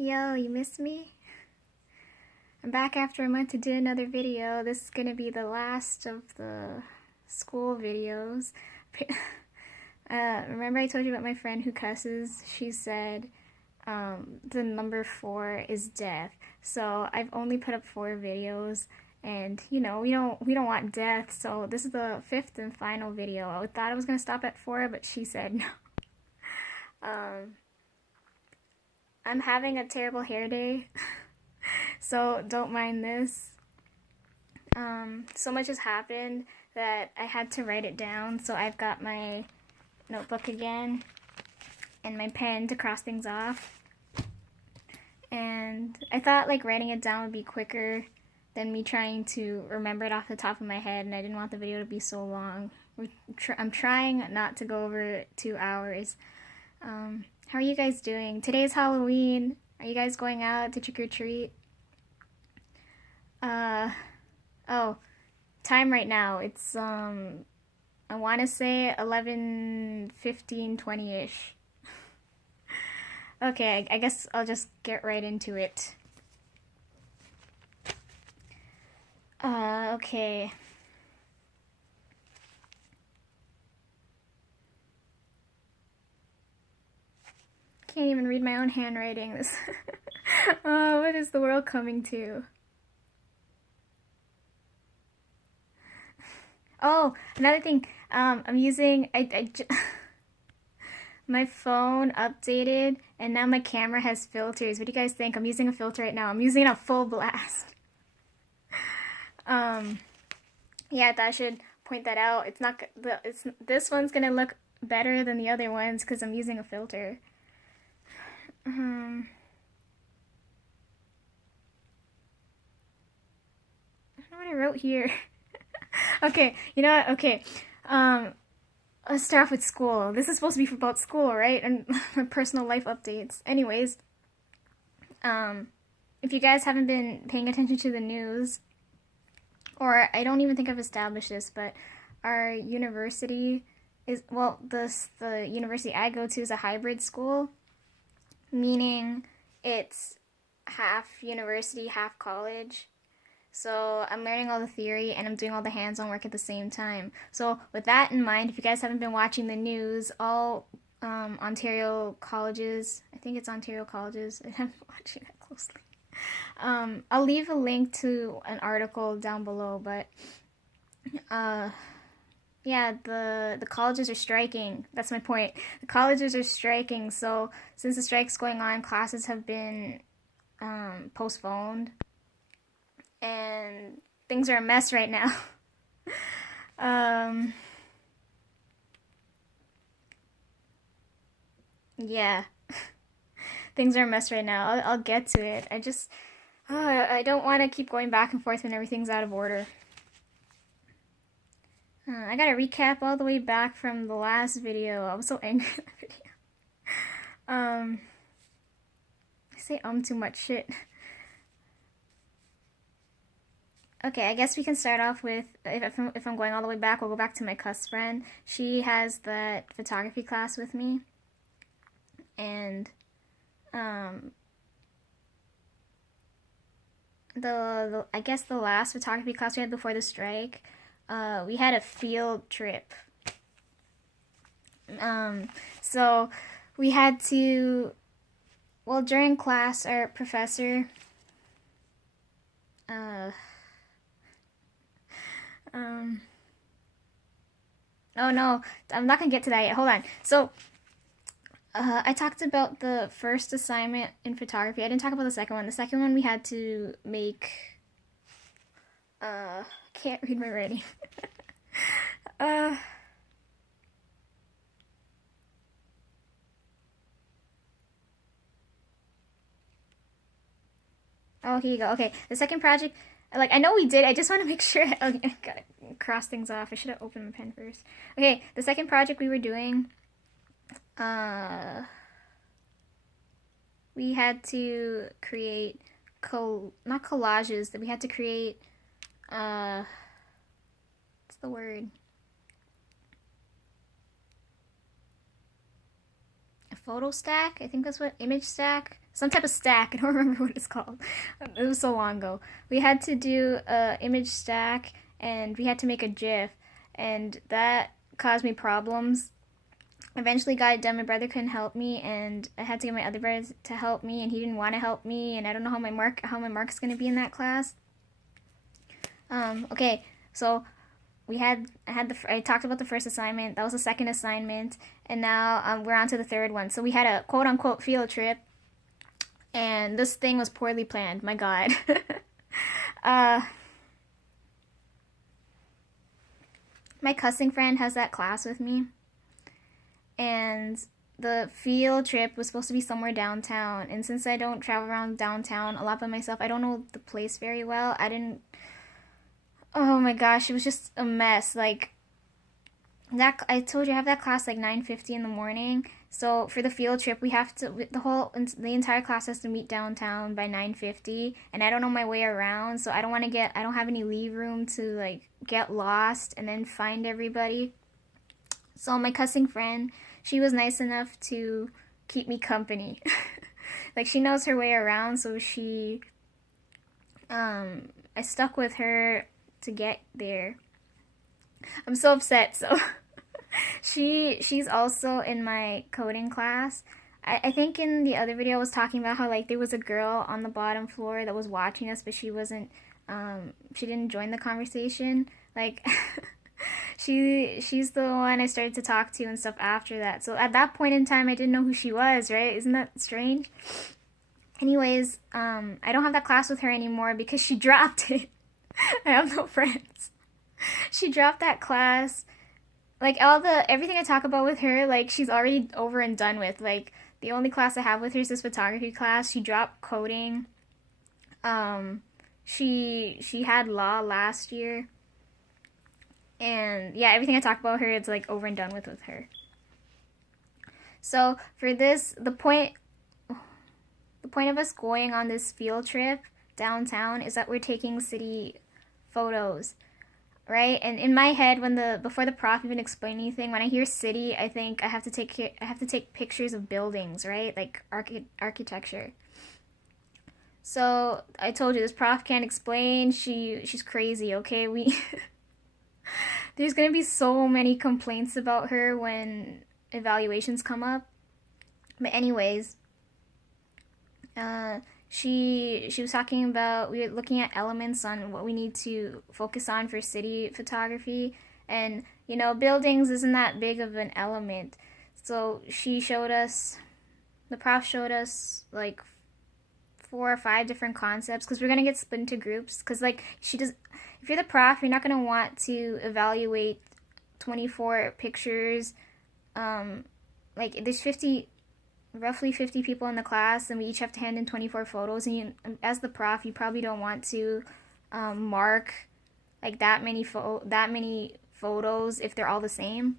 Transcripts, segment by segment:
Yo, you missed me? I'm back after a month to do another video. This is gonna be the last of the school videos. Remember I told you about my friend who cusses? She said the number 4 is death. So I've only put up 4 videos, and you know we don't want death. So this is the 5th and final video. I thought I was gonna stop at 4, but she said no. I'm having a terrible hair day. So don't mind this. So much has happened that I had to write it down. So I've got my notebook again and my pen to cross things off. And I thought like writing it down would be quicker than me trying to remember it off the top of my head, and I didn't want the video to be so long. I'm trying not to go over 2 hours. How are you guys doing? Today's Halloween. Are you guys going out to trick or treat? Oh, time right now. It's, I want to say 11:15, 20-ish. Okay, I guess I'll just get right into it. Okay. Can't even read my own handwriting. This. Oh, what is the world coming to? Oh, another thing. I'm using my phone updated, and now my camera has filters. What do you guys think? I'm using a filter right now. I'm using a full blast. Yeah, I thought I should point that out. It's not this one's gonna look better than the other ones because I'm using a filter. I don't know what I wrote here. Okay, you know what? Okay, let's start off with school. This is supposed to be about school, right? And my personal life updates. Anyways, if you guys haven't been paying attention to the news, or I don't even think I've established this, but our university is, well, the university I go to is a hybrid school, meaning it's half university, half college. So I'm learning all the theory and I'm doing all the hands-on work at the same time. So with that in mind, if you guys haven't been watching the news, all Ontario colleges, I think it's Ontario colleges, I haven't been watching that closely. I'll leave a link to an article down below, but yeah, the colleges are striking. That's my point. The colleges are striking, so since the strike's going on, classes have been postponed, and things are a mess right now. Yeah, things are a mess right now. I'll get to it. I don't want to keep going back and forth when everything's out of order. I gotta recap all the way back from the last video. I was so angry at that video. I say too much shit. Okay, I guess we can start off with, if I'm going all the way back, we'll go back to my cuss friend. She has that photography class with me. And, I guess the last photography class we had before the strike, we had a field trip. So we had to, well, during class, our professor, oh no, I'm not gonna get to that yet. Hold on. So, I talked about the first assignment in photography. I didn't talk about the second one. The second one we had to make, can't read my writing. Oh, here you go. Okay, the second project, like, I know we did, I just want to make sure. Okay, I gotta cross things off. I should have opened my pen first. Okay, the second project we were doing, we had to create, not collages, that we had to create, what's the word? photo stack. I think that's what, image stack, some type of stack. I don't remember what it's called. It was so long ago. We had to do a image stack, and we had to make a GIF, and that caused me problems. Eventually got it done. My brother couldn't help me, and I had to get my other brother to help me, and he didn't want to help me, and I don't know how my mark's gonna be in that class. Okay, so I talked about the first assignment. That was the second assignment, and now we're on to the third one. So we had a quote unquote field trip, and this thing was poorly planned. My God. My cussing friend has that class with me, and the field trip was supposed to be somewhere downtown. And since I don't travel around downtown a lot by myself, I don't know the place very well. Oh my gosh, it was just a mess. Like, that I told you I have that class like 9:50 in the morning. So for the field trip, we have to the entire class has to meet downtown by 9:50, and I don't know my way around, so I don't have any leave room to like get lost and then find everybody. So my cussing friend, she was nice enough to keep me company. Like, she knows her way around, so I stuck with her to get there. I'm so upset. So she's also in my coding class. I think in the other video I was talking about how like there was a girl on the bottom floor that was watching us, but she didn't join the conversation. Like, she's the one I started to talk to and stuff after that. So at that point in time I didn't know who she was, right? Isn't that strange? Anyways, I don't have that class with her anymore because she dropped it. I have no friends. She dropped that class. Like, everything I talk about with her, like, she's already over and done with. Like, the only class I have with her is this photography class. She dropped coding. She had law last year. And yeah, everything I talk about her, it's like over and done with her. So for this, the point of us going on this field trip downtown is that we're taking city photos, right? And in my head, before the prof even explained anything, when I hear city, I think I have to take pictures of buildings, right? Like architecture. So I told you this prof can't explain. She's crazy. Okay, there's gonna be so many complaints about her when evaluations come up. But anyways, she was talking about, we were looking at elements on what we need to focus on for city photography, and buildings isn't that big of an element. So the prof showed us like 4 or 5 different concepts, because we're gonna get split into groups, because like if you're the prof, you're not gonna want to evaluate 24 pictures. Like, there's roughly 50 people in the class, and we each have to hand in 24 photos, and as the prof, you probably don't want to mark like that many photos if they're all the same.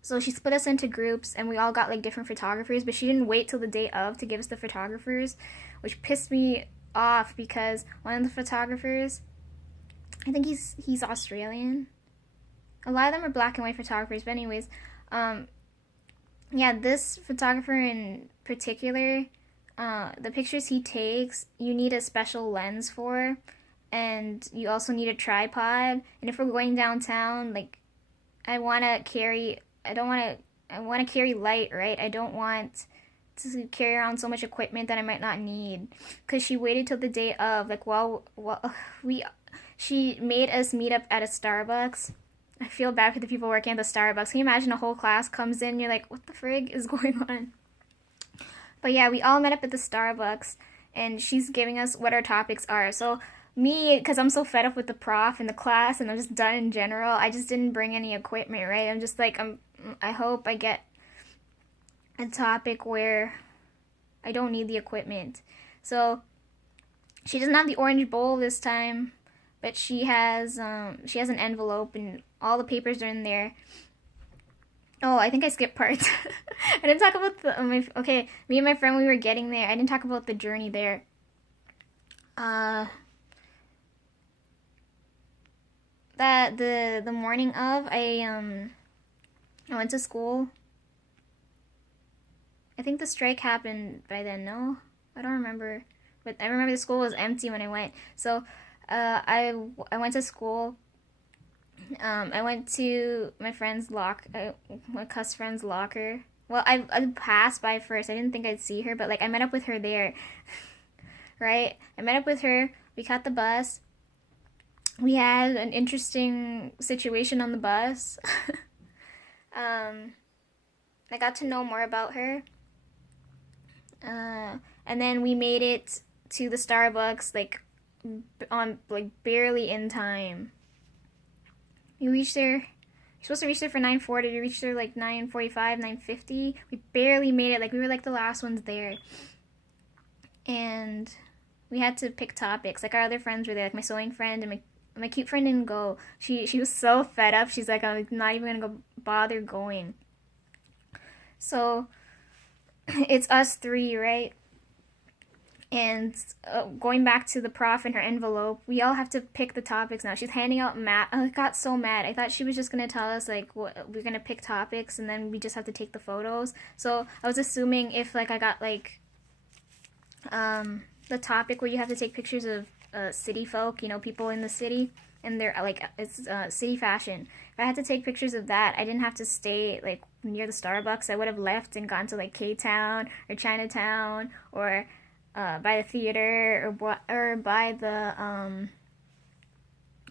So she split us into groups, and we all got like different photographers, but she didn't wait till the day of to give us the photographers, which pissed me off, because one of the photographers, I think he's Australian. A lot of them are black and white photographers, but anyways, yeah, this photographer in particular, the pictures he takes, you need a special lens for, and you also need a tripod. And if we're going downtown, like, I want to carry light, right? I don't want to carry around so much equipment that I might not need. Because she waited till the day of, like, she made us meet up at a Starbucks. I feel bad for the people working at the Starbucks. Can you imagine a whole class comes in, you're like, what the frig is going on? But yeah, we all met up at the Starbucks, and she's giving us what our topics are. So me, because I'm so fed up with the prof and the class, and I'm just done in general, I just didn't bring any equipment, right? I'm just like, I hope I get a topic where I don't need the equipment. So she doesn't have the orange bowl this time, but she has an envelope, and all the papers are in there. Oh, I think I skipped parts. I didn't talk about me and my friend, we were getting there. I didn't talk about the journey there. That the morning of, I went to school. I think the strike happened by then. No, I don't remember. But I remember the school was empty when I went. So I went to school. I went to my cuss friend's locker. Well, I passed by first. I didn't think I'd see her, but like I met up with her there, right? I met up with her. We caught the bus. We had an interesting situation on the bus. I got to know more about her. And then we made it to the Starbucks like barely in time. We reached there. You're supposed to reach there for 9:40. We reached there like 9:45, 9:50. We barely made it. Like we were like the last ones there. And we had to pick topics. Like our other friends were there. Like my sewing friend and my cute friend didn't go. She was so fed up. She's like, I'm not even gonna go bother going. So it's us three, right? And going back to the prof and her envelope, we all have to pick the topics now. She's handing out math. I got so mad. I thought she was just going to tell us, like, we're going to pick topics and then we just have to take the photos. So I was assuming if, like, I got, like, the topic where you have to take pictures of city folk, you know, people in the city, and they're, like, it's city fashion. If I had to take pictures of that, I didn't have to stay, like, near the Starbucks. I would have left and gone to, like, K-Town or Chinatown or by the theater or by the I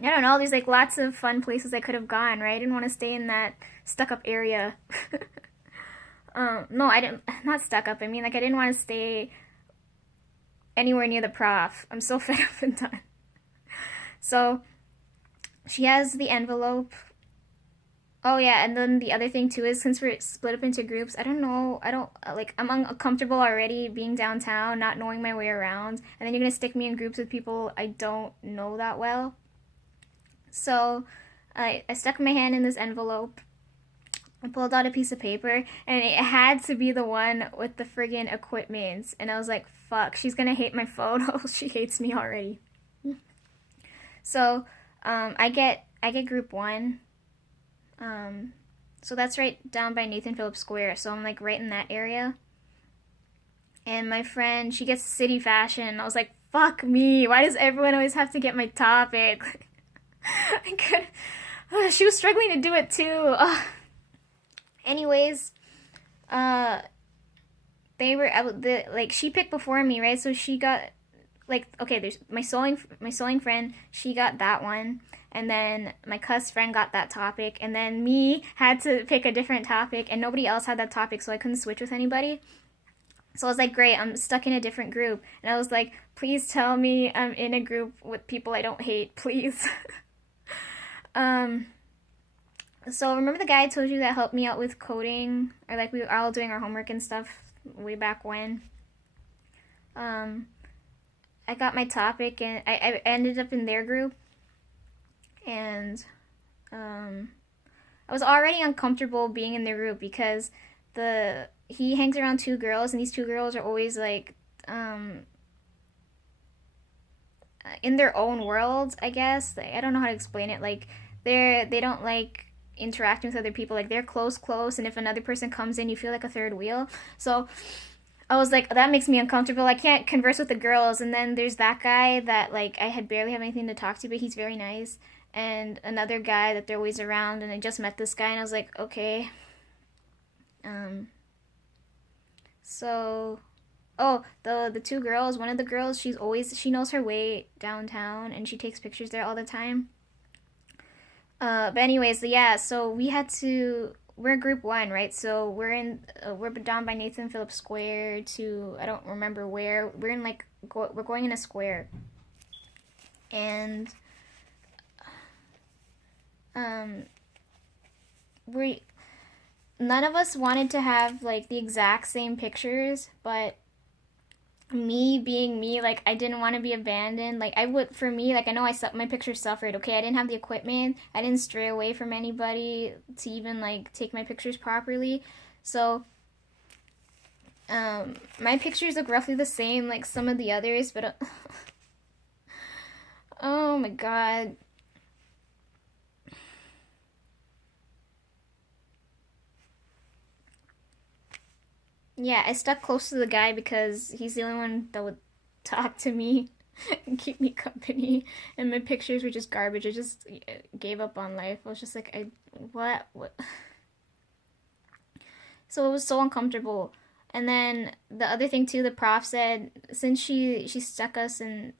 don't know, there's like lots of fun places I could have gone, right? I didn't want to stay in that stuck up area. No, I didn't, not stuck up. I mean, like I didn't want to stay anywhere near the prof. I'm so fed up and done. So she has the envelope. Oh yeah, and then the other thing too is since we're split up into groups, I don't know, I'm uncomfortable already being downtown, not knowing my way around, and then you're gonna stick me in groups with people I don't know that well. So I stuck my hand in this envelope. I pulled out a piece of paper, and it had to be the one with the friggin' equipment, and I was like, fuck, she's gonna hate my photos. She hates me already. So I get group 1. So that's right down by Nathan Phillips Square. So I'm like right in that area. And my friend, she gets city fashion. I was like, fuck me. Why does everyone always have to get my topic? I could. She was struggling to do it too. Anyways, they were like she picked before me, right? So she got like okay. There's my sewing friend. She got that one. And then my cuss friend got that topic, and then me had to pick a different topic, and nobody else had that topic, so I couldn't switch with anybody. So I was like, great, I'm stuck in a different group. And I was like, please tell me I'm in a group with people I don't hate, please. So remember the guy I told you that helped me out with coding, or like we were all doing our homework and stuff way back when? I got my topic, and I ended up in their group. And I was already uncomfortable being in the group because he hangs around 2 girls, and these 2 girls are always like in their own world, I guess. Like, I don't know how to explain it. Like they don't like interacting with other people. Like they're close, and if another person comes in, you feel like a third wheel. So I was like, that makes me uncomfortable. I can't converse with the girls. And then there's that guy that like I had barely have anything to talk to, but he's very nice. And another guy that they're always around, and I just met this guy, and I was like, okay. So, oh, the 2 girls, one of the girls, she knows her way downtown, and she takes pictures there all the time. But anyways, yeah, so we're group 1, right? So we're down by Nathan Phillips Square to, I don't remember where, we're in like, we're going in a square. And none of us wanted to have like the exact same pictures, but me being me, like I didn't want to be abandoned. Like for me, like I know my pictures suffered. Okay, I didn't have the equipment. I didn't stray away from anybody to even like take my pictures properly. So my pictures look roughly the same like some of the others, but oh my god. Yeah, I stuck close to the guy because he's the only one that would talk to me and keep me company. And my pictures were just garbage. I just gave up on life. I was just like, what? So it was so uncomfortable. And then the other thing too, the prof said since she stuck us in.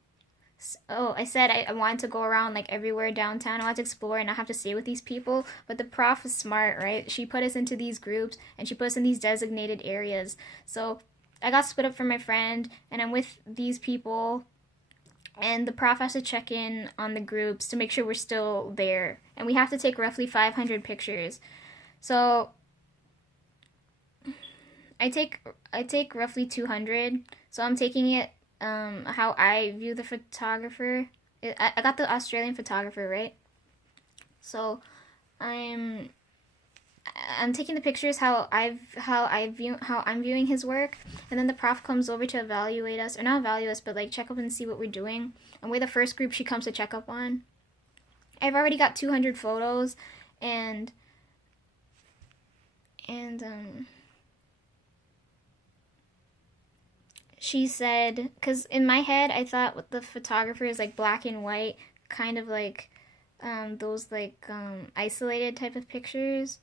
Oh, I said I wanted to go around like everywhere downtown. I wanted to explore and not have to stay with these people. But the prof is smart, right? She put us into these groups and she put us in these designated areas. So I got split up from my friend and I'm with these people. And the prof has to check in on the groups to make sure we're still there. And we have to take roughly 500 pictures. So I take roughly 200. So I'm taking it how I view the photographer. I got the Australian photographer, right? So I'm I'm taking the pictures how I'm viewing his work, and then the prof comes over to evaluate us, or not evaluate us, but like check up and see what we're doing. And we're the first group she comes to check up on. I've already got 200 photos, and and she said, because in my head I thought what the photographer is like black and white, kind of like those like isolated type of pictures.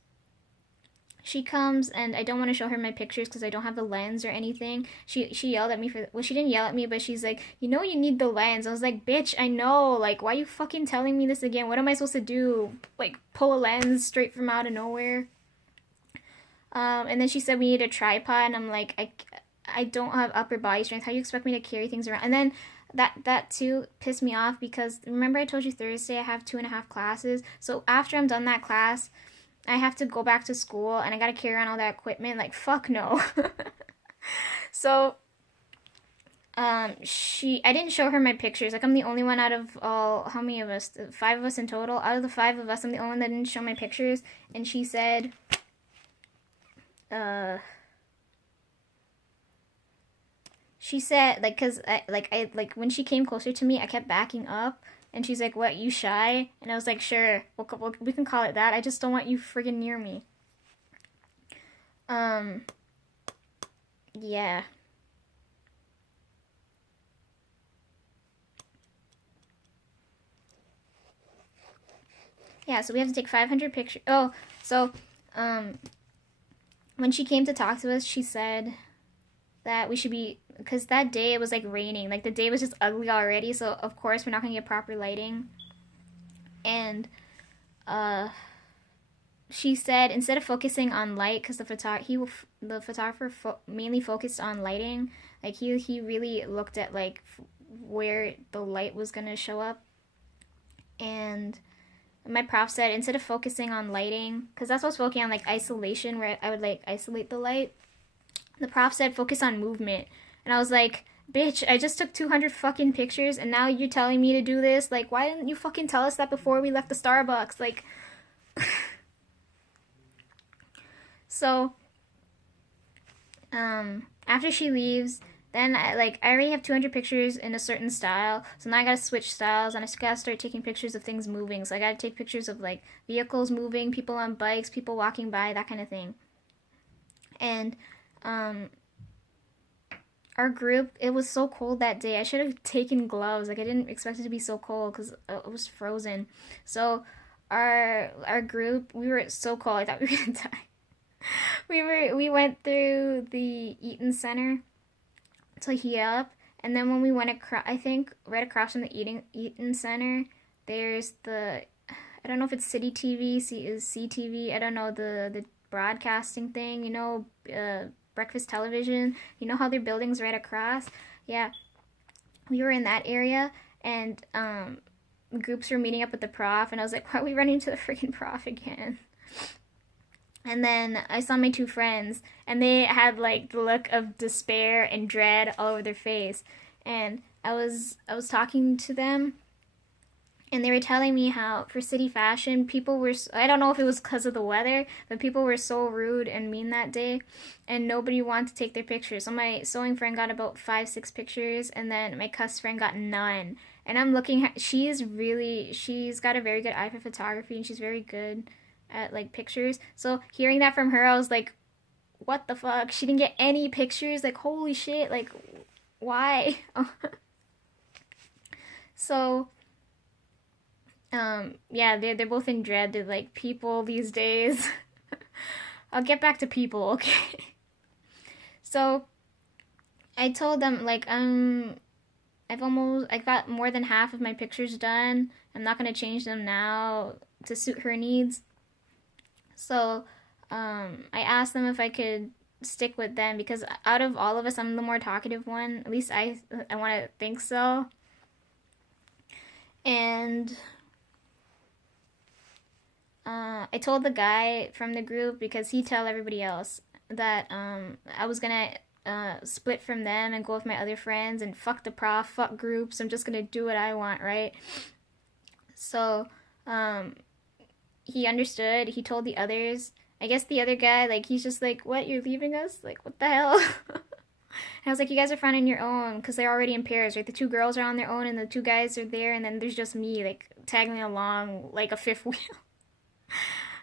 She comes and I don't want to show her my pictures because I don't have the lens or anything. She yelled at me for, well, she didn't yell at me, but she's like, you need the lens. I was like, bitch, I know. Like, why are you fucking telling me this again? What am I supposed to do? Like, pull a lens straight from out of nowhere? And then she said we need a tripod, and I'm like, I don't have upper body strength. How do you expect me to carry things around? And then that too pissed me off because remember I told you Thursday I have 2.5 classes. So after I'm done that class, I have to go back to school and I gotta carry around all that equipment. Like, fuck no. So I didn't show her my pictures. Like, I'm the only one out of all, how many of us? 5 of us in total. Out of the 5 of us, I'm the only one that didn't show my pictures. And she said, uh, like, cause like when she came closer to me, I kept backing up, and she's like, "What? You shy?" And I was like, "Sure, we can call it that. I just don't want you friggin' near me." Um, yeah, yeah. So we have to take 500 pictures. Oh, so um, when she came to talk to us, she said that we should be, because that day it was like raining. Like the day was just ugly already. So of course we're not gonna get proper lighting. And uh she said instead of focusing on light, because the photographer mainly focused on lighting. Like he really looked at like where the light was gonna show up. And my prof said instead of focusing on lighting, because that's what I was focusing on, like isolation, where I would like isolate the light. The prof said focus on movement, and I was like, bitch, I just took 200 fucking pictures, and now you're telling me to do this. Like, why didn't you fucking tell us that before we left the Starbucks? Like, so after she leaves, then I already have 200 pictures in a certain style, so now I gotta switch styles and I just gotta start taking pictures of things moving. So I gotta take pictures of like vehicles moving, people on bikes, people walking by, that kind of thing. And um, our group, it was so cold that day. I should have taken gloves. Like I didn't expect it to be so cold because it was frozen. So our group, we were so cold. I thought we were gonna die. We went through the Eaton Center to heat up, and then when we went across, I think right across from the Eaton Center, there's the, I don't know if it's City TV, is CTV. I don't know, the broadcasting thing. Breakfast television. You know how their building's right across. Yeah, we were in that area, and groups were meeting up with the prof, and I was like, why are we running into the freaking prof again? And then I saw my two friends, and they had like the look of despair and dread all over their face. And I was talking to them, and they were telling me how for city fashion, people were, I don't know if it was because of the weather, but people were so rude and mean that day, and nobody wanted to take their pictures. So my sewing friend got about 5, 6 pictures, and then my cuss friend got none. And I'm looking at, she's got a very good eye for photography, and she's very good at like pictures. So hearing that from her, I was like, what the fuck? She didn't get any pictures. Like, holy shit. Like, why? So, yeah, they're both in dread. They're like, people these days. I'll get back to people, okay? So, I told them, like, I got more than half of my pictures done. I'm not gonna change them now to suit her needs. So, I asked them if I could stick with them because out of all of us, I'm the more talkative one. At least I want to think so. And I told the guy from the group because he tell everybody else that I was gonna split from them and go with my other friends and fuck the prof, fuck groups. I'm just gonna do what I want, right? So he understood. He told the others. I guess the other guy, like, he's just like, what, you're leaving us? Like, what the hell? And I was like, you guys are fine on your own, because they're already in pairs, right? The two girls are on their own, and the two guys are there, and then there's just me, like, tagging along like a fifth wheel.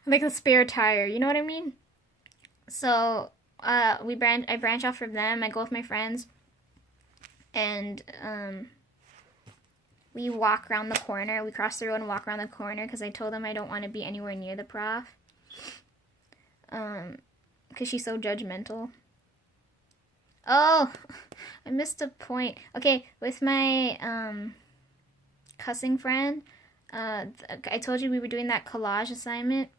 Like a spare tire, you know what I mean? So, I branch off from them, I go with my friends, and, we walk around the corner. We cross the road and walk around the corner, because I told them I don't want to be anywhere near the prof. Because she's so judgmental. Oh, I missed a point. Okay, with my, cussing friend, I told you we were doing that collage assignment.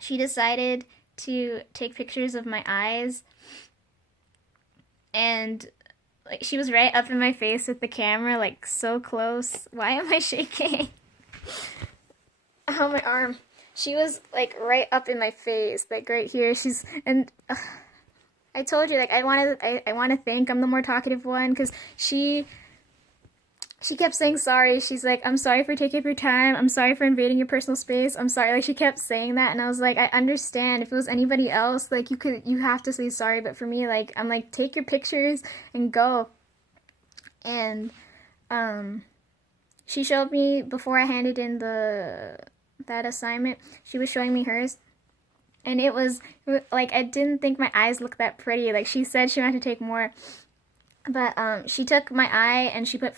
She decided to take pictures of my eyes, and, like, she was right up in my face with the camera, like, so close. Why am I shaking? Oh, my arm. She was, like, right up in my face, like, right here. And I told you, like, I want to think I'm the more talkative one, because she kept saying sorry. She's like, I'm sorry for taking up your time. I'm sorry for invading your personal space. I'm sorry. Like, she kept saying that, and I was like, I understand. If it was anybody else, like, you have to say sorry, but for me, like, I'm like, take your pictures and go. And, she showed me, before I handed in that assignment, she was showing me hers, and it was like, I didn't think my eyes looked that pretty. Like, she said she wanted to take more, but she took my eye and she put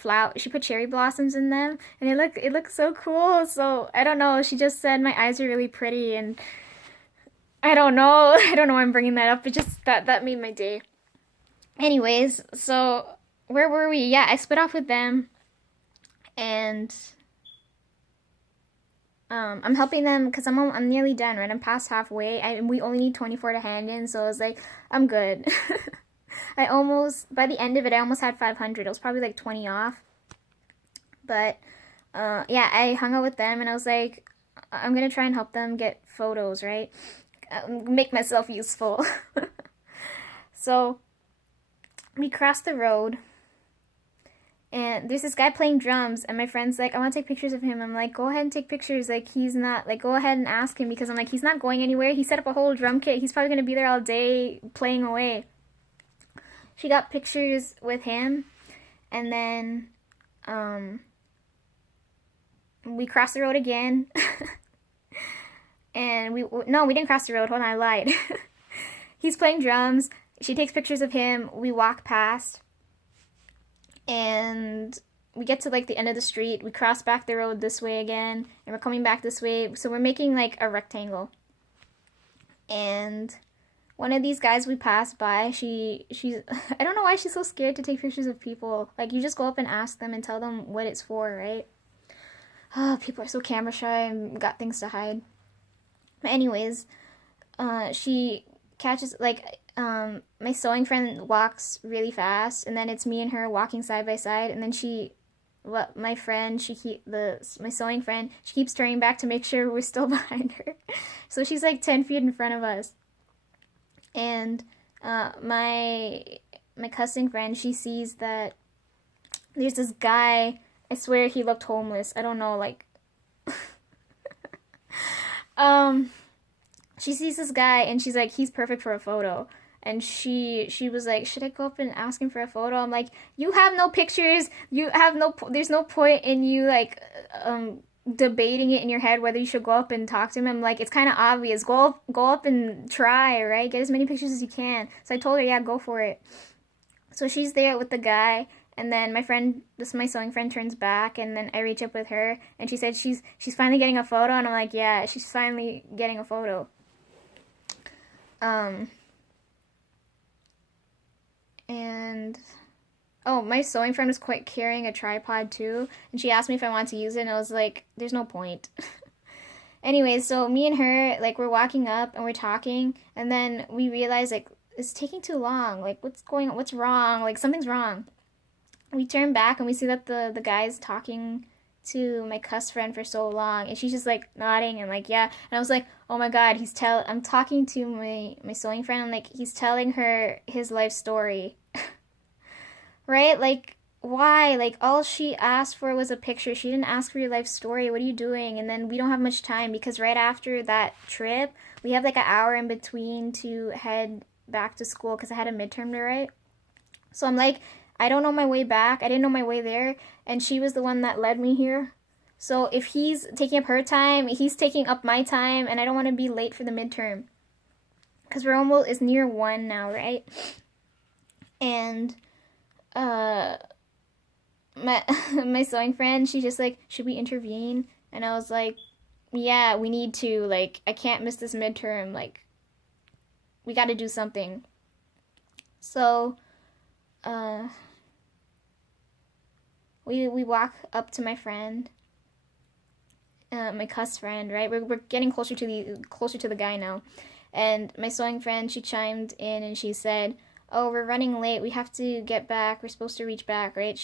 cherry blossoms in them, and it looked so cool. So I don't know, she just said my eyes are really pretty, and I don't know why I'm bringing that up. It just that made my day. Anyways, so where were we? Yeah, I split off with them, and I'm helping them because I'm nearly done, right? I'm past halfway. We only need 24 to hand in, so I was like, I'm good. By the end of it, I almost had 500. It was probably like 20 off. But, yeah, I hung out with them, and I was like, I'm gonna try and help them get photos, right? Make myself useful. So, we crossed the road, and there's this guy playing drums, and my friend's like, I want to take pictures of him. I'm like, go ahead and take pictures. Like, he's not, like, go ahead and ask him, because I'm like, he's not going anywhere. He set up a whole drum kit. He's probably going to be there all day playing away. She got pictures with him, and then, we crossed the road again. And we didn't cross the road. Hold on, I lied. He's playing drums. She takes pictures of him. We walk past. And we get to, like, the end of the street. We cross back the road this way again, and we're coming back this way. So we're making, like, a rectangle. And one of these guys we passed by, she's I don't know why she's so scared to take pictures of people. Like, you just go up and ask them and tell them what it's for, right? Oh, people are so camera shy and got things to hide. But anyways, she catches, like, my sewing friend walks really fast, and then it's me and her walking side by side, and then my sewing friend, she keeps turning back to make sure we're still behind her. So she's like 10 feet in front of us. And, my cussing friend, she sees that there's this guy, I swear he looked homeless. I don't know, like, she sees this guy, and she's like, he's perfect for a photo. And she was like, should I go up and ask him for a photo? I'm like, you have no pictures. There's no point in you, like, debating it in your head whether you should go up and talk to him. I'm like, it's kind of obvious. Go up and try, right? Get as many pictures as you can. So I told her, yeah, go for it. So she's there with the guy, and then my sewing friend, turns back, and then I reach up with her, and she said she's finally getting a photo, and I'm like, yeah, she's finally getting a photo. And oh, my sewing friend was quite carrying a tripod too, and she asked me if I wanted to use it, and I was like, there's no point. Anyways, so me and her, like, we're walking up and we're talking, and then we realize, like, it's taking too long. Like, what's going on? What's wrong? Like, something's wrong. We turn back and we see that the guy's talking to my cuss friend for so long, and she's just like nodding and like, yeah. And I was like, oh my god, I'm talking to my sewing friend, and like, he's telling her his life story. Right? Like, why? Like, all she asked for was a picture. She didn't ask for your life story. What are you doing? And then we don't have much time, because right after that trip, we have like an hour in between to head back to school, because I had a midterm to write. So I'm like, I don't know my way back. I didn't know my way there. And she was the one that led me here. So if he's taking up her time, he's taking up my time, and I don't want to be late for the midterm. Because it's near 1 now, right? And my my sewing friend, she's just like, should we intervene? And I was like, yeah, we need to. Like, I can't miss this midterm. Like, we got to do something. So we walk up to my friend, my cuss friend, right? We're getting closer to the guy now, and my sewing friend, she chimed in and she said, "Oh, we're running late. We have to get back. We're supposed to reach back, right?"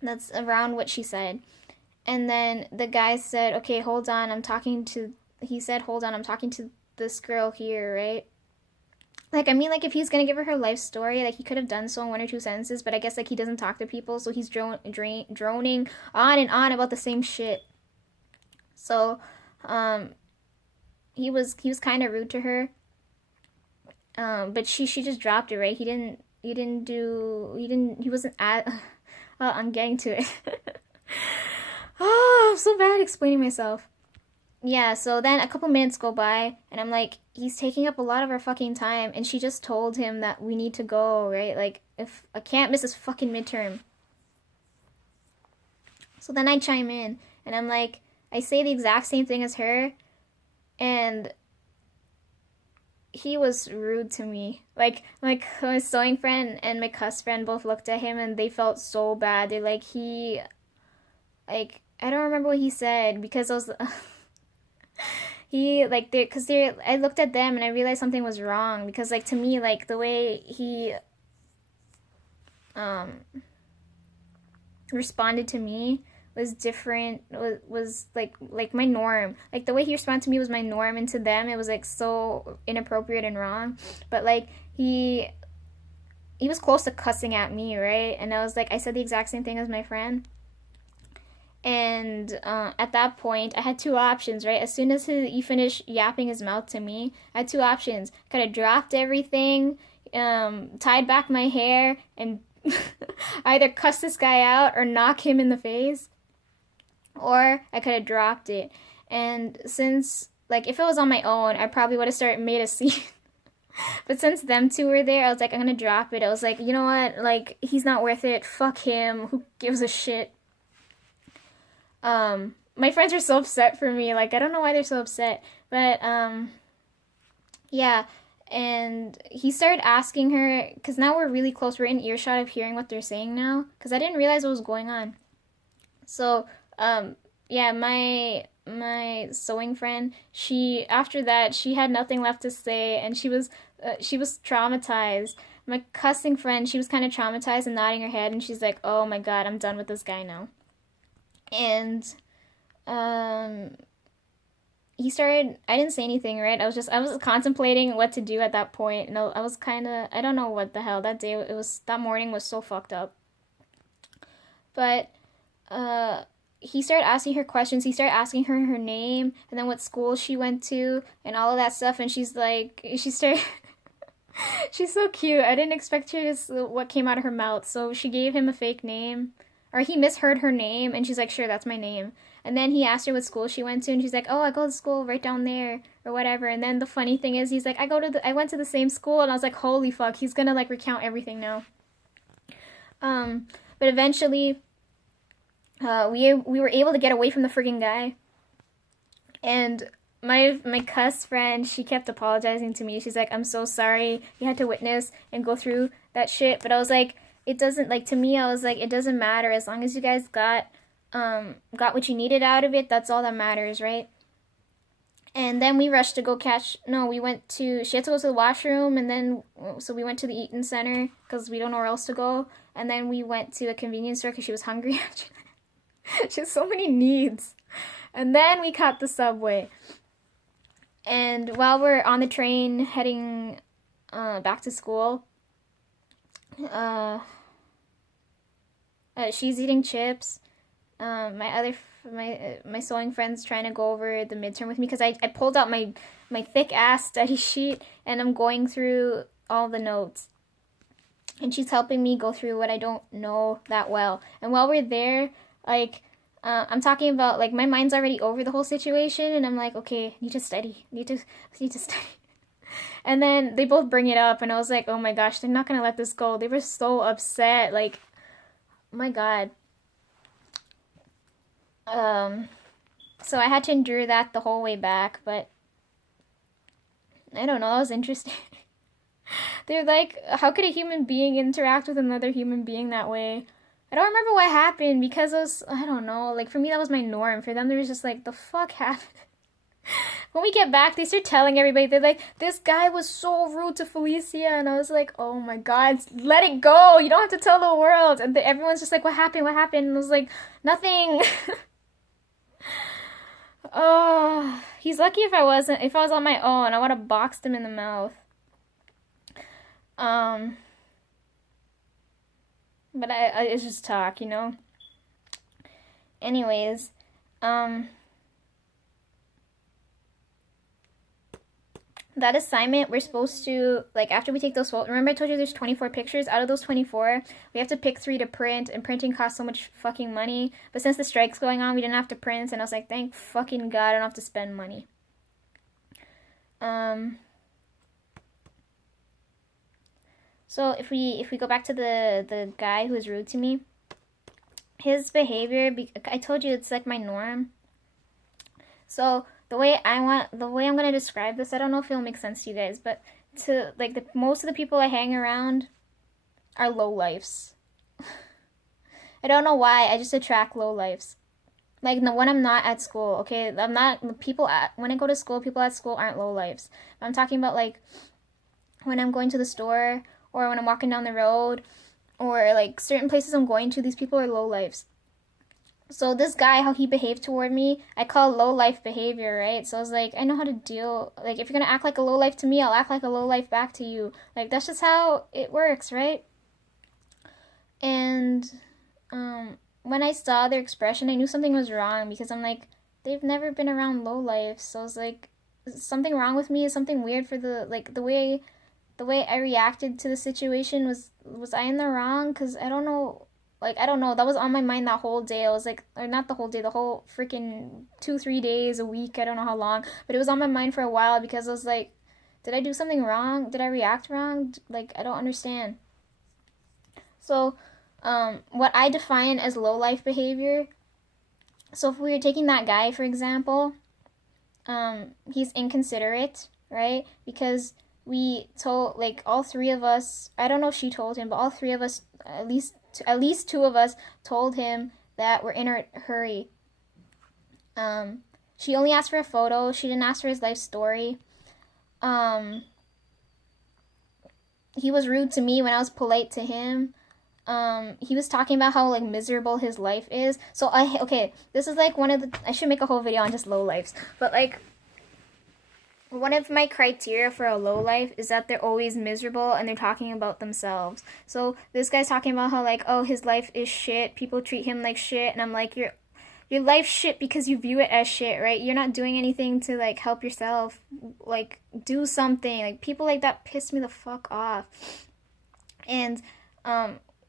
That's around what she said. And then the guy said, "Okay, hold on. He said, hold on. I'm talking to this girl here, right?" Like, I mean, like, if he's gonna give her life story, like, he could have done so in 1 or 2 sentences, but I guess, like, he doesn't talk to people, so he's droning on and on about the same shit. So, he was kind of rude to her. But she just dropped it, right? He wasn't at, I'm getting to it. Oh, I'm so bad at explaining myself. Yeah, so then a couple minutes go by, and I'm like, he's taking up a lot of our fucking time, and she just told him that we need to go, right? Like, if I can't miss this fucking midterm. So then I chime in, and I'm like, I say the exact same thing as her, and he was rude to me. Like my sewing friend and my cuss friend both looked at him, and they felt so bad. They're like, I don't remember what he said, because I was... I looked at them and I realized something was wrong, because, like, to me, like, the way he responded to me was different, was like my norm. Like, the way he responded to me was my norm, and to them it was like so inappropriate and wrong. But like, he was close to cussing at me, right? And I was like, I said the exact same thing as my friend. And at that point, I had 2 options, right? As soon as he finished yapping his mouth to me, I had 2 options. Could have dropped everything, tied back my hair, and either cuss this guy out or knock him in the face. Or I could have dropped it. And since, like, if it was on my own, I probably would have made a scene. But since them 2 were there, I was like, I'm gonna drop it. I was like, you know what? Like, he's not worth it. Fuck him. Who gives a shit? My friends are so upset for me. Like, I don't know why they're so upset. But, yeah. And he started asking her, because now we're really close. We're in earshot of hearing what they're saying now. Because I didn't realize what was going on. So, yeah, my sewing friend, after that, she had nothing left to say, and she was traumatized. My cussing friend, she was kind of traumatized and nodding her head, and she's like, oh my god, I'm done with this guy now. And he started, I didn't say anything, right? I was contemplating what to do at that point, and I was kind of, I don't know what the hell, that morning was so fucked up. But he started asking her questions. He started asking her name, and then what school she went to, and all of that stuff. And she's so cute. I didn't expect her to, what came out of her mouth. So she gave him a fake name, or he misheard her name, and she's like, sure, that's my name. And then he asked her what school she went to, and she's like, oh, I go to school right down there or whatever. And then the funny thing is, he's like, I went to the same school, and I was like, holy fuck, he's gonna like recount everything now. But eventually, we were able to get away from the friggin' guy, and my cuss friend, she kept apologizing to me. She's like, I'm so sorry you had to witness and go through that shit. But I was like, it doesn't, like, to me, I was like, it doesn't matter. As long as you guys got what you needed out of it, that's all that matters, right? And then we rushed to go we went to, she had to go to the washroom, and then, so we went to the Eaton Center, because we don't know where else to go. And then we went to a convenience store, because she was hungry. She has so many needs. And then we caught the subway. And while we're on the train heading back to school, she's eating chips. My sewing friend's trying to go over the midterm with me, because I pulled out my thick ass study sheet, and I'm going through all the notes. And she's helping me go through what I don't know that well. And while we're there, like, I'm talking about, like, my mind's already over the whole situation, and I'm like, okay, need to study. Need to study. And then they both bring it up, and I was like, oh my gosh, they're not gonna let this go. They were so upset, like, oh my god. So I had to endure that the whole way back, but I don't know, that was interesting. They're like, how could a human being interact with another human being that way? I don't remember what happened, because I don't know, like, for me that was my norm. For them, they were just like, the fuck happened? When we get back, they start telling everybody, they're like, this guy was so rude to Felicia, and I was like, oh my god, let it go, you don't have to tell the world. And everyone's just like, what happened, and I was like, nothing. Oh, he's lucky if I was on my own, I would have boxed him in the mouth. But it's just talk, you know? Anyways, that assignment, we're supposed to, like, after we take those photos, remember I told you there's 24 pictures? Out of those 24, we have to pick 3 to print, and printing costs so much fucking money. But since the strike's going on, we didn't have to print, and I was like, thank fucking god, I don't have to spend money. So if we go back to the guy who was rude to me, his behavior, I told you it's like my norm. So the way I'm gonna describe this, I don't know if it'll make sense to you guys, but to like most of the people I hang around are lowlifes. I don't know why, I just attract lowlifes. Like, when I'm not at school, okay? When I go to school, people at school aren't lowlifes. I'm talking about, like, when I'm going to the store, or when I'm walking down the road, or, like, certain places I'm going to, these people are lowlifes. So this guy, how he behaved toward me, I call low-life behavior, right? So I was like, I know how to deal, like, if you're gonna act like a low-life to me, I'll act like a low-life back to you. Like, that's just how it works, right? And, when I saw their expression, I knew something was wrong, because I'm like, they've never been around low-life, so I was like, is something wrong with me? Is something weird for the way I reacted to the situation? Was I in the wrong? Because I don't know, that was on my mind that whole day. I was like, or not the whole day, the whole freaking 2-3 days, a week, I don't know how long, but it was on my mind for a while, because I was like, did I do something wrong? Did I react wrong? Like, I don't understand. So, what I define as low-life behavior, so if we were taking that guy, for example, he's inconsiderate, right? Because we told, like, all 3 of us, I don't know if she told him, but all 3 of us, at least 2 of us told him that we're in a hurry. She only asked for a photo. She didn't ask for his life story. He was rude to me when I was polite to him. He was talking about how, like, miserable his life is. So, this is, like, I should make a whole video on just low lives. But, like, one of my criteria for a low life is that they're always miserable and they're talking about themselves. So, this guy's talking about how, like, oh, his life is shit, people treat him like shit, and I'm like, your life's shit because you view it as shit, right? You're not doing anything to, like, help yourself. Like, do something. Like, people like that piss me the fuck off. And,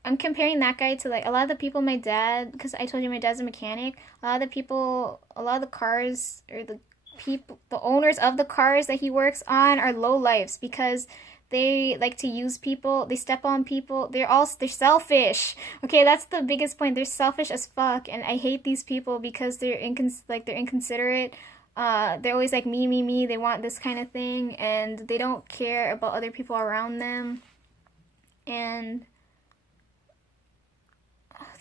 I'm comparing that guy to like a lot of the people my dad, because I told you my dad's a mechanic. A lot of the people, a lot of the cars or the people, the owners of the cars that he works on are low lives because they like to use people. They step on people. They're selfish. Okay, that's the biggest point. They're selfish as fuck, and I hate these people because they're inconsiderate. They're always like me, me, me. They want this kind of thing, and they don't care about other people around them. And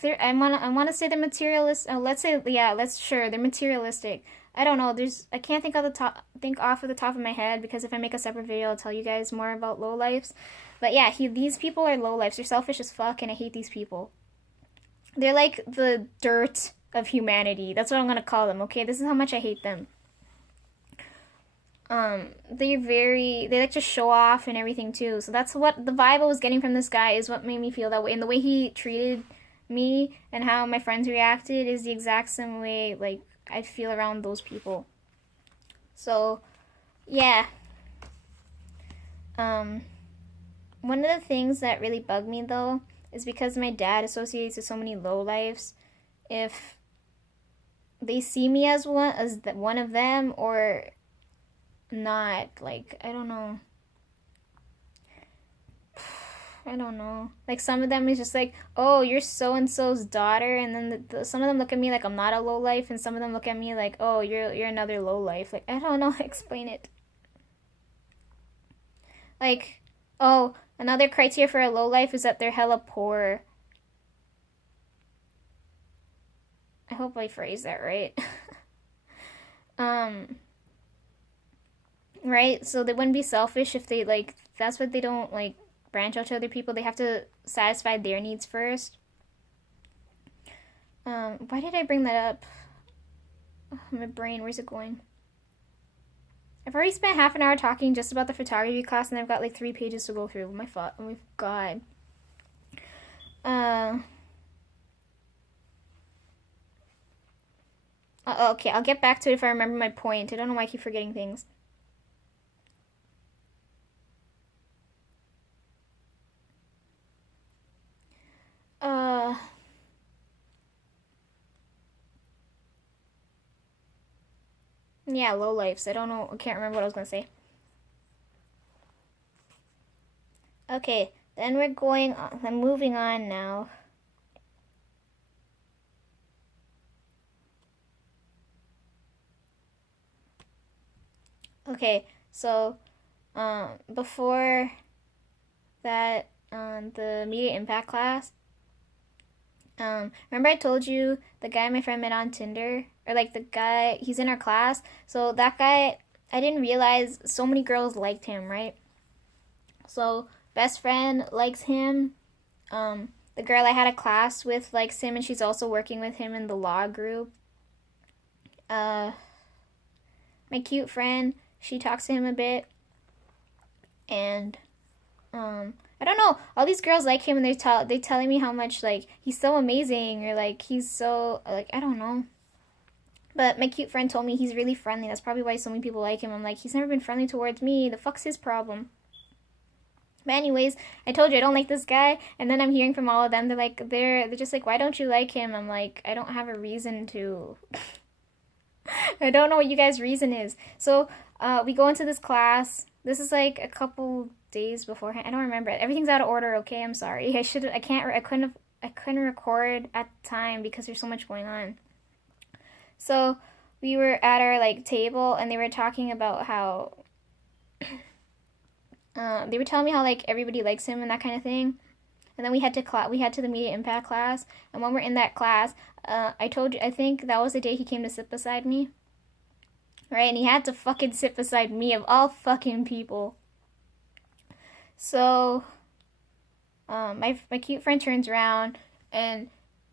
I wanna say they're materialist. Oh, let's say yeah, let's sure they're materialistic. I don't know. I can't think off of the top of my head because if I make a separate video, I'll tell you guys more about low lives. But yeah, these people are low lives. They're selfish as fuck, and I hate these people. They're like the dirt of humanity. That's what I'm gonna call them. Okay, this is how much I hate them. They like to show off and everything too. So that's what the vibe I was getting from this guy is what made me feel that way. And the way he treated me and how my friends reacted is the exact same way like I feel around those people. So yeah. One of the things that really bug me though is because my dad associates with so many lowlifes. If they see me as one of them or not, like I don't know. Like some of them is just like, oh, you're so and so's daughter, and then some of them look at me like I'm not a low life, and some of them look at me like, oh, you're another low life. Like I don't know how to explain it. Like, oh, another criteria for a low life is that they're hella poor. I hope I phrased that right. Right? So they wouldn't be selfish if they like. That's what they don't like branch out to other people. They have to satisfy their needs first. Why did I bring that up? Oh, my brain, where's it going? I've already spent half an hour talking just about the photography class, and I've got like 3 pages to go through. Oh my god. Okay, I'll get back to it if I remember my point. I don't know why I keep forgetting things. Yeah, low lives. I don't know. I can't remember what I was gonna say. Okay, then we're going on. I'm moving on now. Okay, so before that, the media impact class. Remember I told you the guy my friend met on Tinder, or like the guy he's in our class. So that guy, I didn't realize so many girls liked him, right? So best friend likes him. The girl I had a class with likes him, and she's also working with him in the law group. My cute friend, she talks to him a bit, and I don't know. All these girls like him, and they telling me how much like he's so amazing, or like he's so like I don't know. But my cute friend told me he's really friendly. That's probably why so many people like him. I'm like, he's never been friendly towards me. The fuck's his problem? But anyways, I told you I don't like this guy, and then I'm hearing from all of them. They're just like, why don't you like him? I'm like, I don't have a reason to. I don't know what you guys' reason is. So we go into this class. This is like a couple days beforehand. I don't remember it. Everything's out of order. Okay, I'm sorry. I couldn't record at the time because there's so much going on. So we were at our like table, and they were talking about how they were telling me how like everybody likes him and that kind of thing. And then we had to the media impact class, and when we're in that class, I told you, I think that was the day he came to sit beside me, right? And he had to fucking sit beside me of all fucking people. So my cute friend turns around, and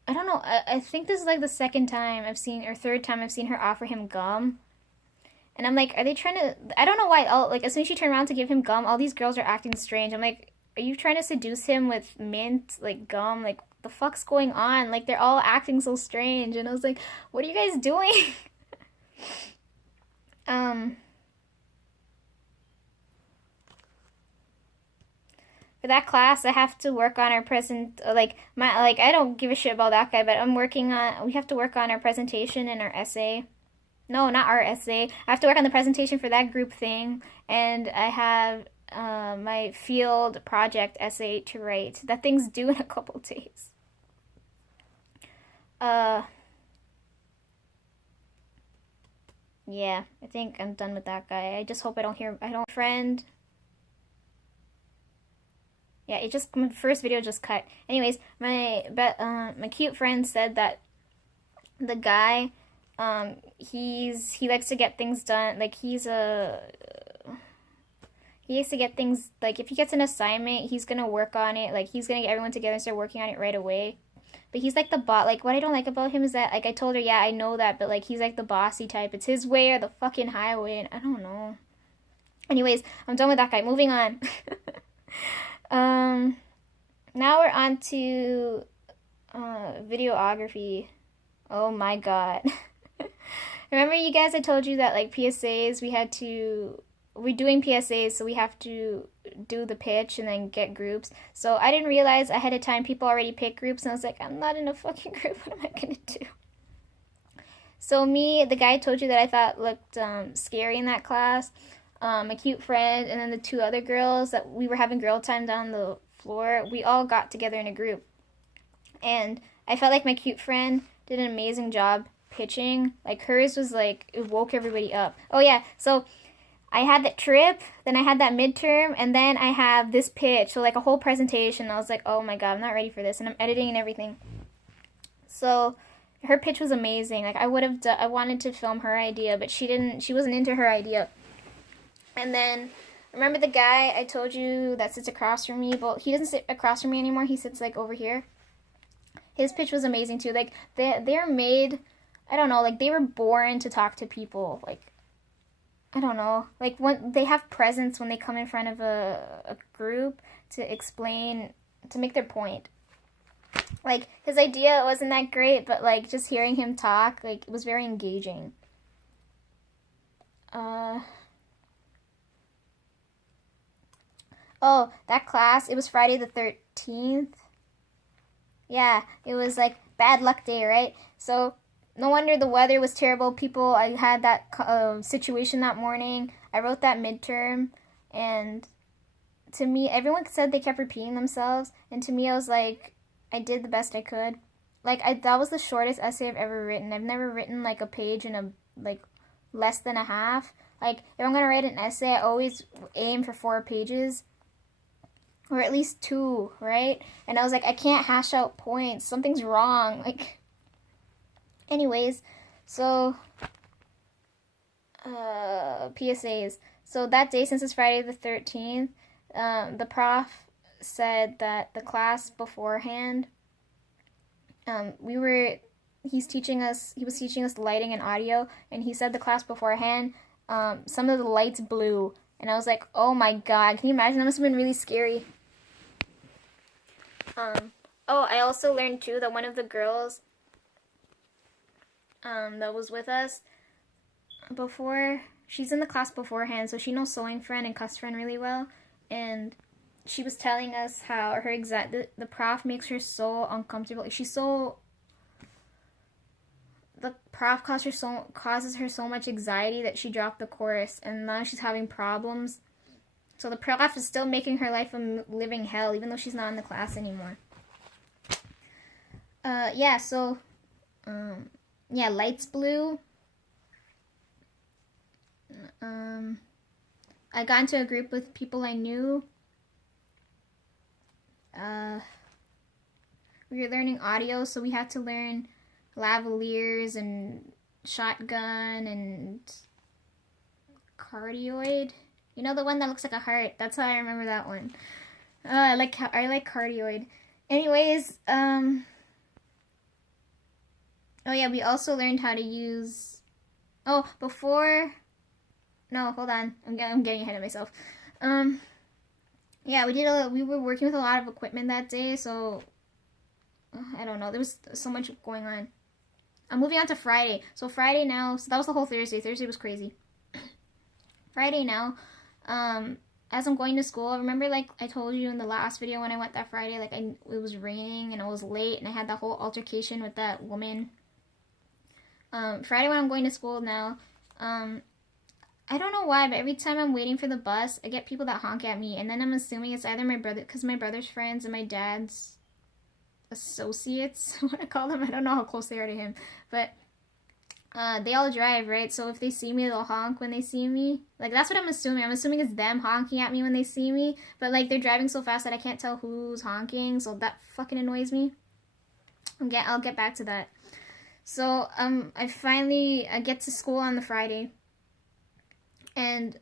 I don't know, I think this is like the second time I've seen, or third time I've seen her offer him gum. And I'm like, are they trying to, I don't know why, like as soon as she turned around to give him gum, all these girls are acting strange. I'm like, are you trying to seduce him with mint, like gum? Like, the fuck's going on? Like, they're all acting so strange. And I was like, what are you guys doing? for that class, I have to work on our present. I don't give a shit about that guy, but I'm working on. We have to work on our presentation and our essay. No, not our essay. I have to work on the presentation for that group thing, and I have my field project essay to write. That thing's due in a couple days. Uh, yeah, I think I'm done with that guy. I just hope I don't friend. Yeah, it just my first video just cut. Anyways, my cute friend said that the guy, he likes to get things done. Like he likes to get things like if he gets an assignment, he's gonna work on it. Like he's gonna get everyone together and start working on it right away. But he's like the bot. Like what I don't like about him is that like I told her, yeah, I know that, but like he's like the bossy type. It's his way or the fucking highway, and I don't know. Anyways, I'm done with that guy. Moving on. um, Now we're on to videography. Oh my god. Remember you guys, I told you that like PSAs, we're doing PSAs, so we have to do the pitch and then get groups. So I didn't realize ahead of time people already pick groups, and I was like, I'm not in a fucking group, what am I gonna do? So me, the guy I told you that I thought looked scary in that class, my cute friend, and then the two other girls that we were having girl time down the floor, we all got together in a group. And I felt like my cute friend did an amazing job pitching. Like hers was like, it woke everybody up. Oh yeah, so I had that trip, then I had that midterm, and then I have this pitch. So like a whole presentation. I was like, oh my god, I'm not ready for this. And I'm editing and everything. So her pitch was amazing. Like I wanted to film her idea, but she wasn't into her idea. And then remember the guy I told you that sits across from me? Well, he doesn't sit across from me anymore. He sits like over here. His pitch was amazing too. Like they're made, I don't know, like they were born to talk to people. Like I don't know, like when they have presence when they come in front of a group to explain, to make their point. Like his idea wasn't that great, but like just hearing him talk, like it was very engaging. Oh, that class, it was Friday the 13th. Yeah, it was like bad luck day, right? So no wonder the weather was terrible. I had that situation that morning. I wrote that midterm, and to me, everyone said they kept repeating themselves, and to me, I was like, I did the best I could. Like that was the shortest essay I've ever written. I've never written like a page in a like less than a half. Like if I'm gonna write an essay, I always aim for 4 pages. Or at least 2, right? And I was like, I can't hash out points. Something's wrong. Like, anyways, so, PSAs. So that day, since it's Friday the 13th, the prof said that the class beforehand, he was teaching us lighting and audio, and he said the class beforehand, some of the lights blew. And I was like, oh my god, can you imagine? That must have been really scary. Oh, I also learned too that one of the girls that was with us before, she's in the class beforehand, so she knows Sewing Friend and Cuss Friend really well, and she was telling us how the prof makes her so uncomfortable. The prof causes her so much anxiety that she dropped the course, and now she's having problems. So the prof is still making her life a living hell, even though she's not in the class anymore. Yeah, so, yeah, lights blew. I got into a group with people I knew. We were learning audio, so we had to learn lavaliers and shotgun and cardioid. You know, the one that looks like a heart. That's how I remember that one. I like cardioid. Anyways, oh yeah, we also learned how to use. Oh, before. No, hold on. I'm getting ahead of myself. Yeah, we were working with a lot of equipment that day, so I don't know. There was so much going on. I'm moving on to Friday. So Friday now. So that was the whole Thursday. Thursday was crazy. Friday now. as I'm going to school, remember like I told you in the last video when I went that Friday, like it was raining and it was late and I had that whole altercation with that woman. Friday when I'm going to school now, I don't know why, but every time I'm waiting for the bus, I get people that honk at me, and then I'm assuming it's either my brother, because my brother's friends and my dad's associates, I want to call them. I don't know how close they are to him, but they all drive, right? So if they see me, they'll honk when they see me. Like, that's what I'm assuming. I'm assuming it's them honking at me when they see me, but like they're driving so fast that I can't tell who's honking, so that fucking annoys me. I'll get back to that. So I get to school on the Friday, and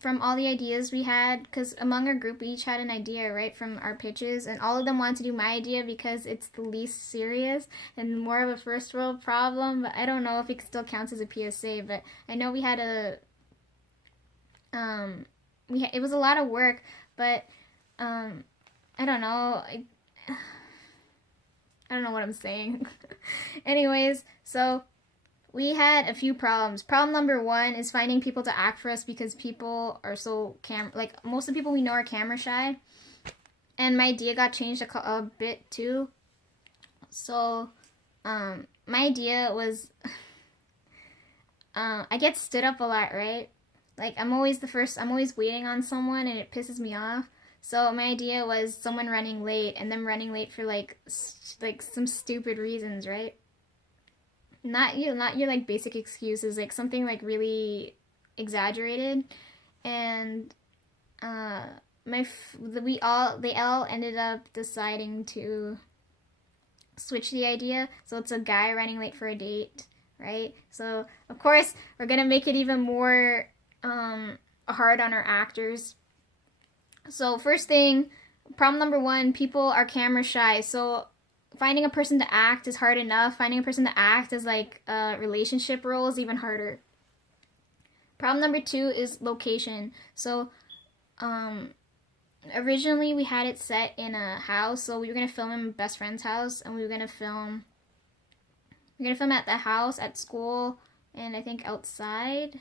from all the ideas we had, because among our group we each had an idea, right, from our pitches, and all of them wanted to do my idea because it's the least serious and more of a first world problem. But I don't know if it still counts as a PSA, but I know we had it was a lot of work, but I don't know, I don't know what I'm saying. Anyways, so we had a few problems. Problem number one is finding people to act for us, because people are so like most of the people we know are camera shy, and my idea got changed a bit too. So my idea was I get stood up a lot, right? Like I'm always waiting on someone and it pisses me off. So my idea was someone running late, and them running late for like some stupid reasons, right? Not your like basic excuses, like something like really exaggerated. And they all ended up deciding to switch the idea. So it's a guy running late for a date, right? So of course we're gonna make it even more hard on our actors. So first thing, problem number one, people are camera shy. So finding a person to act is hard enough. Finding a person to act as like a relationship role is even harder. Problem number two is location. So originally we had it set in a house, so we were gonna film in my best friend's house, and we were gonna film at the house, at school, and I think outside.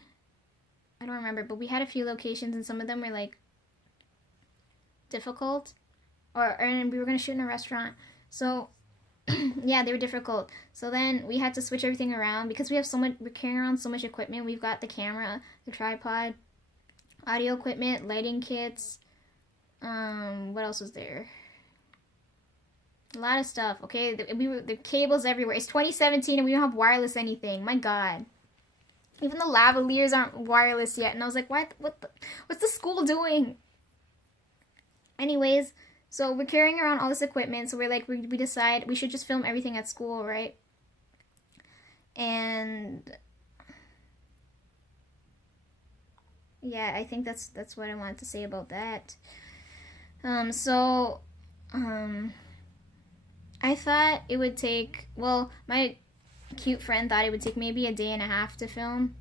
I don't remember, but we had a few locations, and some of them were like difficult, and we were gonna shoot in a restaurant. So yeah, they were difficult. So then we had to switch everything around because we're carrying around so much equipment. We've got the camera, the tripod, audio equipment, lighting kits. What else was there? A lot of stuff. Okay, the cables everywhere. It's 2017 and we don't have wireless anything. My God. Even the lavaliers aren't wireless yet. And I was like, what's the school doing? Anyways, so we're carrying around all this equipment, so we're like, we decide we should just film everything at school, right? And yeah, I think that's what I wanted to say about that. I thought it would take, well, my cute friend thought it would take maybe a day and a half to film.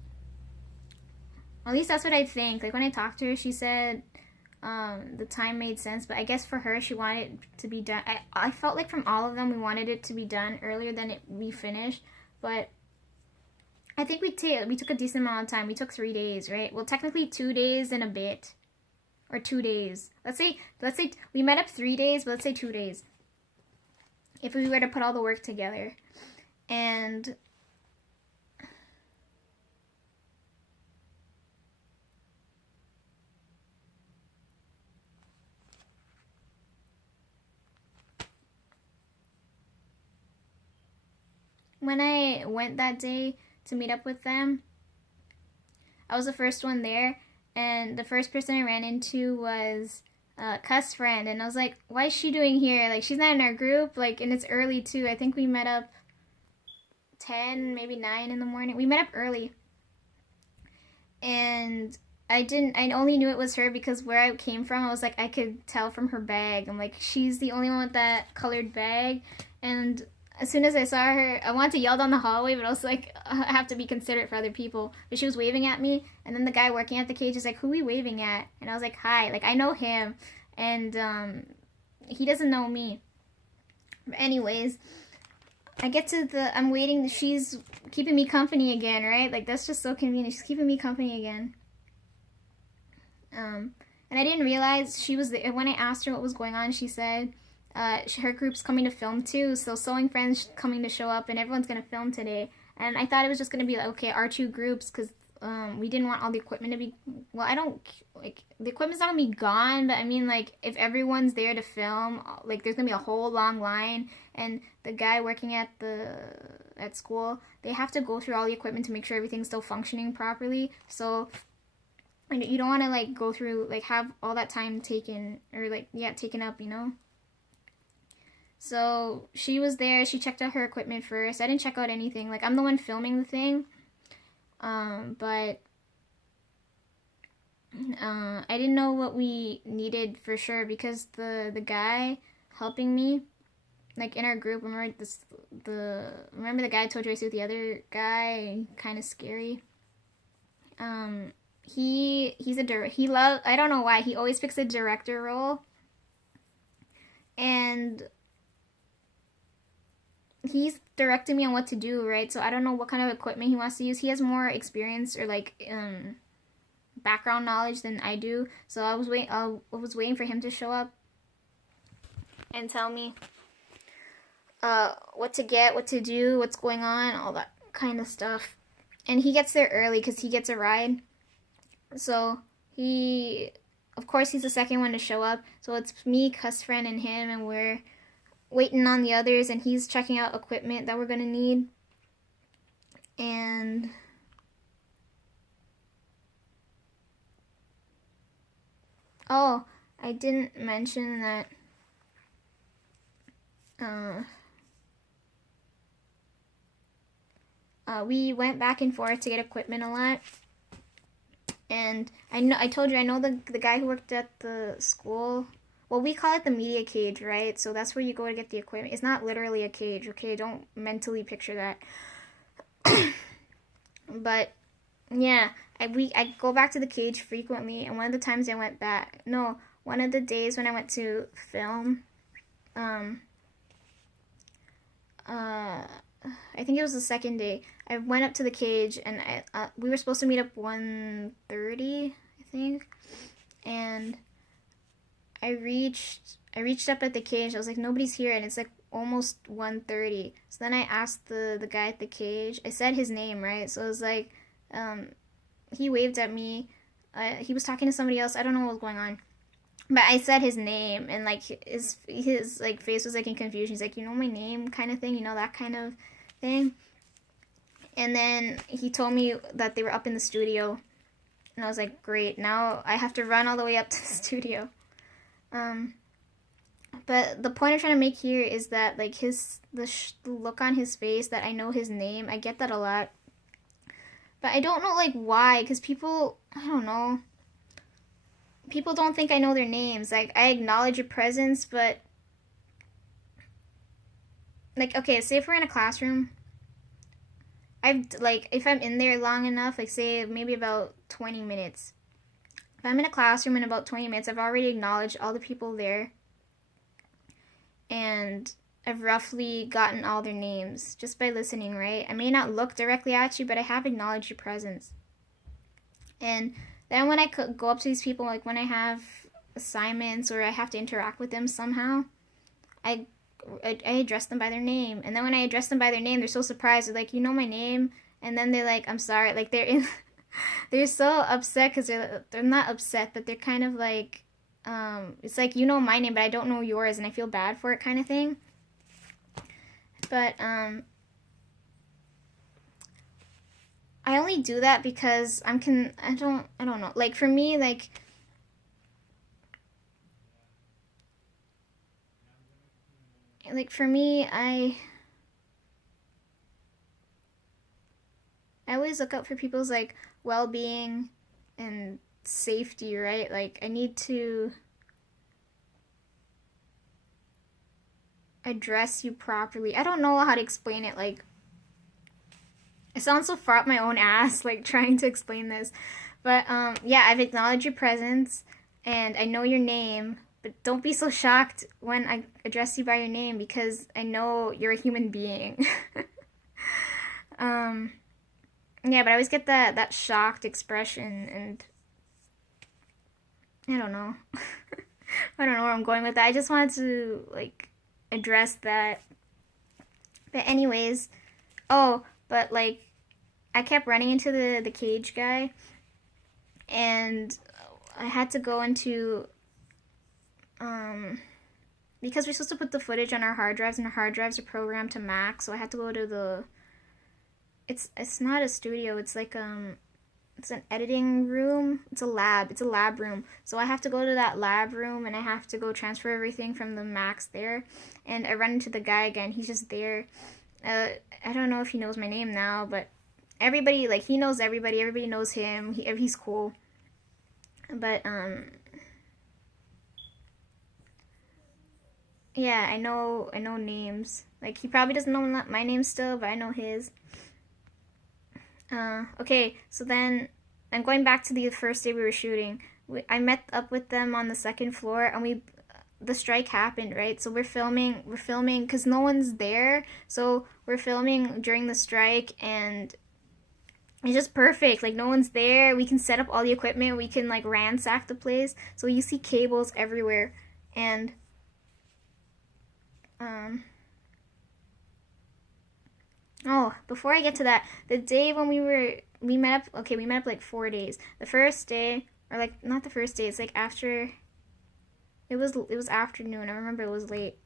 At least that's what I think. Like when I talked to her, she said the time made sense, but I guess for her, she wanted it to be done. I felt like from all of them, we wanted it to be done earlier than we finished, but I think we took a decent amount of time. We took 3 days, right? Well, technically 2 days and a bit, or 2 days. Let's say we met up 3 days, but let's say 2 days, if we were to put all the work together. And when I went that day to meet up with them, I was the first one there, and the first person I ran into was Cuss friend, and I was like, why is she doing here? Like, she's not in our group, like, and it's early too. I think we met up 10, maybe 9 in the morning. We met up early, and I only knew it was her because where I came from, I was like, I could tell from her bag. I'm like, she's the only one with that colored bag. And as soon as I saw her, I wanted to yell down the hallway, but I was like, I have to be considerate for other people. But she was waving at me, and then the guy working at the cage is like, who are we waving at? And I was like, hi. Like, I know him, and he doesn't know me. But anyways, I get to I'm waiting. She's keeping me company again, right? Like, that's just so convenient. She's keeping me company again. And I didn't realize she was there. When I asked her what was going on, she said her group's coming to film too. So Sewing Friends coming to show up, and everyone's gonna film today. And I thought it was just gonna be like, okay, our two groups, because we didn't want all the equipment to be. Well, I don't like the equipment's not gonna be gone, but I mean like if everyone's there to film, like there's gonna be a whole long line, and the guy working at school, they have to go through all the equipment to make sure everything's still functioning properly. So you don't want to like go through like have all that time taken or like taken up, you know. So she was there. She checked out her equipment first. I didn't check out anything. Like I'm the one filming the thing, but I didn't know what we needed for sure because the guy helping me, like in our group, remember the guy I told you I see with the other guy, kind of scary. He's a I don't know why he always picks a director role, and he's directing me on what to do, right? So I don't know what kind of equipment he wants to use. He has more experience or like background knowledge than I do. So I was waiting for him to show up and tell me what to get, what to do, what's going on, all that kind of stuff. And he gets there early because he gets a ride. So of course, he's the second one to show up. So it's me, Cuss Friend, and him, and we're waiting on the others, and he's checking out equipment that we're gonna need. And oh, I didn't mention that we went back and forth to get equipment a lot. And I told you, I know the guy who worked at the school. Well, we call it the media cage, right? So that's where you go to get the equipment. It's not literally a cage, okay? Don't mentally picture that. But yeah, I go back to the cage frequently, and one of the times I went back, no, one of the days when I went to film, I think it was the second day. I went up to the cage, and we were supposed to meet up 1:30, I think, and I reached up at the cage. I was like, nobody's here, and it's like almost 1:30. So then I asked the guy at the cage. I said his name, right? So it was like, he waved at me. He was talking to somebody else. I don't know what was going on. But I said his name, and like his like face was like in confusion. He's like, you know my name, kind of thing, you know, that kind of thing. And then he told me that they were up in the studio, and I was like, great. Now I have to run all the way up to the studio. But the point I'm trying to make here is that like the look on his face that I know his name. I get that a lot, but I don't know like why. Because people, I don't know. People don't think I know their names. Like, I acknowledge your presence, but like, okay, say if we're in a classroom, if I'm in there long enough, like say maybe about 20 minutes. If I'm in a classroom in about 20 minutes, I've already acknowledged all the people there, and I've roughly gotten all their names just by listening, right? I may not look directly at you, but I have acknowledged your presence. And then when I could go up to these people, like when I have assignments or I have to interact with them somehow, I address them by their name. And then when I address them by their name, they're so surprised. They're like, you know my name? And then they're like, I'm sorry. Like they're so upset because they're not upset, but they're kind of like, it's like, you know my name, but I don't know yours, and I feel bad for it, kind of thing. But I only do that because I don't know. Like for me, like for me, I always look out for people's like well-being and safety, right? Like I need to address you properly. I don't know how to explain it. Like I sound so far up my own ass, like trying to explain this. But yeah, I've acknowledged your presence, and I know your name. But don't be so shocked when I address you by your name, because I know you're a human being. Yeah, but I always get that shocked expression, and I don't know. I don't know where I'm going with that. I just wanted to like address that. But anyways, oh, but like I kept running into the cage guy, and I had to go into because we're supposed to put the footage on our hard drives, and our hard drives are programmed to max, so I had to go to the it's not a studio, it's like it's an editing room. It's a lab. It's a lab room. So I have to go to that lab room, and I have to go transfer everything from the Macs there. And I run into the guy again. He's just there. I don't know if he knows my name now, but everybody, like, he knows everybody. Everybody knows him. He's cool. But yeah, I know names. Like, he probably doesn't know my name still, but I know his. Okay, so then I'm going back to the first day we were shooting. I met up with them on the second floor, and the strike happened, right? So we're filming because no one's there. So we're filming during the strike, and it's just perfect. Like, no one's there. We can set up all the equipment. We can like ransack the place. So you see cables everywhere, and oh, before I get to that, the day when we met up, okay, we met up like 4 days. The first day, or like not the first day, it's like after it was afternoon. I remember it was late.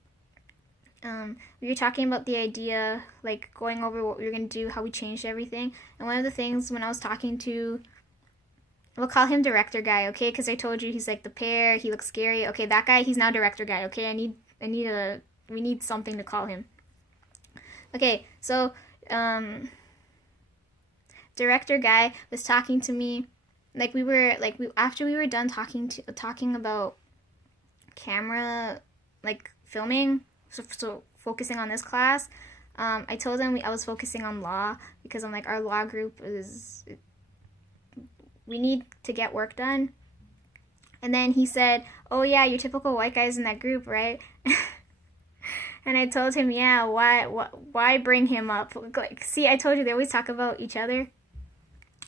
We were talking about the idea, like going over what we were gonna do, how we changed everything. And one of the things when I was talking to, we'll call him director guy, okay? Because I told you he's like the pear. He looks scary. Okay, that guy, he's now director guy. Okay, we need something to call him. Okay, so director guy was talking to me, like after we were done talking about camera, like filming, so focusing on this class. I told him I was focusing on law because I'm like, our law group we need to get work done. And then he said, "Oh yeah, your typical white guys in that group, right?" And I told him, "Yeah, why bring him up? Like, see, I told you they always talk about each other,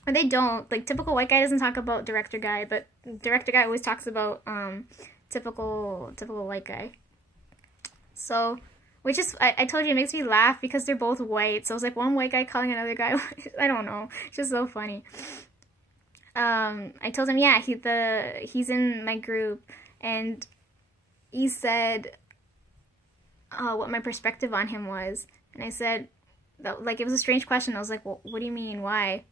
or they don't. Like, typical white guy doesn't talk about director guy, but director guy always talks about typical white guy. So, which is I told you, it makes me laugh because they're both white. So it's like one white guy calling another guy. I don't know. It's just so funny. I told him, yeah, he's in my group, and he said what my perspective on him was, and I said, like, it was a strange question. I was like, well, what do you mean, why?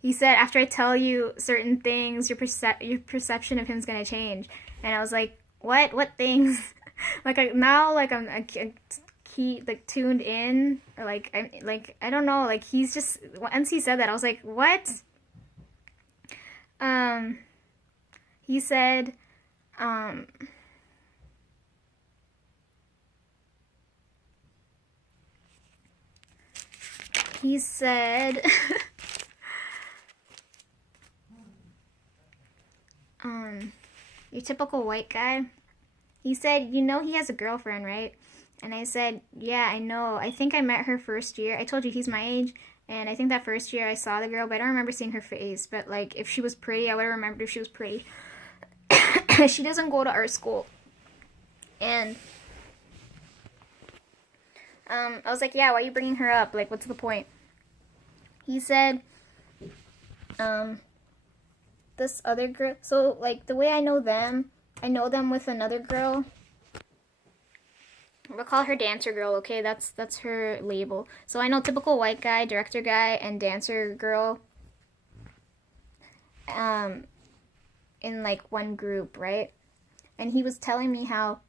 He said, after I tell you certain things, your perception of him's gonna change. And I was like, what things? Like, I'm key, like, tuned in, or I don't know, like, he's just, once he said that, I was like, what? He said, he said, your typical white guy. He said, you know he has a girlfriend, right? And I said, yeah, I know. I think I met her first year. I told you he's my age. And I think that first year I saw the girl, but I don't remember seeing her face. But, like, if she was pretty, I would have remembered if she was pretty. She doesn't go to art school. And I was like, yeah, why are you bringing her up? Like, what's the point? He said, this other girl. So, like, the way I know them with another girl. We'll call her Dancer Girl, okay? That's her label. So I know typical white guy, director guy, and Dancer Girl in, like, one group, right? And he was telling me how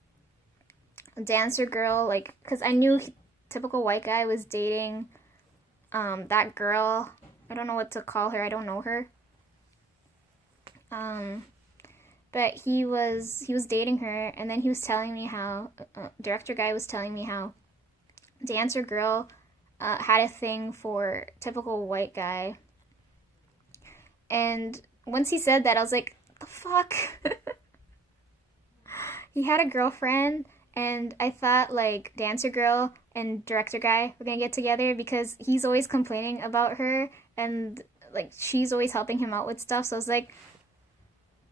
Dancer Girl, like, because I knew typical white guy was dating that girl. I don't know what to call her. I don't know her. But he was dating her, and then he was telling me how, director guy was telling me how Dancer Girl had a thing for typical white guy. And once he said that, I was like, the fuck? He had a girlfriend, and I thought, like, Dancer Girl and director guy were gonna get together because he's always complaining about her, and, like, she's always helping him out with stuff. So I was like,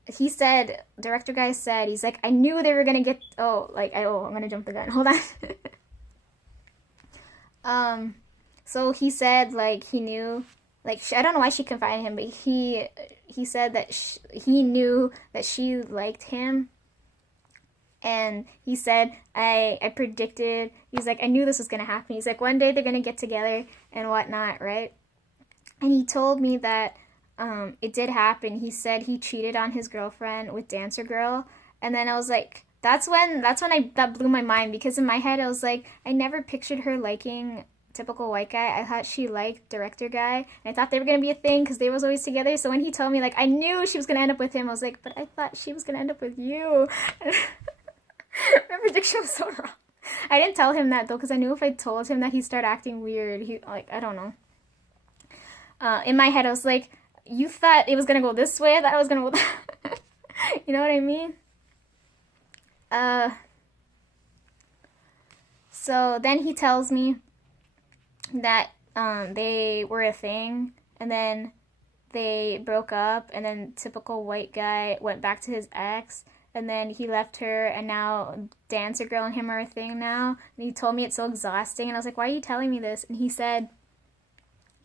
he said, director guy said, he's like, I knew they were gonna get, I'm gonna jump the gun. Hold on. So he said, like, he knew, like, I don't know why she confided in him, but he said that he knew that she liked him. And he said, I predicted, he's like, I knew this was gonna happen. He's like, one day they're gonna get together and whatnot, right? And he told me that it did happen. He said he cheated on his girlfriend with Dancer Girl. And then I was like, that blew my mind, because in my head I was like, I never pictured her liking typical white guy. I thought she liked director guy, and I thought they were gonna be a thing because they was always together. So when he told me, like, I knew she was gonna end up with him, I was like, but I thought she was gonna end up with you. My prediction was so wrong. I didn't tell him that though, because I knew if I told him that, he'd start acting weird. He, like, I don't know. In my head I was like, you thought it was gonna go this way, I thought it was gonna go that. You know what I mean? So then he tells me that they were a thing, and then they broke up, and then typical white guy went back to his ex, and then he left her, and now Dancer Girl and him are a thing now. And he told me it's so exhausting, and I was like, why are you telling me this? And he said,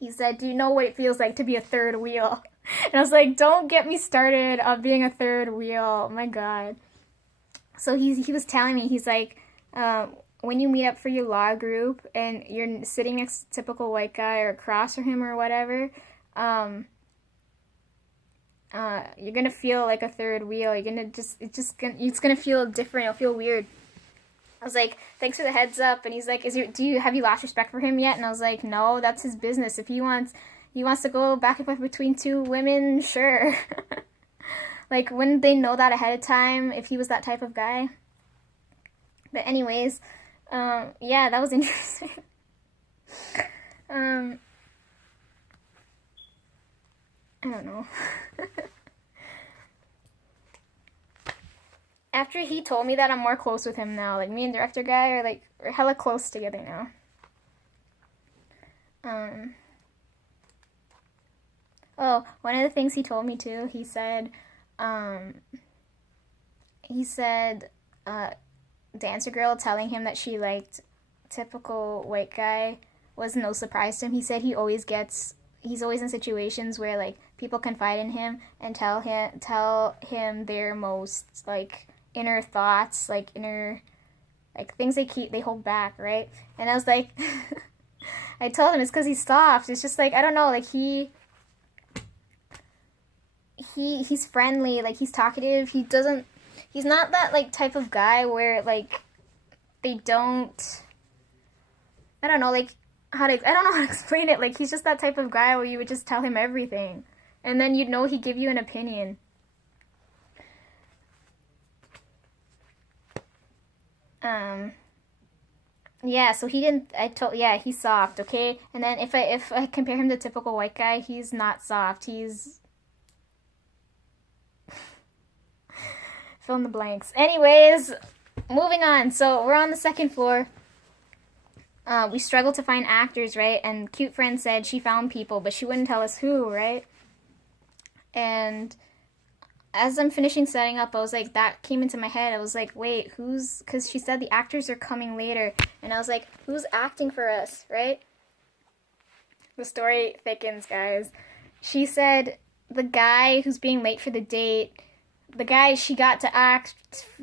do you know what it feels like to be a third wheel? And I was like, don't get me started on being a third wheel. Oh my God. So he was telling me, he's like, when you meet up for your law group and you're sitting next to a typical white guy or across from him or whatever, you're gonna feel like a third wheel. You're gonna it's gonna feel different. It'll feel weird. I was like, thanks for the heads up. And he's like, have you lost respect for him yet? And I was like, no, that's his business. If he wants to go back and forth between two women, sure. Like, wouldn't they know that ahead of time if he was that type of guy? But anyways, yeah, that was interesting. I don't know. After he told me that, I'm more close with him now. Like, me and director guy are like, we're hella close together now. Oh, one of the things he told me too, he said, Dancer Girl telling him that she liked typical white guy was no surprise to him. He said he's always in situations where, like, people confide in him and tell him their most, like, inner thoughts, like, things they hold back, right? And I was like, I told him it's because he's soft. It's just like, I don't know, like, he's friendly, like, he's talkative. He's not that, like, type of guy where, like, they don't, I don't know, like, I don't know how to explain it. Like, he's just that type of guy where you would just tell him everything, and then you'd know he'd give you an opinion. Yeah, so he's soft, okay? And then if I compare him to typical white guy, he's not soft. He's fill in the blanks. Anyways, moving on. So we're on the second floor. We struggled to find actors, right? And Cute Friend said she found people, but she wouldn't tell us who, right? And as I'm finishing setting up, I was like, that came into my head. I was like, wait, because she said the actors are coming later. And I was like, who's acting for us, right? The story thickens, guys. She said the guy who's being late for the date, the guy she got to act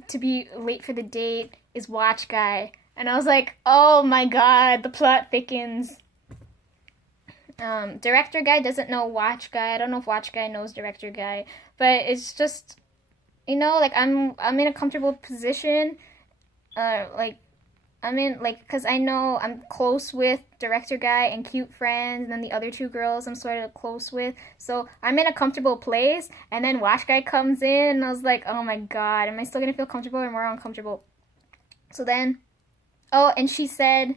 to be late for the date is Watch Guy. And I was like, oh my God, the plot thickens. Director Guy doesn't know Watch Guy. I don't know if Watch Guy knows Director Guy. But it's just, like, I'm in a comfortable position. Because I know I'm close with Director Guy and Cute Friends, and then the other two girls I'm sort of close with. So I'm in a comfortable place, and then Watch Guy comes in, and I was like, oh my God, am I still going to feel comfortable or more uncomfortable? So then, and she said,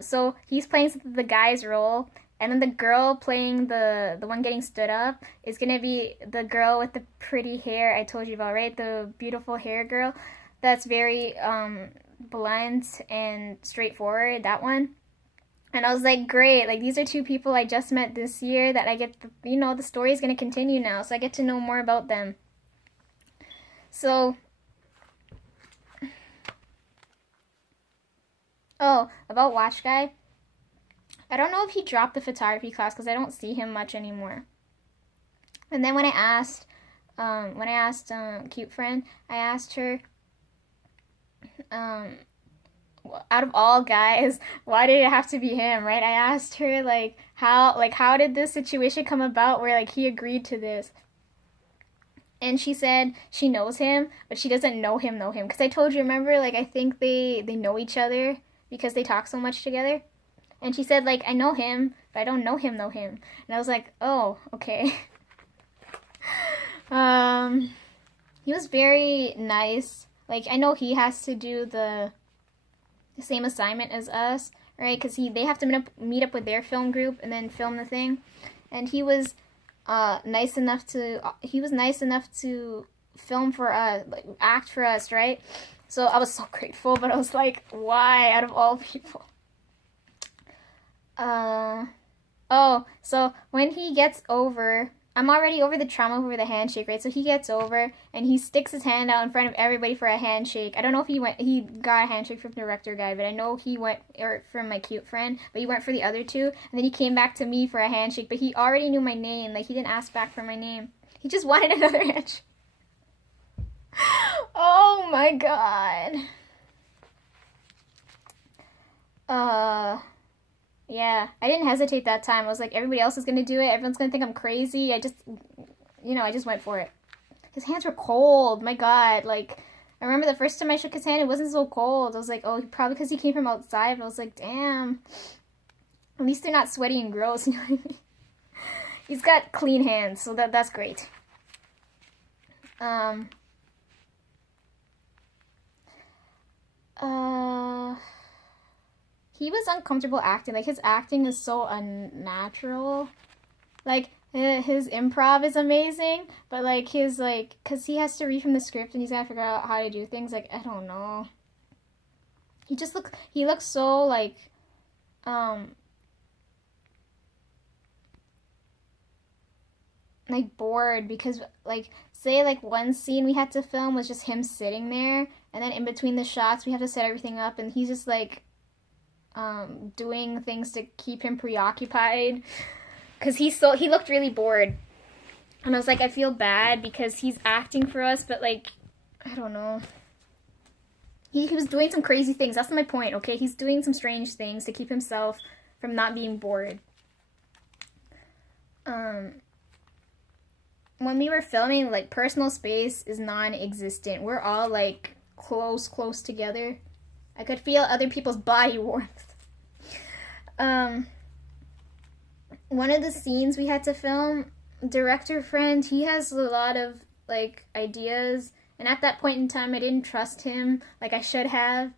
so he's playing the guy's role, and then the girl playing the one getting stood up is going to be the girl with the pretty hair I told you about, right? The beautiful hair girl that's very, blunt and straightforward, that one. And I was like, great, like, these are two people I just met this year that I get, the story is going to continue now, so I get to know more about them. So, oh, about Watch Guy. I don't know if he dropped the photography class because I don't see him much anymore. And then when I asked Cute Friend, I asked her, out of all guys, why did it have to be him, right? I asked her how did this situation come about where like he agreed to this? And she said she knows him, but she doesn't know him. Because I told you, remember, like I think they know each other because they talk so much together. And she said like I know him, but I don't know him. And I was like, oh, okay. He was very nice. Like I know he has to do the same assignment as us, right? Because they have to meet up with their film group and then film the thing. And he was nice enough to film for us, like act for us, right? So I was so grateful, but I was like, why out of all people? So when he gets over, I'm already over the trauma over the handshake, right? So he gets over and he sticks his hand out in front of everybody for a handshake. I don't know if he got a handshake from the director guy, but I know he went from my Cute Friend, but he went for the other two. And then he came back to me for a handshake, but he already knew my name. Like he didn't ask back for my name. He just wanted another handshake. Oh my god. Yeah, I didn't hesitate that time. I was like, everybody else is gonna do it. Everyone's gonna think I'm crazy. I just went for it. His hands were cold. My god, like, I remember the first time I shook his hand, it wasn't so cold. I was like, oh, probably because he came from outside. But I was like, damn. At least they're not sweaty and gross. You know what I mean? He's got clean hands, so that's great. He was uncomfortable acting. Like his acting is so unnatural. Like his improv is amazing, but like his cause he has to read from the script and he's gotta figure out how to do things. Like I don't know. He looks so like bored because like say like one scene we had to film was just him sitting there, and then in between the shots we have to set everything up and he's just like doing things to keep him preoccupied because he looked really bored, and I was like, I feel bad because he's acting for us, but like I don't know, he was doing some crazy things. That's my point. Okay, he's doing some strange things to keep himself from not being bored. When we were filming, like personal space is non-existent. We're all like close together. I could feel other people's body warmth. One of the scenes we had to film, director friend, he has a lot of like ideas, and at that point in time I didn't trust him like I should have.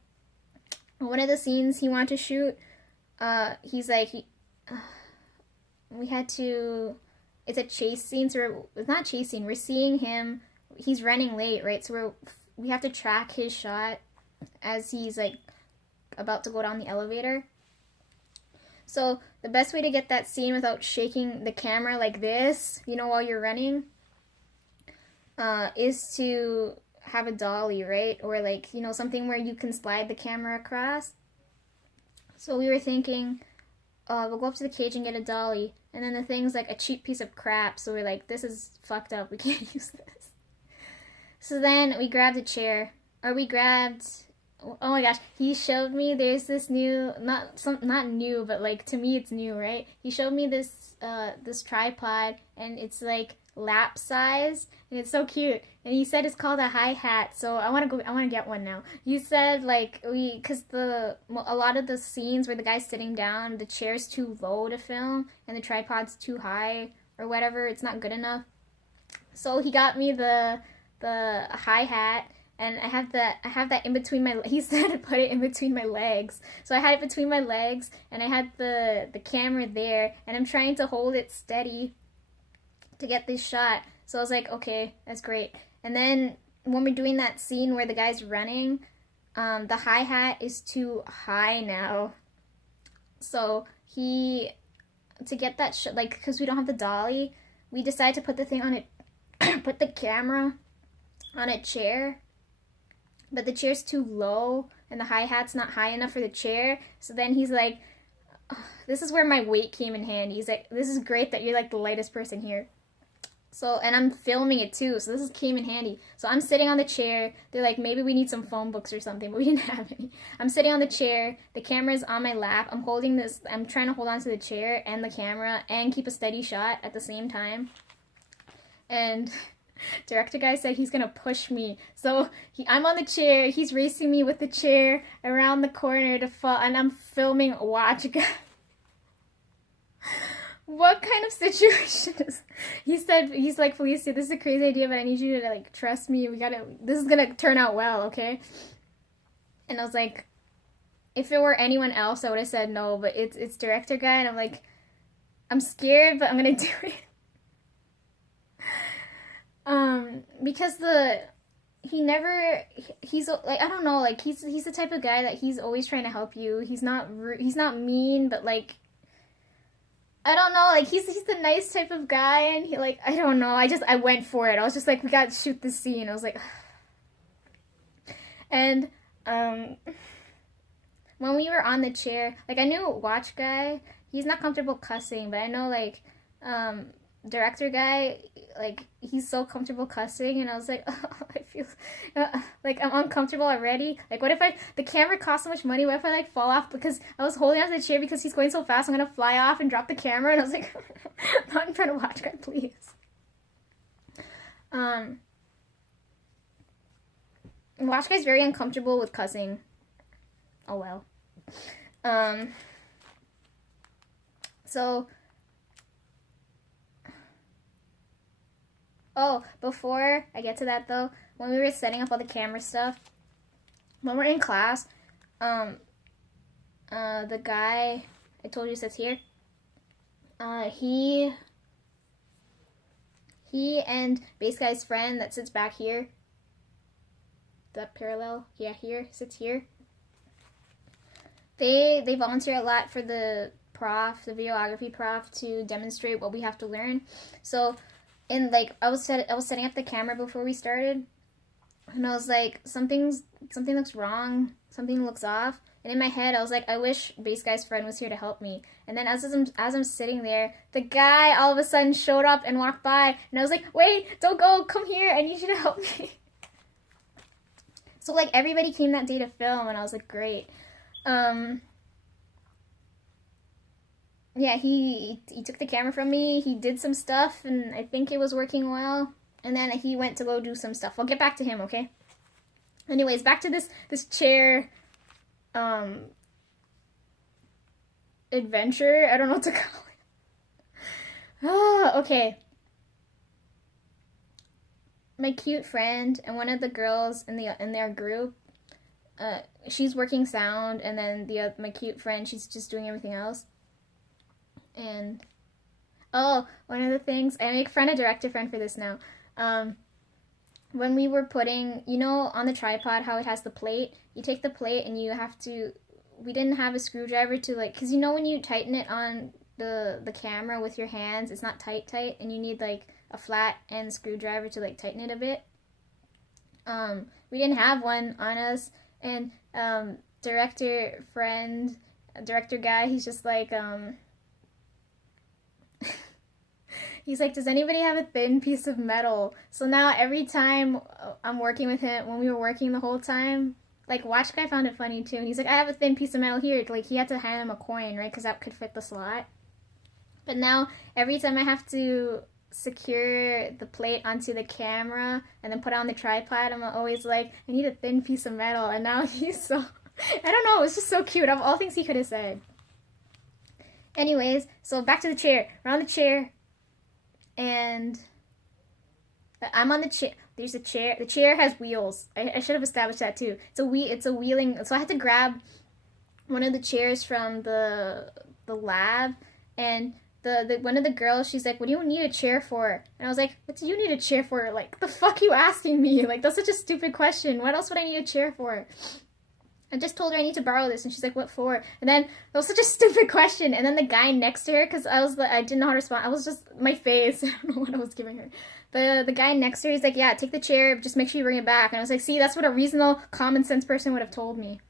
One of the scenes he wanted to shoot, he's like we had to, it's a chase scene, so it's not chase scene, we're seeing him, he's running late, right? So we have to track his shot as he's like about to go down the elevator. So the best way to get that scene without shaking the camera like this, while you're running, is to have a dolly, right? Or like, something where you can slide the camera across. So we were thinking, we'll go up to the cage and get a dolly. And then the thing's like a cheap piece of crap. So we're like, this is fucked up. We can't use this. So then we grabbed a chair. Or we grabbed... Oh my gosh, he showed me there's this new, not new, but like to me it's new, right? He showed me this tripod, and it's like lap size, and it's so cute. And he said it's called a hi-hat, so I want to get one now. You said like cause a lot of the scenes where the guy's sitting down, the chair's too low to film, and the tripod's too high, or whatever, it's not good enough. So he got me the hi-hat. And I have that in between my... He said to put it in between my legs. So I had it between my legs, and I had the camera there, and I'm trying to hold it steady to get this shot. So I was like, okay, that's great. And then when we're doing that scene where the guy's running, the hi-hat is too high now. So to get that shot, because we don't have the dolly, we decided to put the thing on it, put the camera on a chair, but the chair's too low and the hi-hat's not high enough for the chair. So then he's like, this is where my weight came in handy. He's like, this is great that you're like the lightest person here. So, and I'm filming it too, so this came in handy. So I'm sitting on the chair. They're like, maybe we need some phone books or something, but we didn't have any. I'm sitting on the chair. The camera's on my lap. I'm holding this. I'm trying to hold on to the chair and the camera and keep a steady shot at the same time. And director guy said he's gonna push me. So I'm on the chair. He's racing me with the chair around the corner to fall, and I'm filming Watch Guy. What kind of situation is? He said, he's like, Felicia, this is a crazy idea, but I need you to like trust me. This is gonna turn out well, okay? And I was like, if it were anyone else, I would have said no, but it's director guy, and I'm like, I'm scared, but I'm gonna do it. Because he's like, I don't know, like he's the type of guy that he's always trying to help you. He's not mean, but like, I don't know, like, he's the nice type of guy, and he, like, I don't know, I went for it. I was just like, we gotta shoot this scene. I was like, and, when we were on the chair, like, I knew Watch Guy, he's not comfortable cussing, but I know, like, director guy, like, he's so comfortable cussing, and I was like, oh, I feel like I'm uncomfortable already. Like, what if the camera costs so much money, what if I like fall off, because I was holding onto the chair because he's going so fast, I'm gonna fly off and drop the camera, and I was like, not in front of Watch Guy, please. Watch Guy's very uncomfortable with cussing. Oh well. So, oh, before I get to that though, when we were setting up all the camera stuff, when we're in class, the guy I told you sits here, he and Base Guy's friend that sits back here, that parallel, yeah, here, sits here. They volunteer a lot for the videography prof, to demonstrate what we have to learn. So, like, I was setting up the camera before we started, and I was like, something looks wrong, something looks off, and in my head I was like, I wish Base Guy's friend was here to help me. And then as I'm sitting there, the guy all of a sudden showed up and walked by, and I was like, wait, don't go, come here, I need you to help me. So like, everybody came that day to film, and I was like, great. Yeah, he took the camera from me, he did some stuff, and I think it was working well, and then he went to go do some stuff. I'll get back to him, okay? Anyways, back to this chair, adventure? I don't know what to call it. Oh, okay. My cute friend and one of the girls in their group, she's working sound, and then my cute friend, she's just doing everything else. And oh, one of the things, I make a director friend for this now. When we were putting, you know, on the tripod how it has the plate, you take the plate and you have to, we didn't have a screwdriver to like, because you know when you tighten it on the camera with your hands, it's not tight, and you need like a flat end screwdriver to like tighten it a bit. We didn't have one on us, and director guy, he's just like, he's like, does anybody have a thin piece of metal? So now every time I'm working with him, when we were working the whole time, like, Watch Guy found it funny too, and he's like, I have a thin piece of metal here. Like, he had to hand him a coin, right, because that could fit the slot. But now, every time I have to secure the plate onto the camera and then put it on the tripod, I'm always like, I need a thin piece of metal, and now he's so, I don't know, it's just so cute, of all things he could have said. Anyways, so back to the chair. We're on the chair, and I'm on the chair. There's a chair. The chair has wheels. I should have established that too. It's a wheeling. So I had to grab one of the chairs from the lab, and the one of the girls, she's like, "What do you need a chair for?" And I was like, "What do you need a chair for? Like, the fuck you asking me? Like, that's such a stupid question. What else would I need a chair for?" I just told her I need to borrow this, and she's like, what for? And then, that was such a stupid question, and then the guy next to her, because I didn't know how to respond, I was just, my face, I don't know what I was giving her. The guy next to her, he's like, yeah, take the chair, just make sure you bring it back. And I was like, see, that's what a reasonable, common sense person would have told me.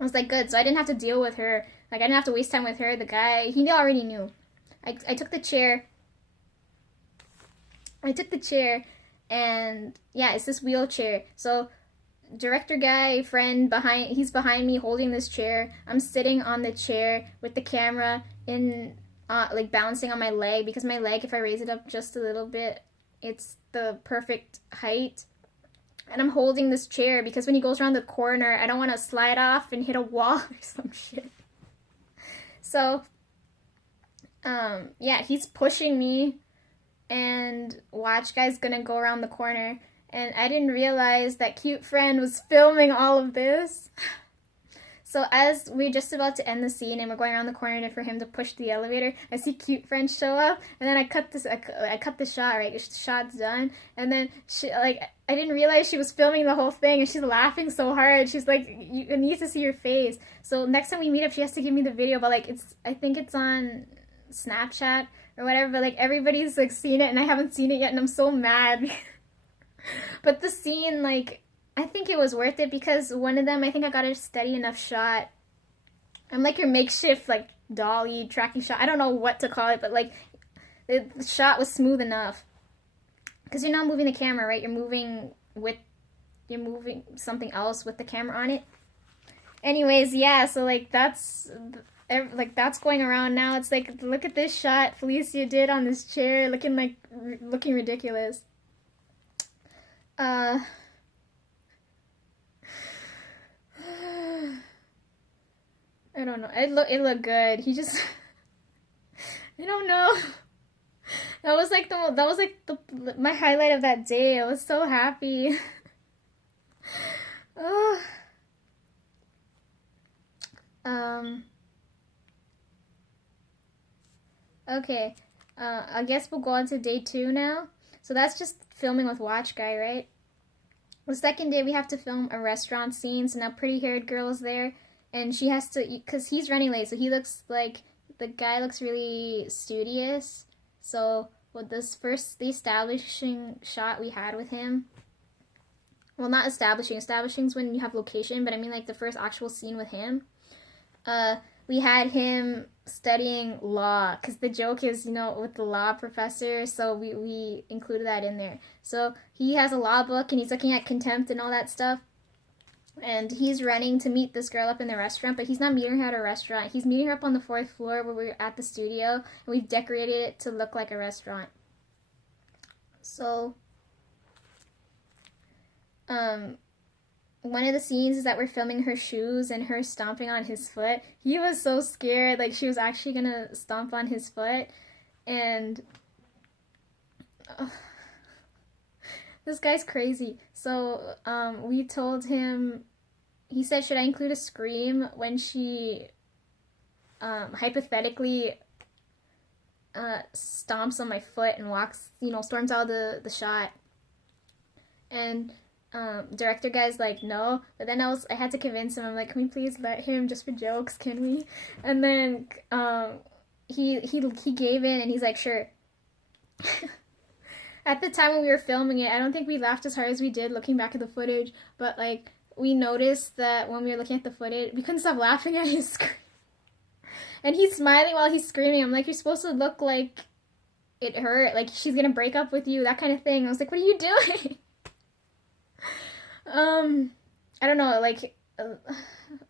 I was like, good, so I didn't have to deal with her, like, I didn't have to waste time with her. The guy, he already knew. I took the chair, and yeah, it's this wheelchair, so director guy friend he's behind me holding this chair. I'm sitting on the chair with the camera in like bouncing on my leg, because my leg, if I raise it up just a little bit, it's the perfect height. And I'm holding this chair because when he goes around the corner, I don't want to slide off and hit a wall or some shit. So yeah, he's pushing me, and watch guy's gonna go around the corner. And I didn't realize that cute friend was filming all of this. So as we're just about to end the scene and we're going around the corner for him to push the elevator, I see cute friend show up, and then I cut the shot, right? The shot's done, and then I didn't realize she was filming the whole thing, and she's laughing so hard. She's like, you need to see your face. So next time we meet up, she has to give me the video, but like I think it's on Snapchat or whatever, but like everybody's like seen it and I haven't seen it yet, and I'm so mad. But the scene, like, I think it was worth it, because one of them, I think I got a steady enough shot. I'm like your makeshift, like, dolly tracking shot. I don't know what to call it, but like, the shot was smooth enough. Because you're not moving the camera, right? You're moving something else with the camera on it. Anyways, yeah, so like that's going around now. It's like, look at this shot Felicia did on this chair, looking ridiculous. I don't know. It looked good. He just I don't know. That was like my highlight of that day. I was so happy. Okay. I guess we'll go on to day 2 now. So that's just filming with Watch Guy, right? The second day we have to film a restaurant scene. So now pretty haired girl is there, and she has to, because he's running late, so he looks like, the guy looks really studious. So with the establishing shot we had with him, well, not establishing's when you have location, but I mean like the first actual scene with him, we had him studying law, because the joke is, with the law professor, so we included that in there. So he has a law book, and he's looking at contempt and all that stuff, and he's running to meet this girl up in the restaurant, but he's not meeting her at a restaurant. He's meeting her up on the 4th floor where we're at the studio, and we've decorated it to look like a restaurant. So one of the scenes is that we're filming her shoes and her stomping on his foot. He was so scared, like she was actually gonna stomp on his foot, and this guy's crazy. So we told him, he said, should I include a scream when she hypothetically stomps on my foot and walks, storms out of the shot? And director guy's like, no. But then I had to convince him. I'm like, can we please let him, just for jokes, can we? And then he gave in, and he's like, sure. At the time when we were filming it, I don't think we laughed as hard as we did looking back at the footage, but like, we noticed that when we were looking at the footage, we couldn't stop laughing at his scream. And he's smiling while he's screaming. I'm like, you're supposed to look like it hurt, like she's gonna break up with you, that kind of thing. I was like, what are you doing? I don't know, like,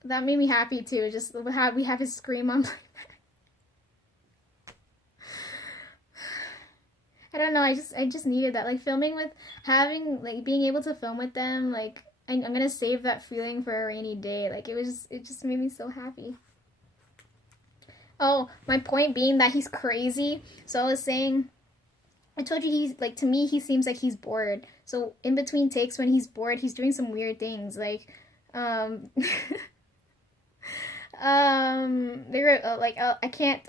that made me happy too, just we have his scream on my back. I don't know, I just needed that, like, filming with, being able to film with them, like, I'm gonna save that feeling for a rainy day, like, it just made me so happy. Oh, my point being that he's crazy, so I was saying, I told you he's, like, to me, he seems like he's bored. So in between takes, when he's bored, he's doing some weird things. Like, I can't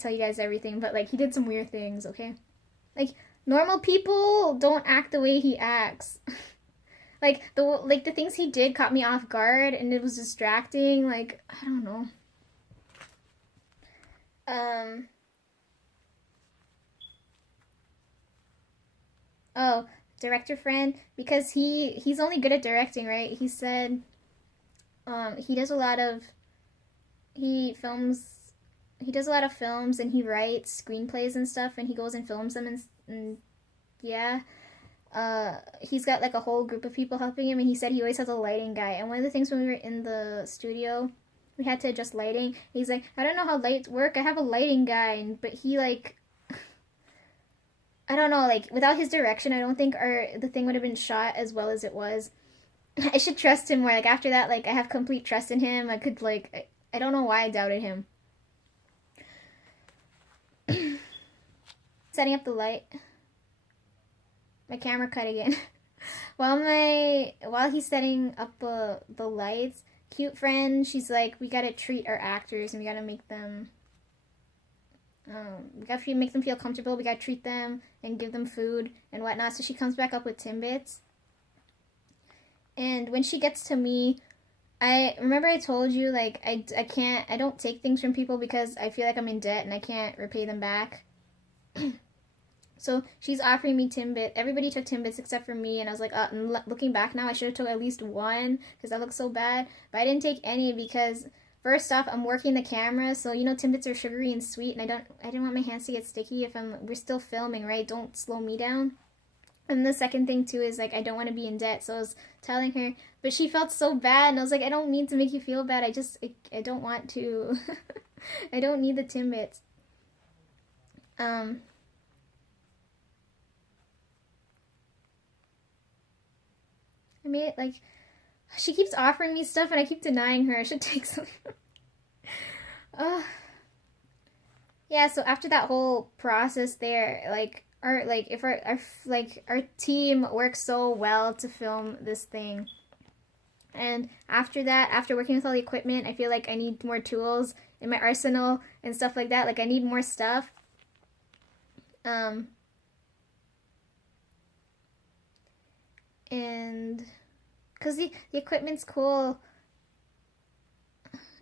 tell you guys everything, but like, he did some weird things, okay? Like, normal people don't act the way he acts. Like the things he did caught me off guard, and it was distracting. Like, I don't know. Um. Oh, director friend, because he's only good at directing, right? He said he does a lot of he films he does a lot of films, and he writes screenplays and stuff, and he goes and films them, and yeah. He's got like a whole group of people helping him, and he said he always has a lighting guy. And one of the things when we were in the studio, we had to adjust lighting. He's like, I don't know how lights work. I have a lighting guy, but he like, I don't know, like without his direction, I don't think the thing would have been shot as well as it was. I should trust him more. Like after that, like I have complete trust in him. I could like, I don't know why I doubted him. Setting up the light. My camera cut again. While he's setting up the lights, cute friend, she's like, we gotta treat our actors, and we gotta make them we gotta make them feel comfortable. We gotta treat them and give them food and whatnot. So she comes back up with Timbits, and when she gets to me, I remember I told you like I don't take things from people because I feel like I'm in debt and I can't repay them back. So she's offering me Timbit. Everybody took Timbits except for me, and I was like, looking back now, I should have took at least one because that looks so bad. But I didn't take any because first off, I'm working the camera, so you know Timbits are sugary and sweet, and I didn't want my hands to get sticky if we're still filming, right? Don't slow me down. And the second thing too is like I don't want to be in debt, so I was telling her, but she felt so bad, and I was like, I don't mean to make you feel bad. I don't want to. I don't need the Timbits. I made it like she keeps offering me stuff and I keep denying her. I should take some. Yeah. So after that whole process, there, like our team works so well to film this thing, and after that, after working with all the equipment, I feel like I need more tools in my arsenal and stuff like that. Like I need more stuff. And because the equipment's cool.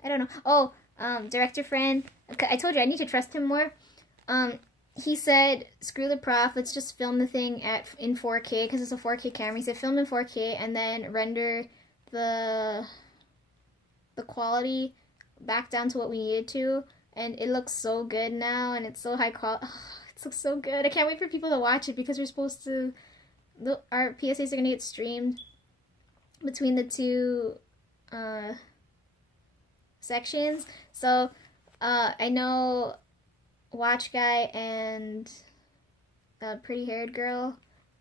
I don't know. Oh, director friend. I told you I need to trust him more. He said, "Screw the prof. Let's just film the thing in 4K because it's a 4K camera." He said, "Film in 4K and then render the quality back down to what we needed to." And it looks so good now, and it's so high quality. Oh, it looks so good. I can't wait for people to watch it because we're supposed to. Our PSAs are gonna get streamed between the two sections. So I know Watch Guy and Pretty Haired Girl,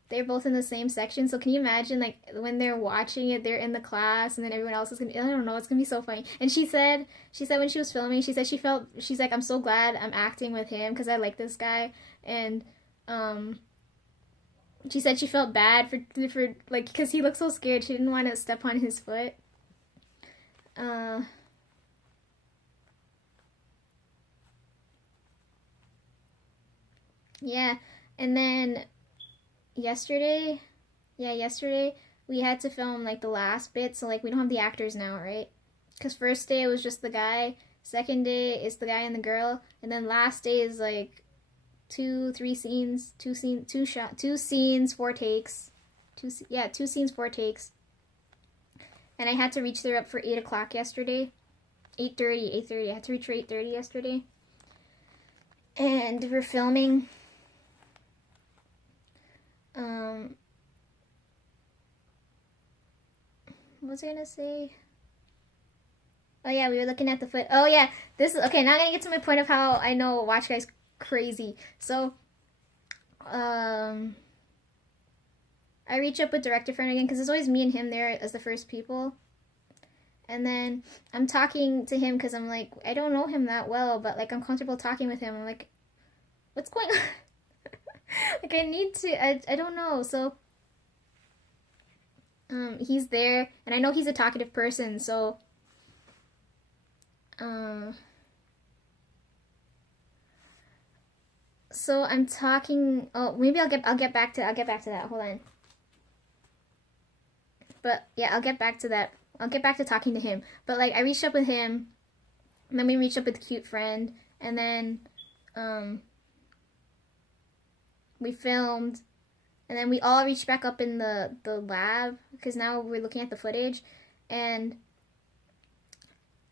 they're both in the same section. So can you imagine like when they're watching it, they're in the class, and then everyone else is gonna, I don't know, it's gonna be so funny. And she said when she was filming, she said she's like, I'm so glad I'm acting with him because I like this guy. And she said she felt bad for like because he looked so scared. She didn't want to step on his foot. Yeah, and then yesterday, yesterday we had to film like the last bit. So like we don't have the actors now, right? Because first day it was just the guy. Second day is the guy and the girl, and then last day is like two scenes, 4 takes, two scenes, 4 takes, and I had to reach there up for 8 o'clock yesterday, 8:30. I had to reach for 8:30 yesterday, and we're filming. What was I gonna say? Oh yeah, we were looking at the foot. Oh yeah, this is okay. Now I'm gonna get to my point of how I know Watch Guy's crazy. So, I reach up with director friend again because it's always me and him there as the first people. And then I'm talking to him because I'm like, I don't know him that well, but like I'm comfortable talking with him. I'm like, what's going on? Like I need to, I don't know. So he's there, and I know he's a talkative person, so so I'm talking. Oh, maybe I'll get back to that. Hold on. But yeah, I'll get back to that. I'll get back to talking to him. But like I reached up with him, and then we reached up with cute friend, and then we filmed, and then we all reached back up in the lab because now we're looking at the footage, and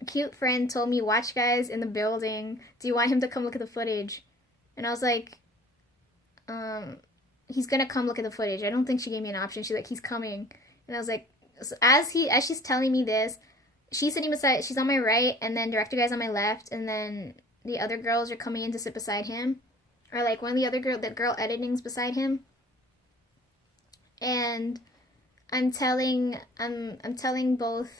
a cute friend told me, "Watch guys in the building. Do you want him to come look at the footage?" And I was like, he's gonna come look at the footage. I don't think she gave me an option. She's like, he's coming. And I was like, so as she's telling me this, she's sitting beside, she's on my right, and then director guy's on my left, and then the other girls are coming in to sit beside him. Or like one of the other the girl editing's beside him. And I'm telling both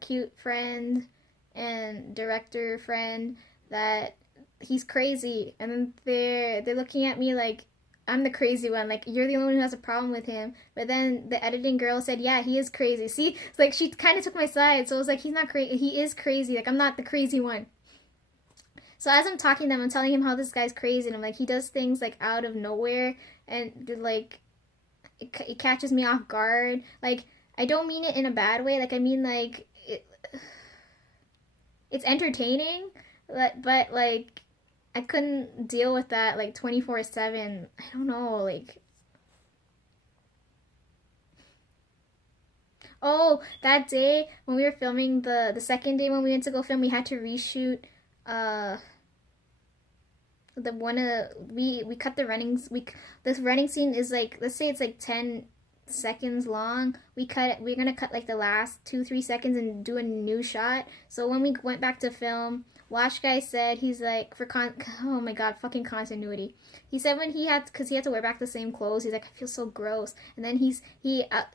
cute friend and director friend that he's crazy, and then they're looking at me like I'm the crazy one, like you're the only one who has a problem with him. But then the editing girl said, yeah, he is crazy. See, it's like she kind of took my side, so I was like, he's not crazy, he is crazy, like I'm not the crazy one. So as I'm talking to them, I'm telling him how this guy's crazy, and I'm like, he does things like out of nowhere, and like it catches me off guard. Like I don't mean it in a bad way, like I mean like it's entertaining, but like I couldn't deal with that like 24/7. I don't know, like. Oh, that day when we were filming the second day when we went to go film, we had to reshoot the one we cut the runnings. This running scene is like, let's say it's like 10 seconds long. We're gonna cut like the last 2-3 seconds and do a new shot. So when we went back to film, Watch Guy said, he's like, oh my god, fucking continuity. He said when because he had to wear back the same clothes, he's like, I feel so gross. And then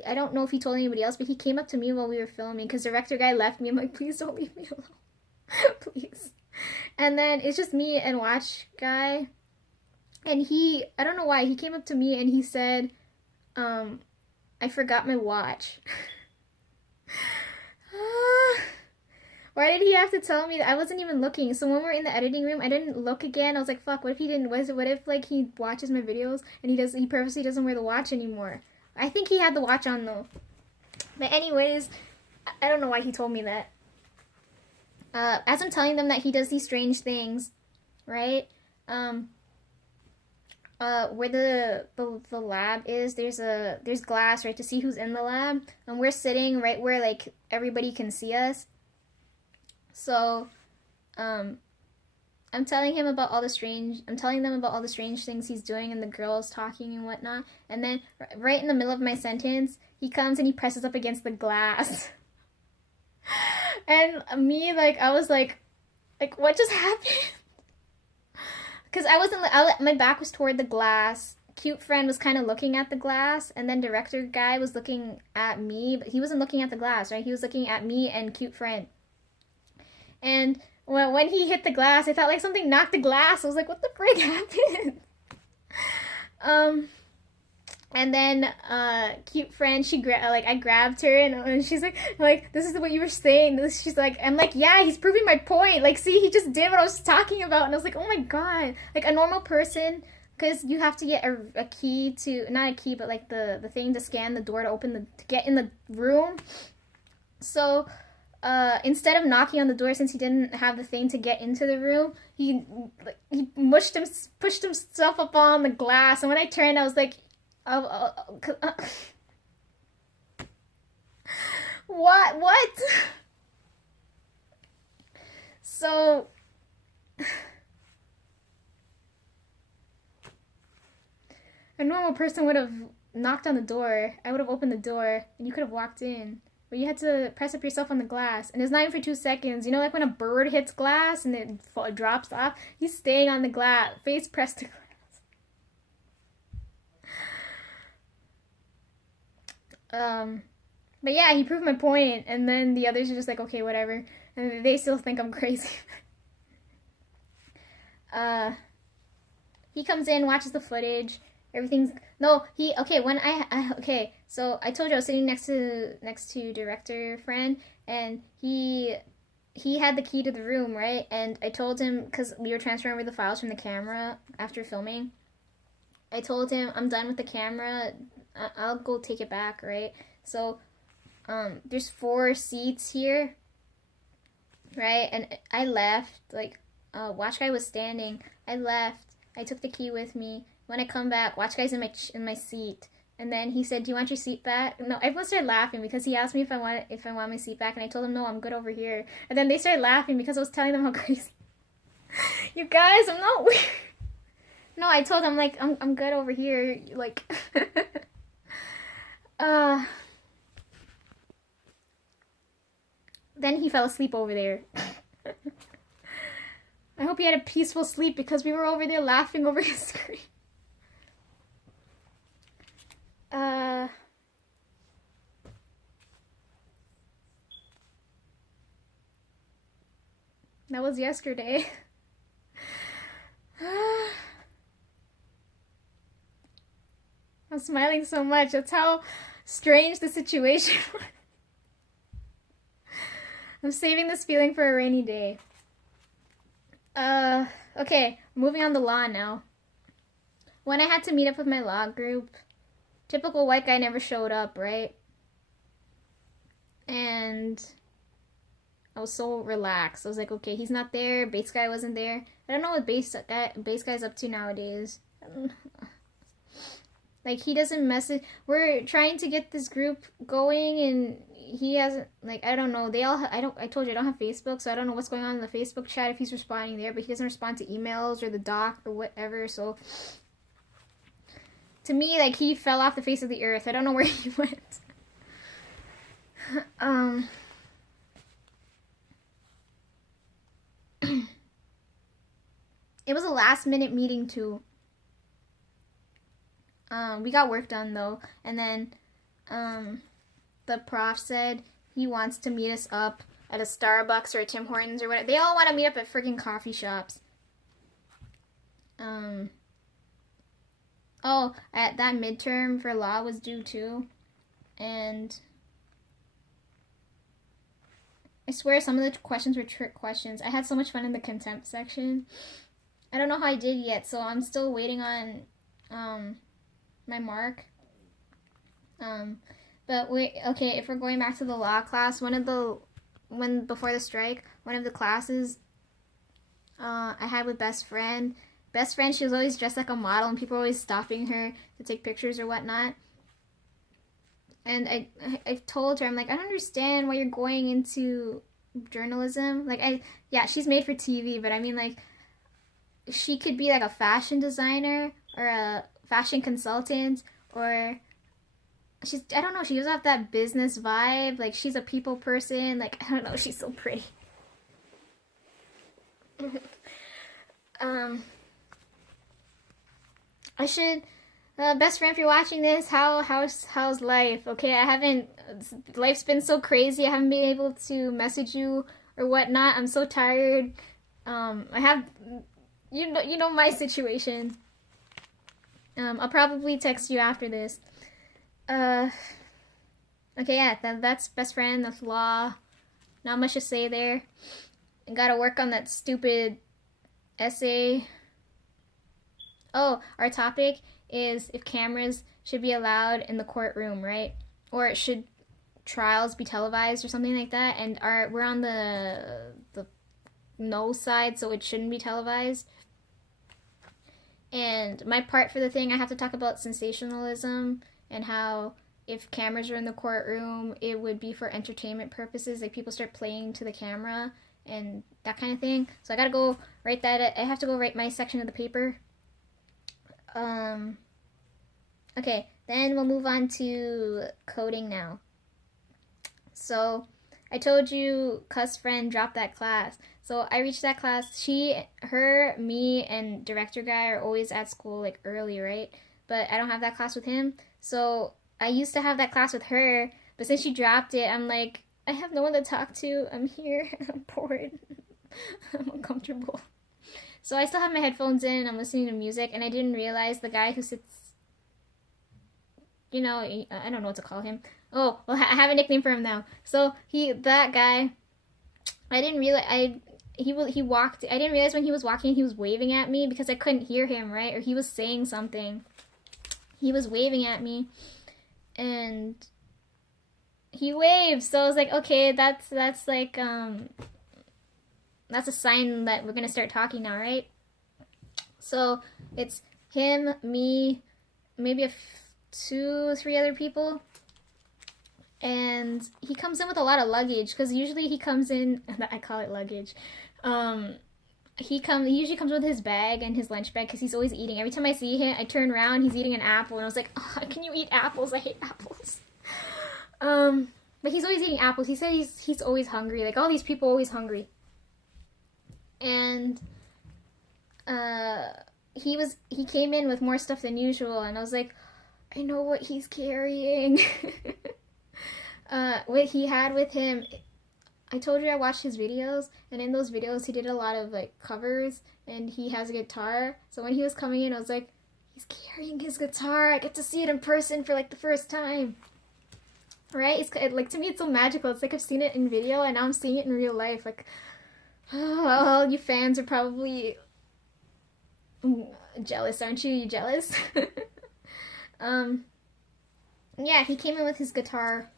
I don't know if he told anybody else, but he came up to me while we were filming, because director guy left me. I'm like, please don't leave me alone. Please. And then it's just me and Watch Guy. And I don't know why, he came up to me and he said, I forgot my watch. Why did he have to tell me that? I wasn't even looking. So when we're in the editing room, I didn't look again. I was like, fuck, what if he didn't, what if like he watches my videos and he purposely doesn't wear the watch anymore? I think he had the watch on though. But anyways, I don't know why he told me that. As I'm telling them that he does these strange things, right? Where the lab is, there's glass, right, to see who's in the lab, and we're sitting right where like everybody can see us. So, I'm telling them about all the strange things he's doing, and the girls talking and whatnot. And then right in the middle of my sentence, he comes and he presses up against the glass. And me, like, I was like what just happened? Because my back was toward the glass. Cute friend was kind of looking at the glass, and then director guy was looking at me, but he wasn't looking at the glass, right? He was looking at me and cute friend. And when he hit the glass, I thought like something knocked the glass. I was like, what the frick happened? And then cute friend, I grabbed her, and she's like, this is what you were saying. She's like, I'm like, yeah, he's proving my point. Like, see, he just did what I was talking about. And I was like, oh my god. Like, a normal person, because you have to get a key to, not a key, but like the thing to scan the door to get in the room. So instead of knocking on the door, since he didn't have the thing to get into the room, he pushed himself up on the glass. And when I turned, I was like, what? So a normal person would have knocked on the door. I would have opened the door, and you could have walked in. But you had to press up yourself on the glass, and it's not even for 2 seconds. You know, like when a bird hits glass and it drops off. He's staying on the glass, face pressed to glass. But yeah, he proved my point, and then the others are just like, okay, whatever, and they still think I'm crazy. He comes in, watches the footage, everything's, so I told you I was sitting next to director friend, and he had the key to the room, right? And I told him, because we were transferring over the files from the camera after filming, I told him, I'm done with the camera, I'll go take it back, right? So there's 4 seats here, right? And I left, like, Watch Guy was standing. I left. I took the key with me. When I come back, Watch Guy's in my seat. And then he said, "Do you want your seat back?" No, everyone started laughing because he asked me if I want my seat back, and I told him no, I'm good over here. And then they started laughing because I was telling them how crazy. You guys, I'm not weird. No, I told them like I'm good over here. Like, Then he fell asleep over there. I hope he had a peaceful sleep because we were over there laughing over his screen. That was yesterday. I'm smiling so much. That's how strange the situation was. I'm saving this feeling for a rainy day. Okay, moving on to law now. When I had to meet up with my law group, typical white guy never showed up, right? And I was so relaxed. I was like, okay, he's not there. Base guy wasn't there. I don't know what base guy's up to nowadays. Like, he doesn't message. We're trying to get this group going, and he hasn't, like, I don't know. I told you I don't have Facebook, so I don't know what's going on in the Facebook chat if he's responding there, but he doesn't respond to emails or the doc or whatever, so. To me, like, he fell off the face of the earth. I don't know where he went. It was a last-minute meeting, too. We got work done, though. And then, the prof said he wants to meet us up at a Starbucks or a Tim Hortons or whatever. They all want to meet up at freaking coffee shops. Oh, that midterm for law was due, too. And I swear some of the questions were trick questions. I had so much fun in the contempt section. I don't know how I did yet, so I'm still waiting on, my mark. But wait, okay, if we're going back to the law class, before the strike, one of the classes, I had with best friend, she was always dressed like a model, and people were always stopping her to take pictures or whatnot. And I told her, I'm like, I don't understand why you're going into journalism. Like, she's made for TV, but I mean, like, she could be like a fashion designer or a fashion consultant, or I don't know, she doesn't have that business vibe. Like, she's a people person. Like, I don't know, she's so pretty. I should, best friend, if you're watching this, how's life? Okay, life's been so crazy, I haven't been able to message you or whatnot. I'm so tired. I have, you know my situation. I'll probably text you after this. Okay, yeah, that's best friend, that's law. Not much to say there. I gotta work on that stupid essay. Oh, our topic is if cameras should be allowed in the courtroom, right? Or should trials be televised or something like that? And we're on the no side, so it shouldn't be televised. And my part for the thing, I have to talk about sensationalism and how if cameras are in the courtroom, it would be for entertainment purposes. Like, people start playing to the camera and that kind of thing. So I gotta go write that. I have to go write my section of the paper. Okay, then we'll move on to coding now. So I told you Cuss Friend dropped that class. So I reached that class. Me, and director guy are always at school, like, early, right? But I don't have that class with him. So I used to have that class with her, but since she dropped it, I'm like, I have no one to talk to. I'm here. I'm bored. I'm uncomfortable. So I still have my headphones in. I'm listening to music, and I didn't realize the guy who sits, I don't know what to call him. Oh, well, I have a nickname for him now. So that guy, I didn't realize, he walked, I didn't realize when he was walking, he was waving at me because I couldn't hear him, right? Or he was saying something. He was waving at me, and he waves. So I was like, okay, that's like that's a sign that we're gonna start talking now, right? So it's him, me, maybe two, three other people, and he comes in with a lot of luggage because usually he comes in. I call it luggage. He usually comes with his bag and his lunch bag because he's always eating. Every time I see him, I turn around, he's eating an apple, and I was like, oh, can you eat apples? I hate apples. But he's always eating apples. He said he's always hungry. Like all these people, always hungry. And he came in with more stuff than usual, and I was like, I know what he's carrying. What he had with him, I told you I watched his videos, and in those videos he did a lot of like covers, and he has a guitar. So when he was coming in, I was like, he's carrying his guitar. I get to see it in person for like the first time. Right? Like to me it's so magical. It's like I've seen it in video and now I'm seeing it in real life. Like, oh, you fans are probably jealous, aren't you? You jealous? Yeah, he came in with his guitar.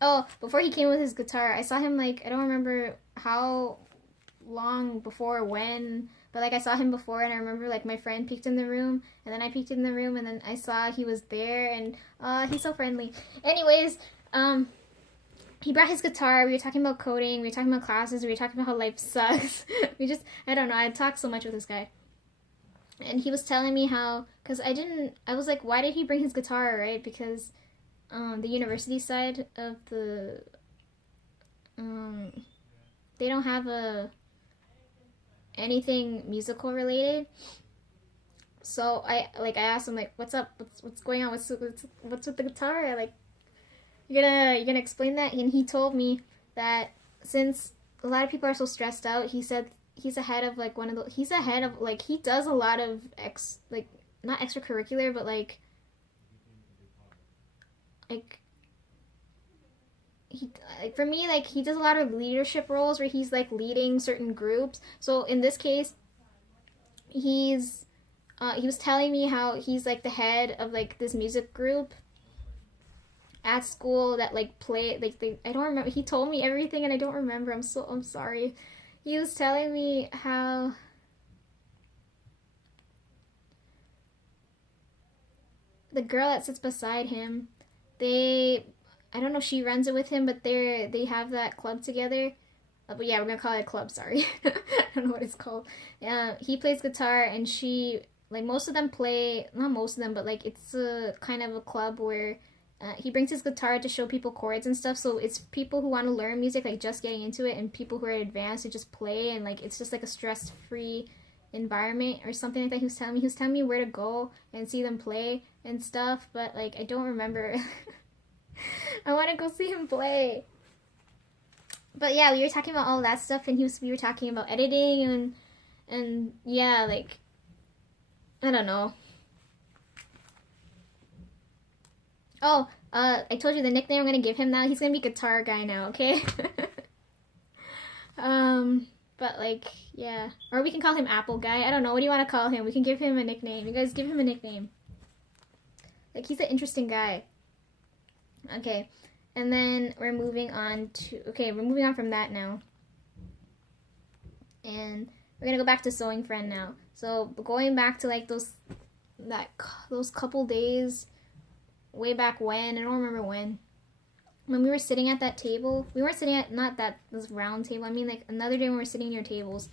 Oh, before he came with his guitar, I saw him like, I don't remember how long before, when, but like I saw him before, and I remember like my friend peeked in the room, and then I peeked in the room, and then I saw he was there, and he's so friendly. Anyways, he brought his guitar. We were talking about coding. We were talking about classes. We were talking about how life sucks. I don't know. I talked so much with this guy. And he was telling me how, because I was like, why did he bring his guitar, right? Because the university side of the, they don't have anything musical related. So I asked him like, what's up? What's going on? What's with the guitar? Like, you're gonna explain that? And he told me that since a lot of people are so stressed out, he said he's ahead of like he does a lot of not extracurricular, but like for me, like he does a lot of leadership roles where he's like leading certain groups. So in this case, he was telling me how he's like the head of like this music group at school that like play like I don't remember. He told me everything and I don't remember. I'm sorry. He was telling me how the girl that sits beside him, I don't know if she runs it with him, but they have that club together. But yeah, we're gonna call it a club, sorry. I don't know what it's called. He plays guitar and she, like most of them play, not most of them, but like it's a kind of a club where he brings his guitar to show people chords and stuff. So it's people who want to learn music, like just getting into it, and people who are advanced who just play, and like it's just like a stress-free environment or something like that. He was telling me where to go and see them play and stuff, but like I don't remember. I want to go see him play. But yeah, we were talking about all that stuff, and we were talking about editing and yeah, like I don't know. Oh, I told you the nickname I'm gonna give him now. He's gonna be Guitar Guy now, okay? But like, yeah. Or we can call him Apple Guy. I don't know. What do you want to call him? We can give him a nickname. You guys give him a nickname. Like, he's an interesting guy. Okay. And then we're moving on from that now. And we're gonna go back to Sewing Friend now. So going back to like those couple days way back when, I don't remember when we were sitting at that table. We weren't sitting at this round table. I mean like another day when we were sitting near tables.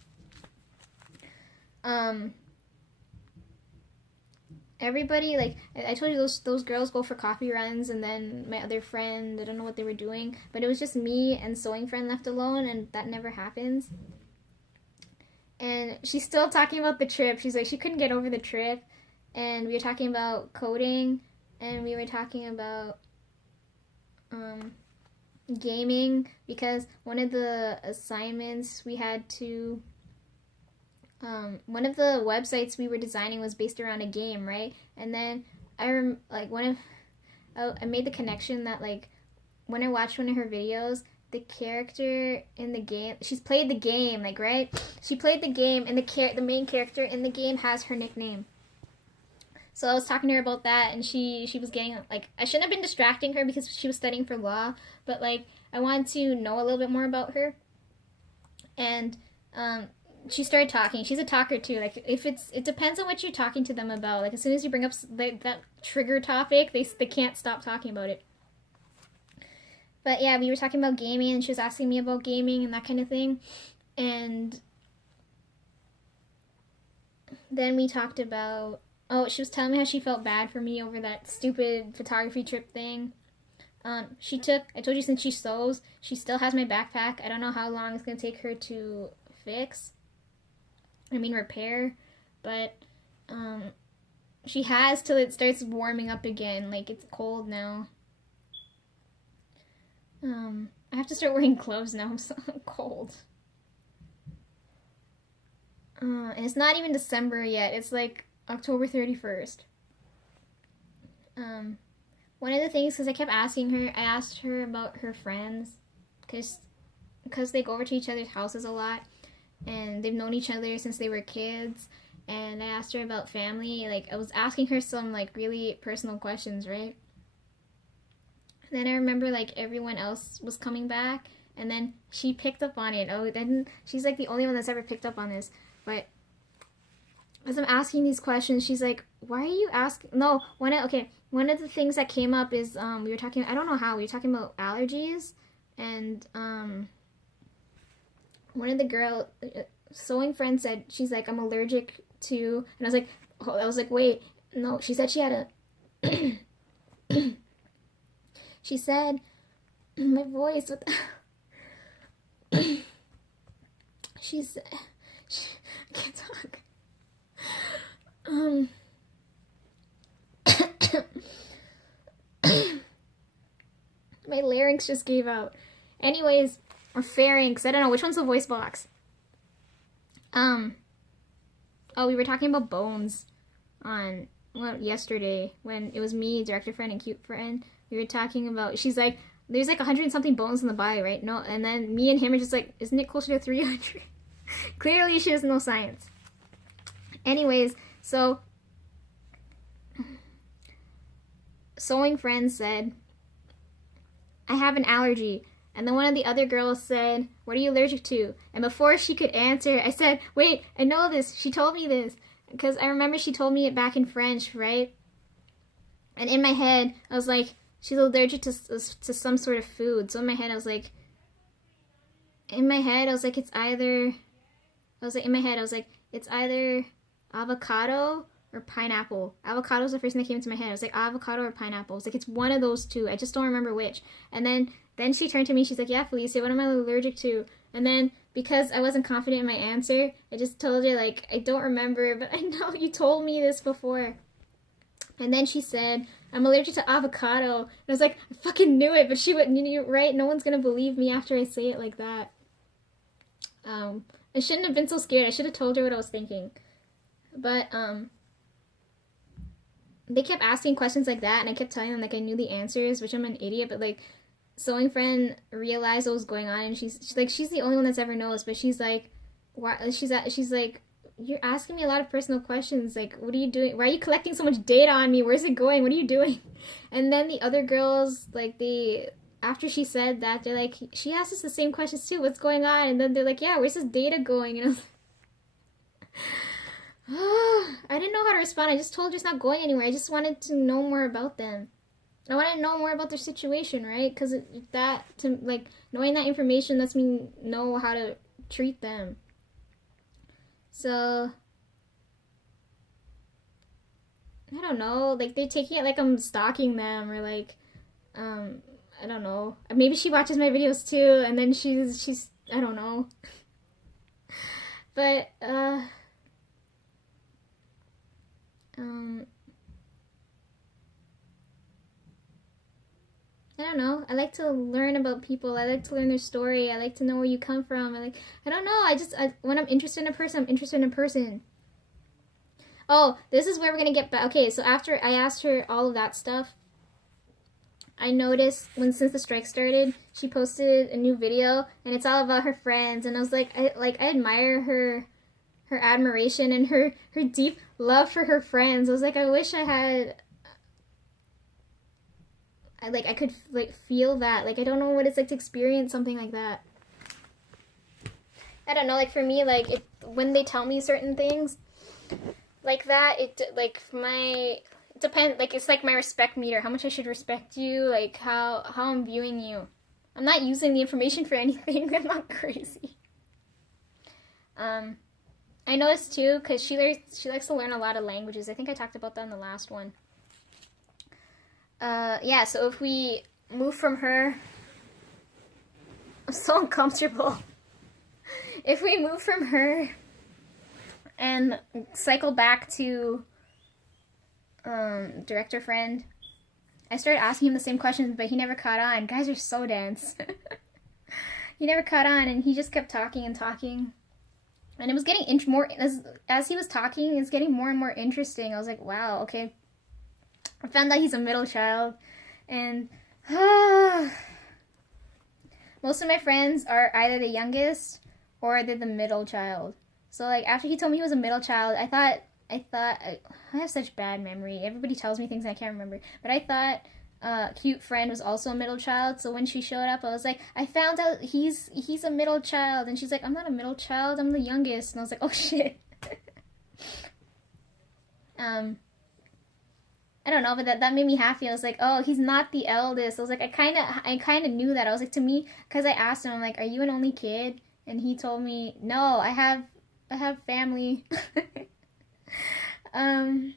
Everybody, like, I told you those girls go for coffee runs, and then my other friend, I don't know what they were doing, but it was just me and Sewing Friend left alone, and that never happens. And she's still talking about the trip. She's like, she couldn't get over the trip, and we were talking about coding, and we were talking about gaming, because one of the assignments we had to one of the websites we were designing was based around a game, right? And then I made the connection that like when I watched one of her videos, the character in the game, she's played the game, like, right? She played the game, and the main character in the game has her nickname. So I was talking to her about that, and she was getting, like, I shouldn't have been distracting her because she was studying for law, but, like, I wanted to know a little bit more about her. And she started talking. She's a talker too. Like, it depends on what you're talking to them about. Like, as soon as you bring up that trigger topic, they can't stop talking about it. But yeah, we were talking about gaming, and she was asking me about gaming and that kind of thing. And then we talked about, oh, she was telling me how she felt bad for me over that stupid photography trip thing. I told you, since she sews, she still has my backpack. I don't know how long it's going to take her to repair. But she has till it starts warming up again. Like, it's cold now. I have to start wearing gloves now. I'm so cold. And it's not even December yet. It's like October 31st. One of the things, because I kept asking her, I asked her about her friends, because they go over to each other's houses a lot, and they've known each other since they were kids. And I asked her about family. Like, I was asking her some, like, really personal questions, right? Then I remember, like, everyone else was coming back, and then she picked up on it. Oh, then she's, like, the only one that's ever picked up on this. But as I'm asking these questions, she's like, why are you asking? No, one of the things that came up is, we were talking, I don't know how, we were talking about allergies, and, one of the girl, sewing friends said, she's like, I'm allergic to, and I was like, wait, no, she said she had a, she said, my voice, what the, I can't talk. My larynx just gave out. Anyways, or pharynx, I don't know, which one's the voice box? Oh, we were talking about bones on, well, yesterday, when it was me, director friend, and cute friend. We were talking about, she's like, there's like 100 and something bones in the body, right? No, and then me and him are just like, isn't it closer to 300? Clearly she doesn't know science. Anyways, so sewing friend said, I have an allergy. And then one of the other girls said, what are you allergic to? And before she could answer, I said, wait, I know this. She told me this. Because I remember she told me it back in French, right? And in my head, I was like, she's allergic to some sort of food. So in my head, I was like, it's either avocado or pineapple. Avocado was the first thing that came into my head. I was like, avocado or pineapple. I was like, it's one of those two. I just don't remember which. And then she turned to me. She's like, yeah, Felicia, what am I allergic to? And then, because I wasn't confident in my answer, I just told her, like, I don't remember, but I know you told me this before. And then she said, I'm allergic to avocado. And I was like, I fucking knew it, but she wouldn't, right? No one's gonna believe me after I say it like that. I shouldn't have been so scared. I should have told her what I was thinking. But, they kept asking questions like that, and I kept telling them, like, I knew the answers, which I'm an idiot, but, like, sewing friend realized what was going on, and she's the only one that's ever knows, but she's like, why, she's like, you're asking me a lot of personal questions, like, what are you doing? Why are you collecting so much data on me? Where's it going? What are you doing? And then the other girls, like, after she said that, they're like, she asked us the same questions too, what's going on? And then they're like, yeah, where's this data going? And I was like, I didn't know how to respond. I just told her it's not going anywhere. I just wanted to know more about them. I wanted to know more about their situation, right? Because knowing that information lets me know how to treat them. So, I don't know. Like, they're taking it like I'm stalking them, or like, I don't know. Maybe she watches my videos too, and then she's I don't know. But, I don't know. I like to learn about people. I like to learn their story. I like to know where you come from. I don't know. When I'm interested in a person, I'm interested in a person. Oh, this is where we're gonna get back. Okay, so after I asked her all of that stuff, I noticed since the strike started, she posted a new video, and it's all about her friends. And I was like, I admire her her admiration and her deep love for her friends. I was like, I wish I could like feel that. Like I don't know what it's like to experience something like that. I don't know, like for me, like when they tell me certain things like that, it depends, like it's like my respect meter, how much I should respect you, like how I'm viewing you. I'm not using the information for anything. I'm not crazy. I noticed too, because she likes to learn a lot of languages. I think I talked about that in the last one. Yeah, so if we move from her, I'm so uncomfortable. If we move from her and cycle back to director friend, I started asking him the same questions, but he never caught on. Guys are so dense. He never caught on, and he just kept talking and talking. And it was getting more, as he was talking, it's getting more and more interesting. I was like, wow, okay. I found out he's a middle child, and most of my friends are either the youngest or they're the middle child. So like after he told me he was a middle child, I thought I have such bad memory. Everybody tells me things I can't remember, but I thought cute friend was also a middle child. So when she showed up, I was like, I found out he's a middle child, and she's like, I'm not a middle child, I'm the youngest, and I was like, oh shit. I don't know, but that made me happy. I was like, oh, he's not the eldest. I was like, I kind of knew that. I was like, to me, because I asked him, I'm like, are you an only kid? And he told me, no, I have family. Oh,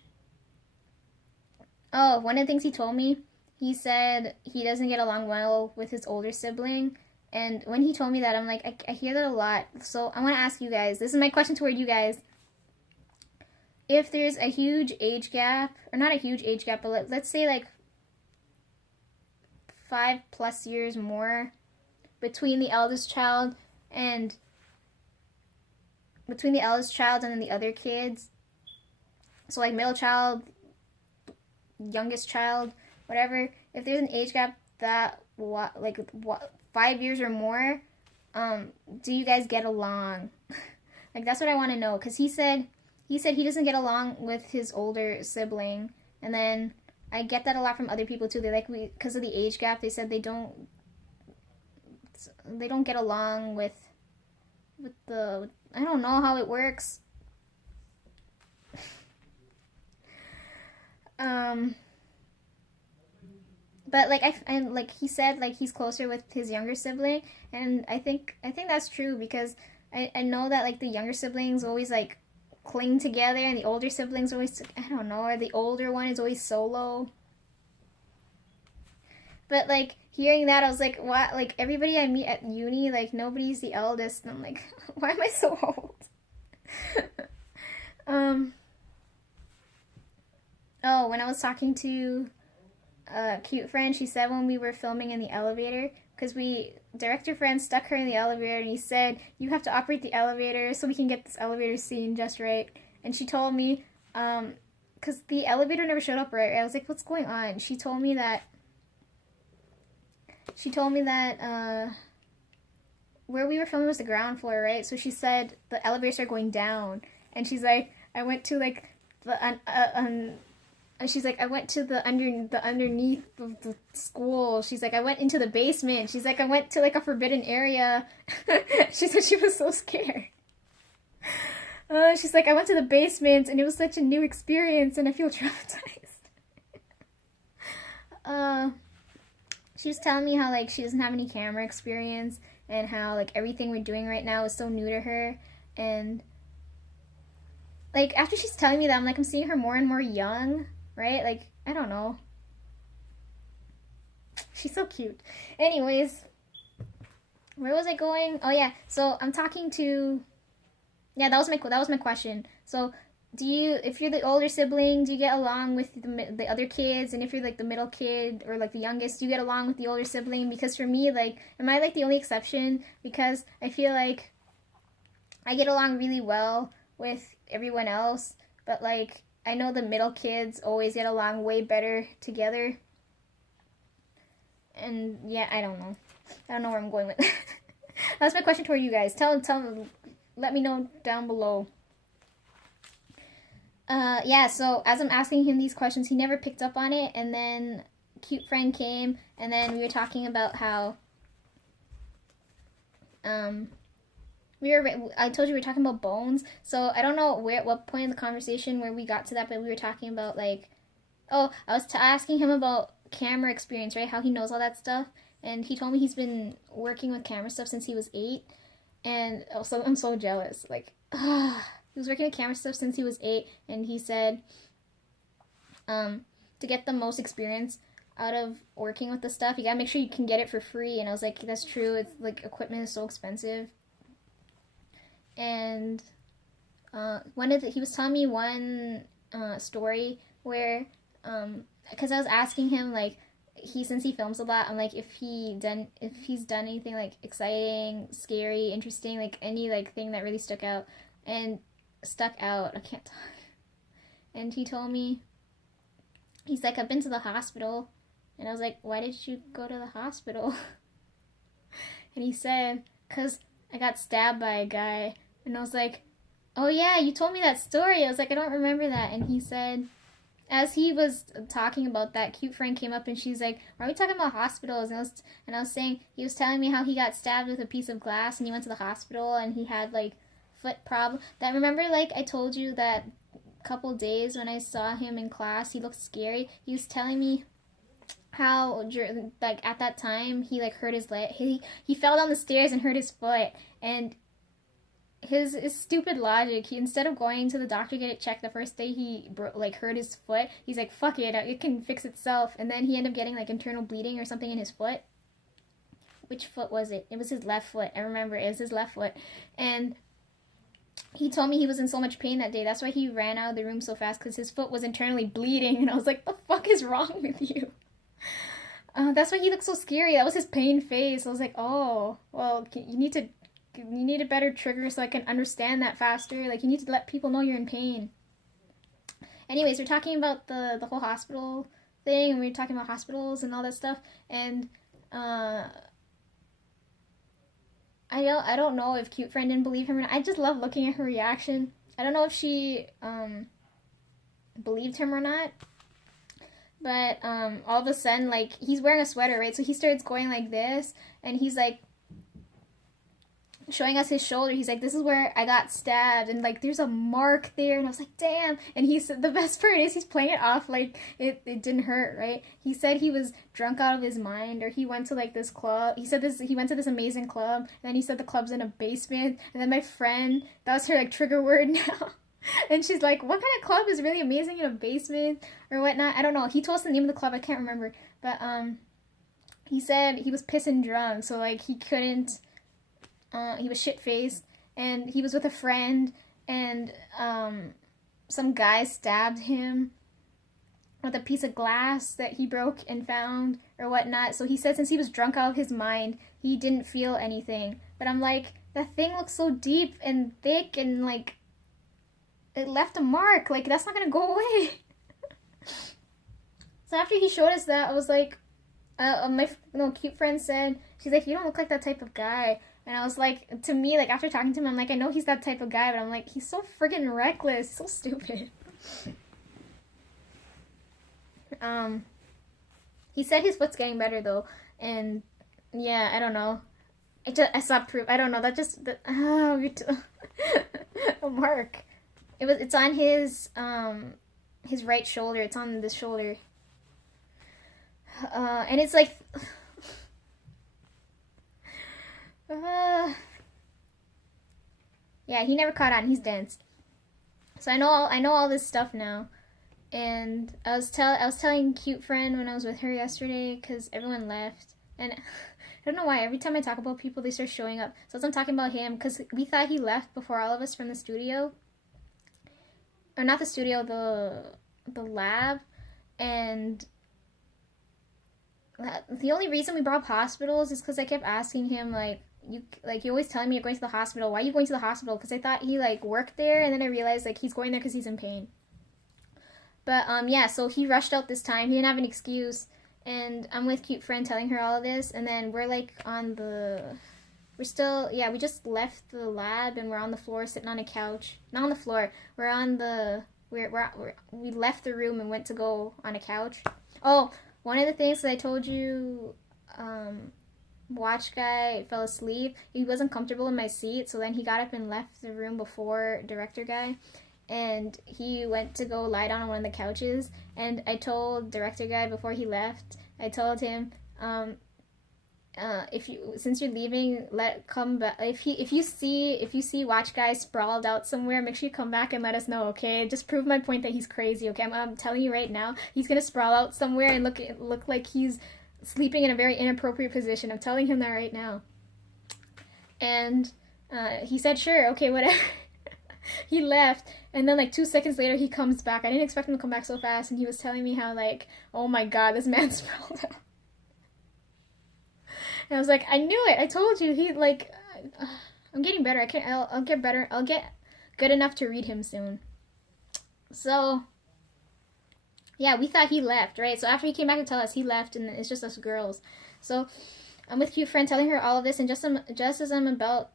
one of the things he told me, he said he doesn't get along well with his older sibling. And when he told me that, I'm like, I hear that a lot. So I want to ask you guys, this is my question toward you guys. If there's a huge age gap, or not a huge age gap, but let's say like 5+ years more between the eldest child and then the other kids, so like middle child, youngest child, whatever, if there's an age gap that 5 years or more, do you guys get along? Like that's what I want to know, because he said he doesn't get along with his older sibling, and then I get that a lot from other people too. They like, because of the age gap, they said they don't get along with the, I don't know how it works. But like I like he said, like he's closer with his younger sibling, and I think that's true, because I know that like the younger siblings always like cling together, and the older siblings always, I don't know, or the older one is always solo. But like hearing that, I was like, what? Like everybody I meet at uni, like nobody's the eldest, and I'm like, why am I so old? Oh, when I was talking to a cute friend, she said when we were filming in the elevator, because director friend stuck her in the elevator, and he said, you have to operate the elevator so we can get this elevator scene just right. And she told me, because the elevator never showed up right. I was like, what's going on? She told me that where we were filming was the ground floor, right? So she said the elevators are going down, and she's like, I went to like she's like, I went to the underneath of the school. She's like, I went into the basement. She's like, I went to like a forbidden area. She said she was so scared. She's like, I went to the basement, and it was such a new experience, and I feel traumatized. She was telling me how like she doesn't have any camera experience, and how like everything we're doing right now is so new to her. And like after she's telling me that, I'm like, I'm seeing her more and more young, right? Like, I don't know. She's so cute. Anyways, where was I going? Oh yeah, so I'm talking to, yeah, that was my question. So if you're the older sibling, do you get along with the other kids? And if you're like the middle kid or like the youngest, do you get along with the older sibling? Because for me, like, am I like the only exception? Because I feel like I get along really well with everyone else, but like I know the middle kids always get along way better together. And yeah, I don't know where I'm going with. That's my question toward you guys. Tell let me know down below. Yeah, so as I'm asking him these questions, he never picked up on it, and then cute friend came, and then we were talking about how, um, I told you we were talking about bones, so I don't know where, at what point in the conversation where we got to that, but we were talking about, like, oh, I was asking him about camera experience, right, how he knows all that stuff, and he told me he's been working with camera stuff since he was 8, and also I'm so jealous, like, he was working with camera stuff since he was 8, and he said, to get the most experience out of working with the stuff, you gotta make sure you can get it for free. And I was like, that's true. It's like equipment is so expensive. And he was telling me one story where, because I was asking him like, since he films a lot, I'm like, if he's done anything like exciting, scary, interesting, like any like thing that really stuck out. I can't talk. And he told me, he's like, I've been to the hospital. And I was like, why did you go to the hospital? And he said, because I got stabbed by a guy. And I was like, oh yeah, you told me that story. I was like, I don't remember that. And he said, as he was talking about that, cute friend came up and she's like, why are we talking about hospitals? And I was saying, he was telling me how he got stabbed with a piece of glass and he went to the hospital and he had like foot problem. That, remember, like I told you that couple days when I saw him in class, he looked scary. He was telling me how like at that time he like hurt his leg. He fell down the stairs and hurt his foot. And his stupid logic, he, instead of going to the doctor to get it checked the first day he like hurt his foot, he's like, fuck it can fix itself. And then he ended up getting like internal bleeding or something in his foot. Which foot was it? It was his left foot. I remember it was his left foot. And he told me he was in so much pain that day. That's why he ran out of the room so fast, because his foot was internally bleeding. And I was like, the fuck is wrong with you? That's why he looked so scary. That was his pain face. I was like, oh, well, you need a better trigger so I can understand that faster. Like, you need to let people know you're in pain. Anyways, we're talking about the whole hospital thing, and we were talking about hospitals and all that stuff. And I don't know if cute friend didn't believe him or not. I just love looking at her reaction. I don't know if she believed him or not. But all of a sudden, like, he's wearing a sweater, right? So he starts going like this, and he's like showing us his shoulder. He's like, this is where I got stabbed, and like there's a mark there. And I was like, damn. And he said, the best part is he's playing it off like it didn't hurt, right? He said he was drunk out of his mind, or he went to like this club. He went to this amazing club, and then he said the club's in a basement. And then my friend, that was her like trigger word now. And she's like, what kind of club is really amazing in a basement or whatnot? I don't know. He told us the name of the club. I can't remember. But he said he was pissing drunk, so like he couldn't. He was shit-faced, and he was with a friend, and some guy stabbed him with a piece of glass that he broke and found or whatnot. So he said since he was drunk out of his mind, he didn't feel anything. But I'm like, that thing looks so deep and thick, and like it left a mark. Like, that's not gonna go away. So after he showed us that, I was like, my cute friend said, she's like, you don't look like that type of guy. And I was like, to me, like, after talking to him, I'm like, I know he's that type of guy, but I'm like, he's so friggin' reckless. He's so stupid. He said his foot's getting better, though. And, yeah, I don't know. I saw proof. I don't know. A mark. It's on his right shoulder. It's on this shoulder. And it's like... yeah, he never caught on. He's dense. So I know all this stuff now. And I was telling cute friend when I was with her yesterday, because everyone left, and I don't know why every time I talk about people they start showing up. So as I'm talking about him, because we thought he left before all of us from the studio, or not the studio, the lab, and the only reason we brought up hospitals is because I kept asking him like, you're always telling me you're going to the hospital. Why are you going to the hospital? Because I thought he like worked there, and then I realized like he's going there because he's in pain. But yeah, so he rushed out this time. He didn't have an excuse, and I'm with cute friend telling her all of this, and then we're like we just left the lab, and we're on the floor sitting on a couch. Not on the floor. We're on the we left the room and went to go on a couch. Oh, one of the things that I told you, watch guy fell asleep. He wasn't comfortable in my seat, so then he got up and left the room before director guy, and he went to go lie down on one of the couches. And I told director guy before he left, I told him, if you, since you're leaving, come back. If you see watch guy sprawled out somewhere, make sure you come back and let us know, okay? Just prove my point that he's crazy, okay? I'm telling you right now, he's gonna sprawl out somewhere and look like he's sleeping in a very inappropriate position. I'm telling him that right now. And he said, sure, okay, whatever. He left, and then like 2 seconds later he comes back. I didn't expect him to come back so fast, and he was telling me how, like, oh my god, this man sprawled out. And I was like, I knew it. I told you. He, like, I'm getting better. I'll get better. I'll get good enough to read him soon. So, yeah, we thought he left, right? So after he came back to tell us, he left, and it's just us girls. So I'm with cute friend telling her all of this, and just as I'm about,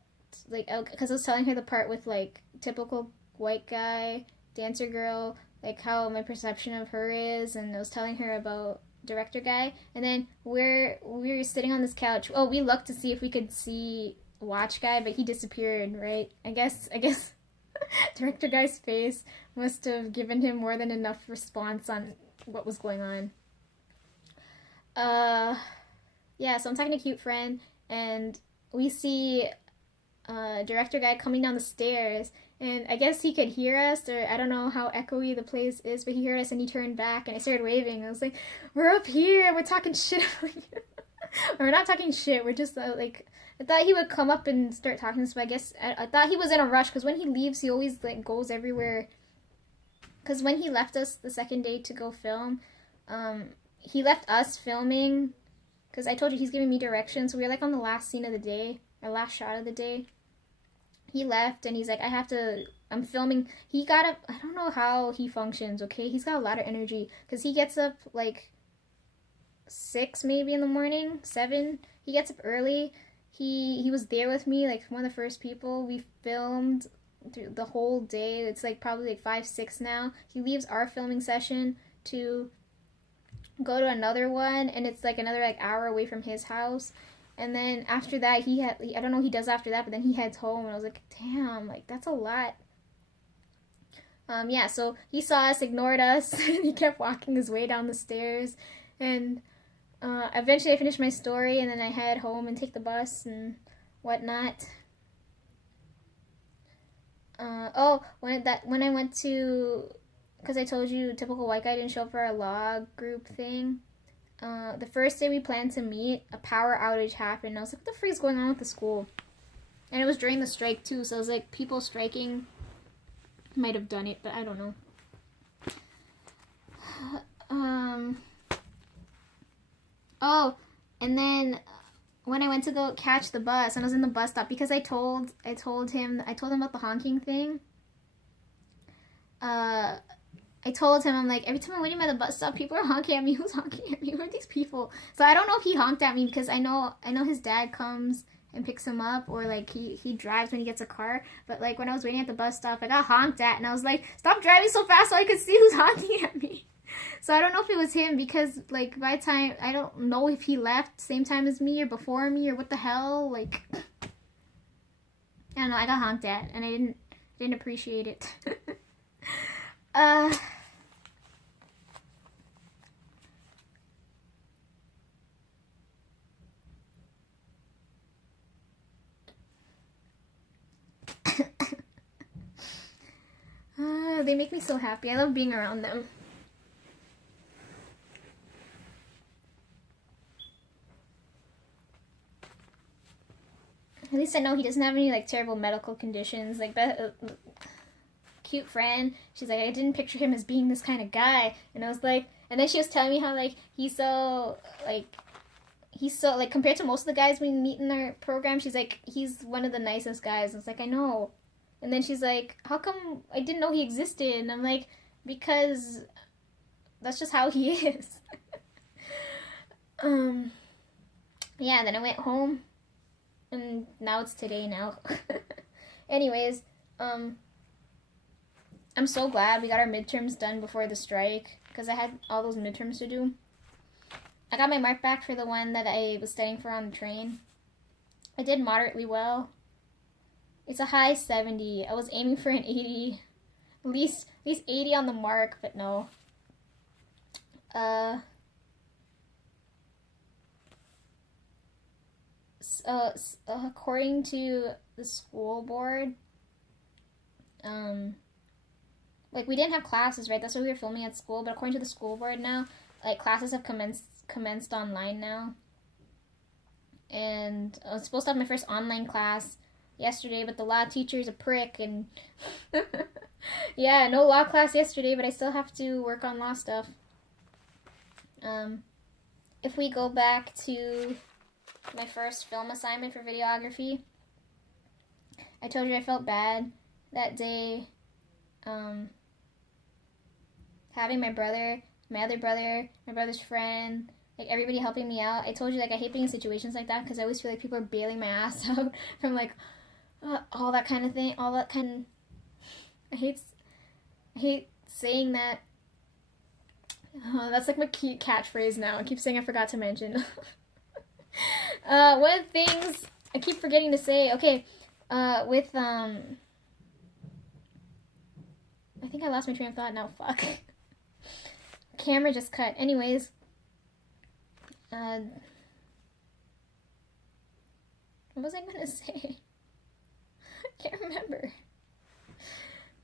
like, because I was telling her the part with, like, typical white guy, dancer girl, like, how my perception of her is, and I was telling her about director guy, and then we're sitting on this couch. Oh, we looked to see if we could see watch guy, but he disappeared, right? I guess director guy's face must have given him more than enough response on what was going on. Yeah, so I'm talking to cute friend, and we see director guy coming down the stairs, and I guess he could hear us, or I don't know how echoey the place is, but he heard us and he turned back, and I started waving. I was like, we're up here and we're talking shit over you. We're not talking shit, we're just like, I thought he would come up and start talking to us, but I guess I thought he was in a rush, because when he leaves he always, like, goes everywhere. Because when he left us the second day to go film, he left us filming, because I told you he's giving me directions, so we were like on the last scene of the day, or last shot of the day. He left, and he's like, I'm filming. He got up, I don't know how he functions, okay? He's got a lot of energy, because he gets up, like, 6 maybe in the morning, 7. He gets up early. He was there with me, like, one of the first people. We filmed through the whole day. It's, like, probably, like, 5, 6 now. He leaves our filming session to go to another one, and it's, like, another, like, hour away from his house. And then after that, I don't know what he does after that, but then he heads home, and I was like, damn, like, that's a lot. Yeah, so he saw us, ignored us, and he kept walking his way down the stairs, and eventually I finished my story, and then I head home and take the bus and whatnot. When I went to, because I told you typical white guy didn't show up for our law group thing, the first day we planned to meet, a power outage happened. I was like, what the freak is going on with the school? And it was during the strike, too, so I was like, people striking might have done it, but I don't know. Oh, and then when I went to go catch the bus, and I was in the bus stop, because I told him about the honking thing. I told him, I'm like, every time I'm waiting by the bus stop, people are honking at me. Who's honking at me? Who are these people? So I don't know if he honked at me, because I know his dad comes and picks him up, or like he drives when he gets a car. But like when I was waiting at the bus stop, I got honked at, and I was like, stop driving so fast so I could see who's honking at me. So I don't know if it was him, because like by the time, I don't know if he left same time as me or before me or what the hell. Like, I don't know, I got honked at, and I didn't appreciate it. They make me so happy. I love being around them. At least I know he doesn't have any like terrible medical conditions. Like that cute friend, she's like, I didn't picture him as being this kind of guy. And I was like, and then she was telling me how like he's so like compared to most of the guys we meet in our program, she's like, he's one of the nicest guys. I was like, I know. And then she's like, how come I didn't know he existed? And I'm like, because that's just how he is. Yeah, then I went home, and now it's today now. Anyways, I'm so glad we got our midterms done before the strike, because I had all those midterms to do. I got my mark back for the one that I was studying for on the train. I did moderately well. It's a high 70. I was aiming for an 80. At least 80 on the mark, but no. According to the school board, like, we didn't have classes, right? That's why we were filming at school. But according to the school board now, like, classes have commenced online now. And I was supposed to have my first online class yesterday, but the law teacher is a prick, and yeah, no law class yesterday, but I still have to work on law stuff. If we go back to my first film assignment for videography, I told you I felt bad that day, having my brother, my other brother, my brother's friend, like, everybody helping me out. I told you, like, I hate being in situations like that, because I always feel like people are bailing my ass out from, like, all that kind of thing, I hate saying that. That's like my key catchphrase now. I keep saying I forgot to mention. One of the things I keep forgetting to say, okay, with, I think I lost my train of thought now, fuck. Camera just cut. Anyways, what was I gonna say? Can't remember.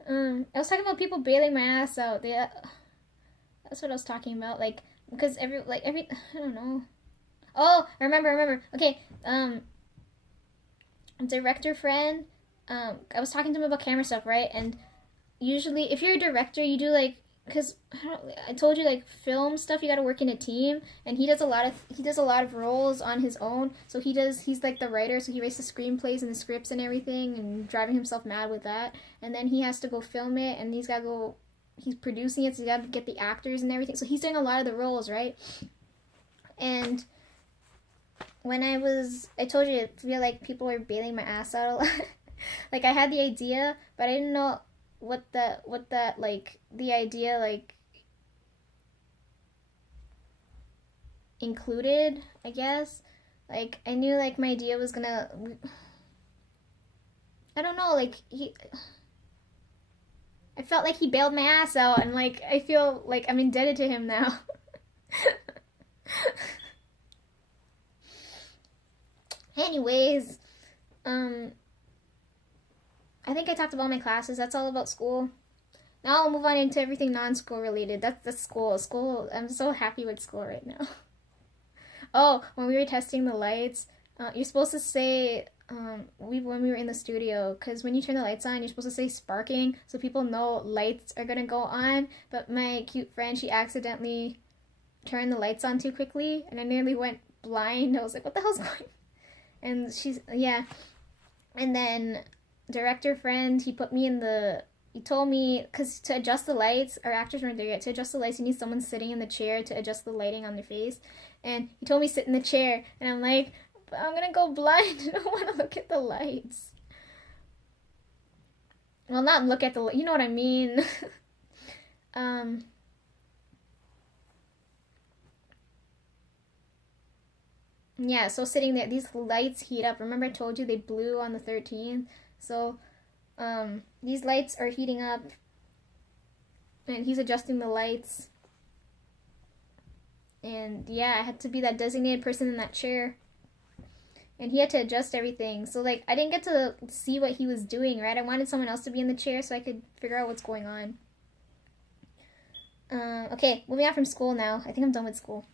I was talking about people bailing my ass out. That's what I was talking about. Like, because I don't know. Oh, I remember. Okay, director friend, I was talking to him about camera stuff, right? And usually, if you're a director, you do, like, because I told you, like, film stuff, you got to work in a team, and he does a lot of roles on his own. So he's like the writer, so he writes the screenplays and the scripts and everything, and driving himself mad with that. And then he has to go film it, and he's producing it, so he's got to get the actors and everything. So he's doing a lot of the roles, right? And when I told you, I feel like people were bailing my ass out a lot. Like, I had the idea, but I didn't know what that like, the idea, like, included, I guess. Like, I knew, like, my idea was gonna, I don't know, like, I felt like he bailed my ass out, and, like, I feel like I'm indebted to him now. Anyways, I think I talked about my classes. That's all about school. Now I'll move on into everything non-school related. That's school. School, I'm so happy with school right now. Oh, when we were testing the lights, you're supposed to say, when we were in the studio, because when you turn the lights on, you're supposed to say sparking, so people know lights are gonna go on. But my cute friend, she accidentally turned the lights on too quickly, and I nearly went blind. I was like, what the hell's going on? And and then director friend, he told me, because to adjust the lights, our actors weren't there yet, to adjust the lights, you need someone sitting in the chair to adjust the lighting on their face. And he told me sit in the chair, and I'm like, but I'm gonna go blind. I don't want to look at the lights. Well, not look at the, you know what I mean. Yeah, so sitting there, these lights heat up. Remember I told you they blew on the 13th? So, these lights are heating up, and he's adjusting the lights. And yeah, I had to be that designated person in that chair. And he had to adjust everything. So, like, I didn't get to see what he was doing, right? I wanted someone else to be in the chair so I could figure out what's going on. Okay, moving on from school now. I think I'm done with school.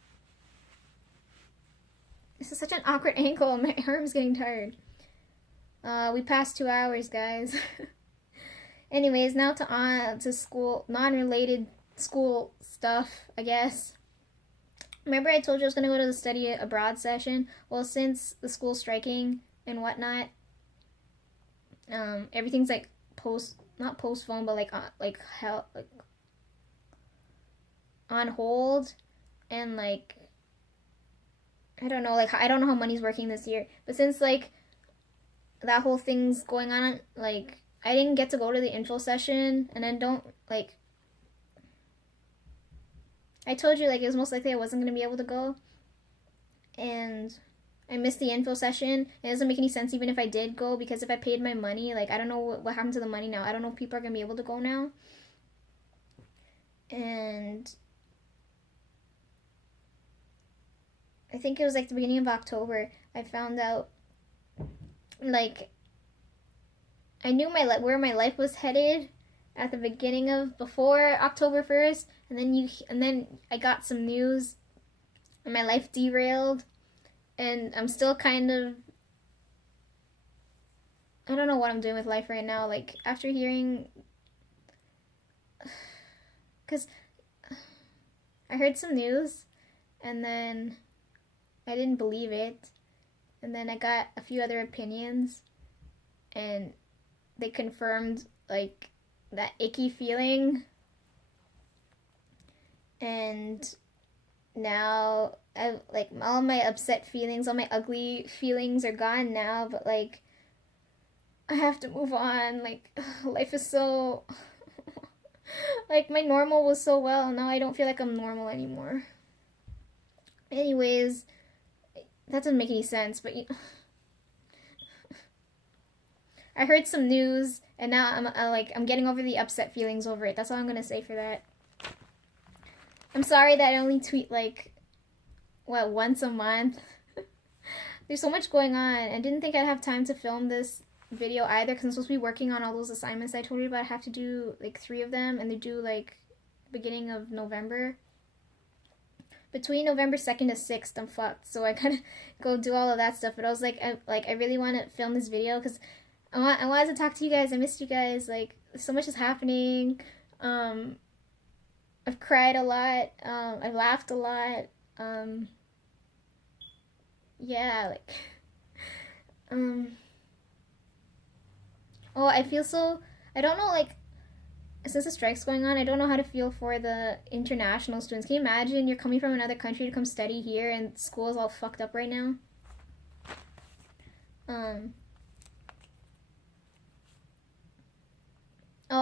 This is such an awkward angle. My arm's getting tired. We passed 2 hours, guys. Anyways, now to school, non-related school stuff, I guess. Remember I told you I was going to go to the study abroad session? Well, since the school's striking and whatnot, everything's like not postponed, but like on hold, and like, I don't know, like, I don't know how money's working this year, but since like that whole thing's going on, like, I didn't get to go to the info session, and then don't, like, I told you, like, it was most likely I wasn't going to be able to go, and I missed the info session. It doesn't make any sense even if I did go, because if I paid my money, like, I don't know what happened to the money now. I don't know if people are going to be able to go now. And I think it was, like, the beginning of October, I found out, like, I knew where my life was headed at the beginning of, before October 1st, and then I got some news, and my life derailed, and I'm still kind of, I don't know what I'm doing with life right now, like, after hearing, because I heard some news, and then I didn't believe it, and then I got a few other opinions, and they confirmed, like, that icky feeling, and now like, all my upset feelings, all my ugly feelings are gone now, but, like, I have to move on. Like, life is so like, my normal was so well, now I don't feel like I'm normal anymore. Anyways, that doesn't make any sense, but I heard some news, and now I'm getting over the upset feelings over it. That's all I'm gonna say for that. I'm sorry that I only tweet, like, once a month. There's so much going on. I didn't think I'd have time to film this video either, because I'm supposed to be working on all those assignments I told you about. I have to do, like, 3 of them, and they're due, like, beginning of November. Between November 2nd to 6th, I'm fucked, so I gotta go do all of that stuff. But I was like, I really want to film this video, because I wanted to talk to you guys. I missed you guys. Like, so much is happening. I've cried a lot. I've laughed a lot. Yeah, like, oh, I feel so, I don't know, like, since the strike's going on, I don't know how to feel for the international students. Can you imagine you're coming from another country to come study here, and school is all fucked up right now? Oh,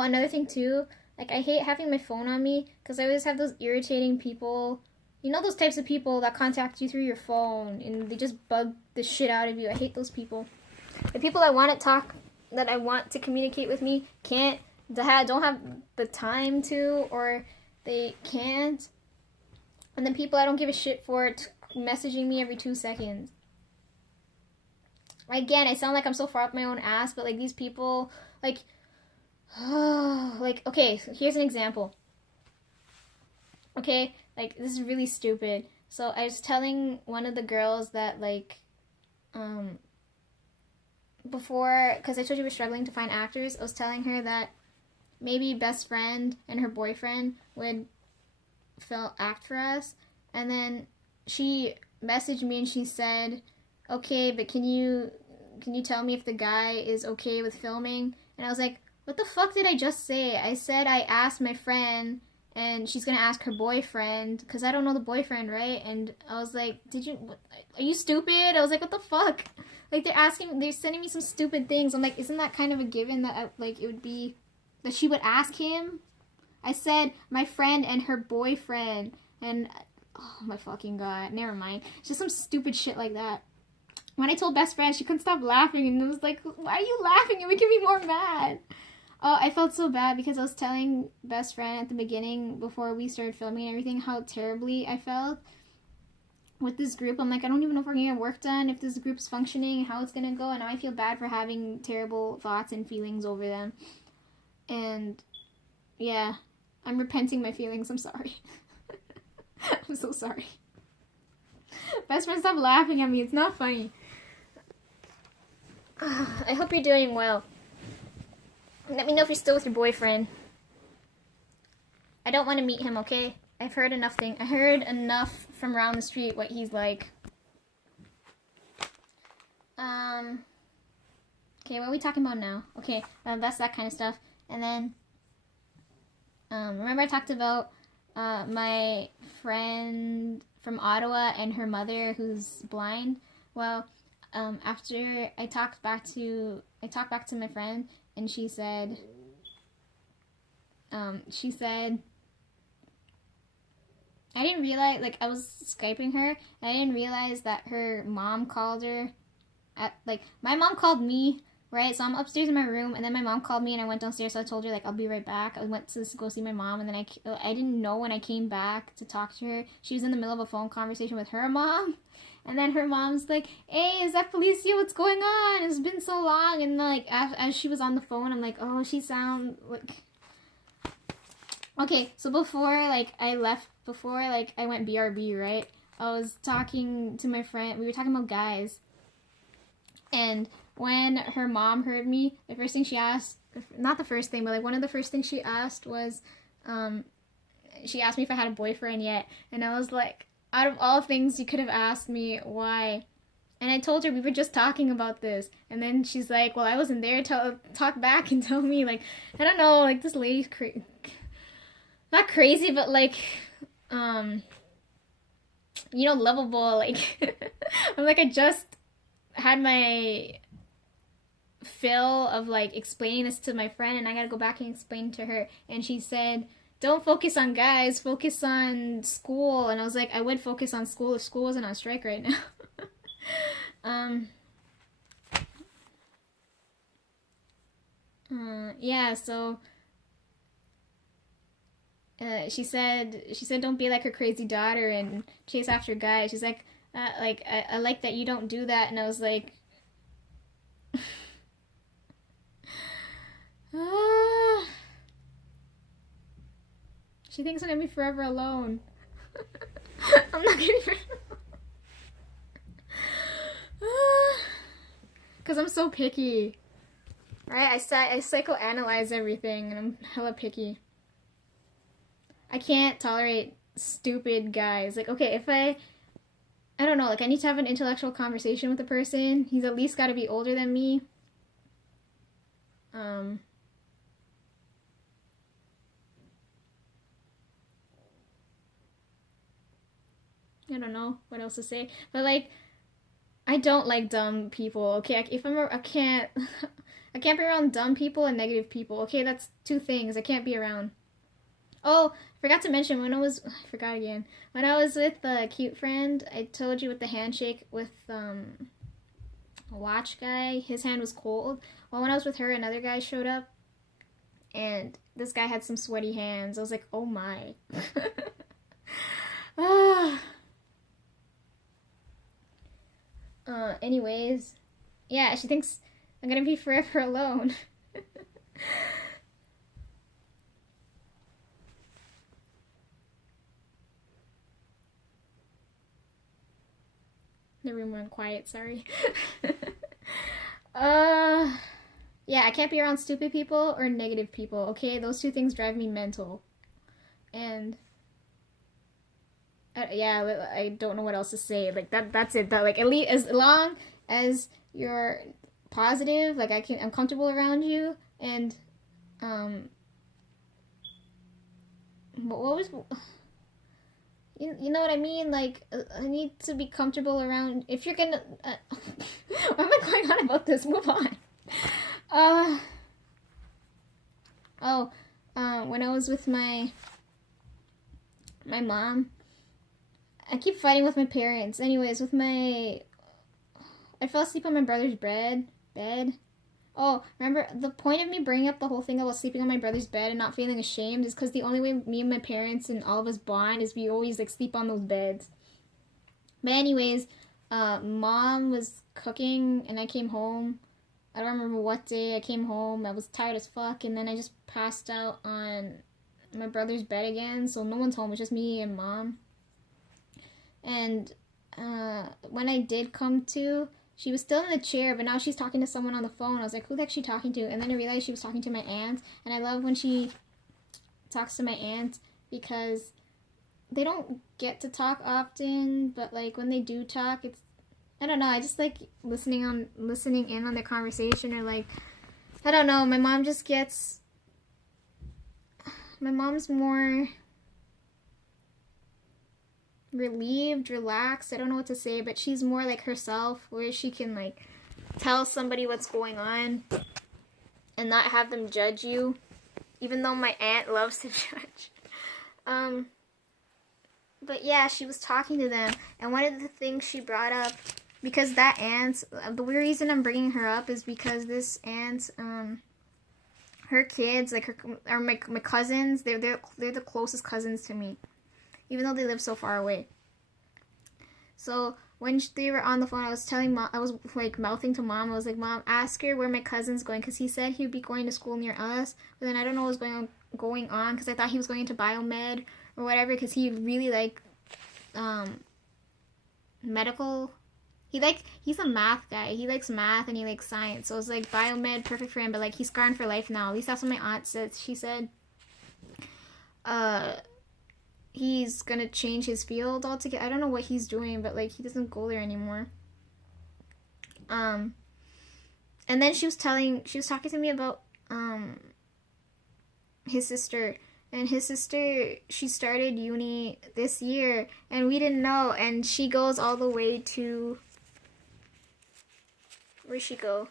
another thing too, like, I hate having my phone on me, because I always have those irritating people, you know, those types of people that contact you through your phone, and they just bug the shit out of you. I hate those people. The people that want to communicate with me don't have the time to, or they can't. And then people I don't give a shit for messaging me every 2 seconds. Again, I sound like I'm so far up my own ass, but, like, these people, like, like, okay, so here's an example. Okay, like, this is really stupid. So I was telling one of the girls that, like, before, because I told you we're struggling to find actors, I was telling her that maybe Best Friend and her boyfriend would act for us, and then she messaged me and she said, okay, but can you tell me if the guy is okay with filming? And I was like, what the fuck did I just say? I said I asked my friend, and she's gonna ask her boyfriend, because I don't know the boyfriend, right? And I was like, are you stupid? I was like, what the fuck? Like, they're sending me some stupid things. I'm like, isn't that kind of a given that, like, it would be, that she would ask him? I said, my friend and her boyfriend, and, oh my fucking god, never mind. It's just some stupid shit like that. When I told Best Friend, she couldn't stop laughing, and it was like, why are you laughing? You're making me more mad. Oh, I felt so bad, because I was telling Best Friend at the beginning, before we started filming and everything, how terribly I felt with this group. I'm like, I don't even know if we're gonna get work done, if this group's functioning, how it's gonna go, and now I feel bad for having terrible thoughts and feelings over them. And, yeah, I'm repenting my feelings, I'm sorry. I'm so sorry. Best Friend, stop laughing at me, it's not funny. I hope you're doing well. Let me know if you're still with your boyfriend. I don't want to meet him, okay? I've heard enough I heard enough from around the street what he's like. Okay, what are we talking about now? Okay, that's that kind of stuff. And then, remember I talked about my friend from Ottawa and her mother who's blind? Well, after I talked back to my friend, and she said, I didn't realize, like, I was Skyping her, and I didn't realize that her mom called her my mom called me, right? So I'm upstairs in my room, and then my mom called me, and I went downstairs, so I told her, like, I'll be right back. I went to go see my mom, and then I didn't know when I came back to talk to her, she was in the middle of a phone conversation with her mom, and then her mom's like, hey, is that Felicia? What's going on? It's been so long, and, like, as she was on the phone, I'm like, oh, she sounds, like... Okay, so before I went BRB, right, I was talking to my friend, we were talking about guys, and when her mom heard me, the first thing she asked, not the first thing, but, like, one of the first things she asked was, she asked me if I had a boyfriend yet, and I was like, out of all things you could have asked me, why? And I told her we were just talking about this, and then she's like, well, I wasn't there, talk back and tell me, like, I don't know, like, this lady's not crazy, but, like, lovable, like, I'm like, I just had my fill of, like, explaining this to my friend, and I gotta go back and explain to her, and she said, don't focus on guys, focus on school, and I was like, I would focus on school if school wasn't on strike right now. Yeah, so... she said don't be like her crazy daughter and chase after guys. She's like, I like that you don't do that. And I was like, she thinks I'm gonna be forever alone. I'm not gonna be forever because I'm so picky, right? I psychoanalyze everything, and I'm hella picky. I can't tolerate stupid guys. Like, okay, if I don't know, like, I need to have an intellectual conversation with a person. He's at least got to be older than me. I don't know what else to say. But, like, I don't like dumb people, okay? I can't be around dumb people and negative people, okay? That's two things I can't be around. Oh, I forgot to mention, when I was with the cute friend, I told you with the handshake with, a watch guy, his hand was cold. Well, when I was with her, another guy showed up, and this guy had some sweaty hands. I was like, oh my. Anyways, yeah, she thinks I'm gonna be forever alone. The room went quiet, sorry. Yeah, I can't be around stupid people or negative people, okay? Those two things drive me mental. And, yeah, I don't know what else to say. Like, that's it. That, like, at least, as long as you're positive, like, I'm comfortable around you, and, what was... You know what I mean? Like, I need to be comfortable around... If you're gonna... why am I going on about this? Move on. When I was with my mom, I keep fighting with my parents. Anyways, I fell asleep on my brother's bed. Oh, remember, the point of me bringing up the whole thing about sleeping on my brother's bed and not feeling ashamed is because the only way me and my parents and all of us bond is we always, like, sleep on those beds. But anyways, Mom was cooking, and I came home. I don't remember what day I came home. I was tired as fuck, and then I just passed out on my brother's bed again, so no one's home. It's just me and Mom. And when I did come to... She was still in the chair, but now she's talking to someone on the phone. I was like, who the heck is she talking to? And then I realized she was talking to my aunt. And I love when she talks to my aunt because they don't get to talk often. But, like, when they do talk, it's... I don't know. I just like listening in on their conversation. Or, like... I don't know. My mom just gets... My mom's more... relieved, relaxed, I don't know what to say, but she's more like herself, where she can, like, tell somebody what's going on, and not have them judge you, even though my aunt loves to judge. But yeah, she was talking to them, and one of the things she brought up, because that aunt, the weird reason I'm bringing her up is because this aunt, her kids, like my cousins, they're the closest cousins to me, even though they live so far away. So when they were on the phone, I was telling mom, I was like mouthing to mom, I was like, Mom, ask her where my cousin's going, because he said he'd be going to school near us, but then I don't know what was going on, because I thought he was going into biomed or whatever, because he really like medical. He's a math guy. He likes math and he likes science. So it's like biomed, perfect for him, but like he's scarring for life now. At least that's what my aunt said. She said he's gonna change his field altogether. I don't know what he's doing, but like he doesn't go there anymore. And then she was talking to me about his sister. And his sister, she started uni this year, and we didn't know. And she goes all the way to... Where'd she go?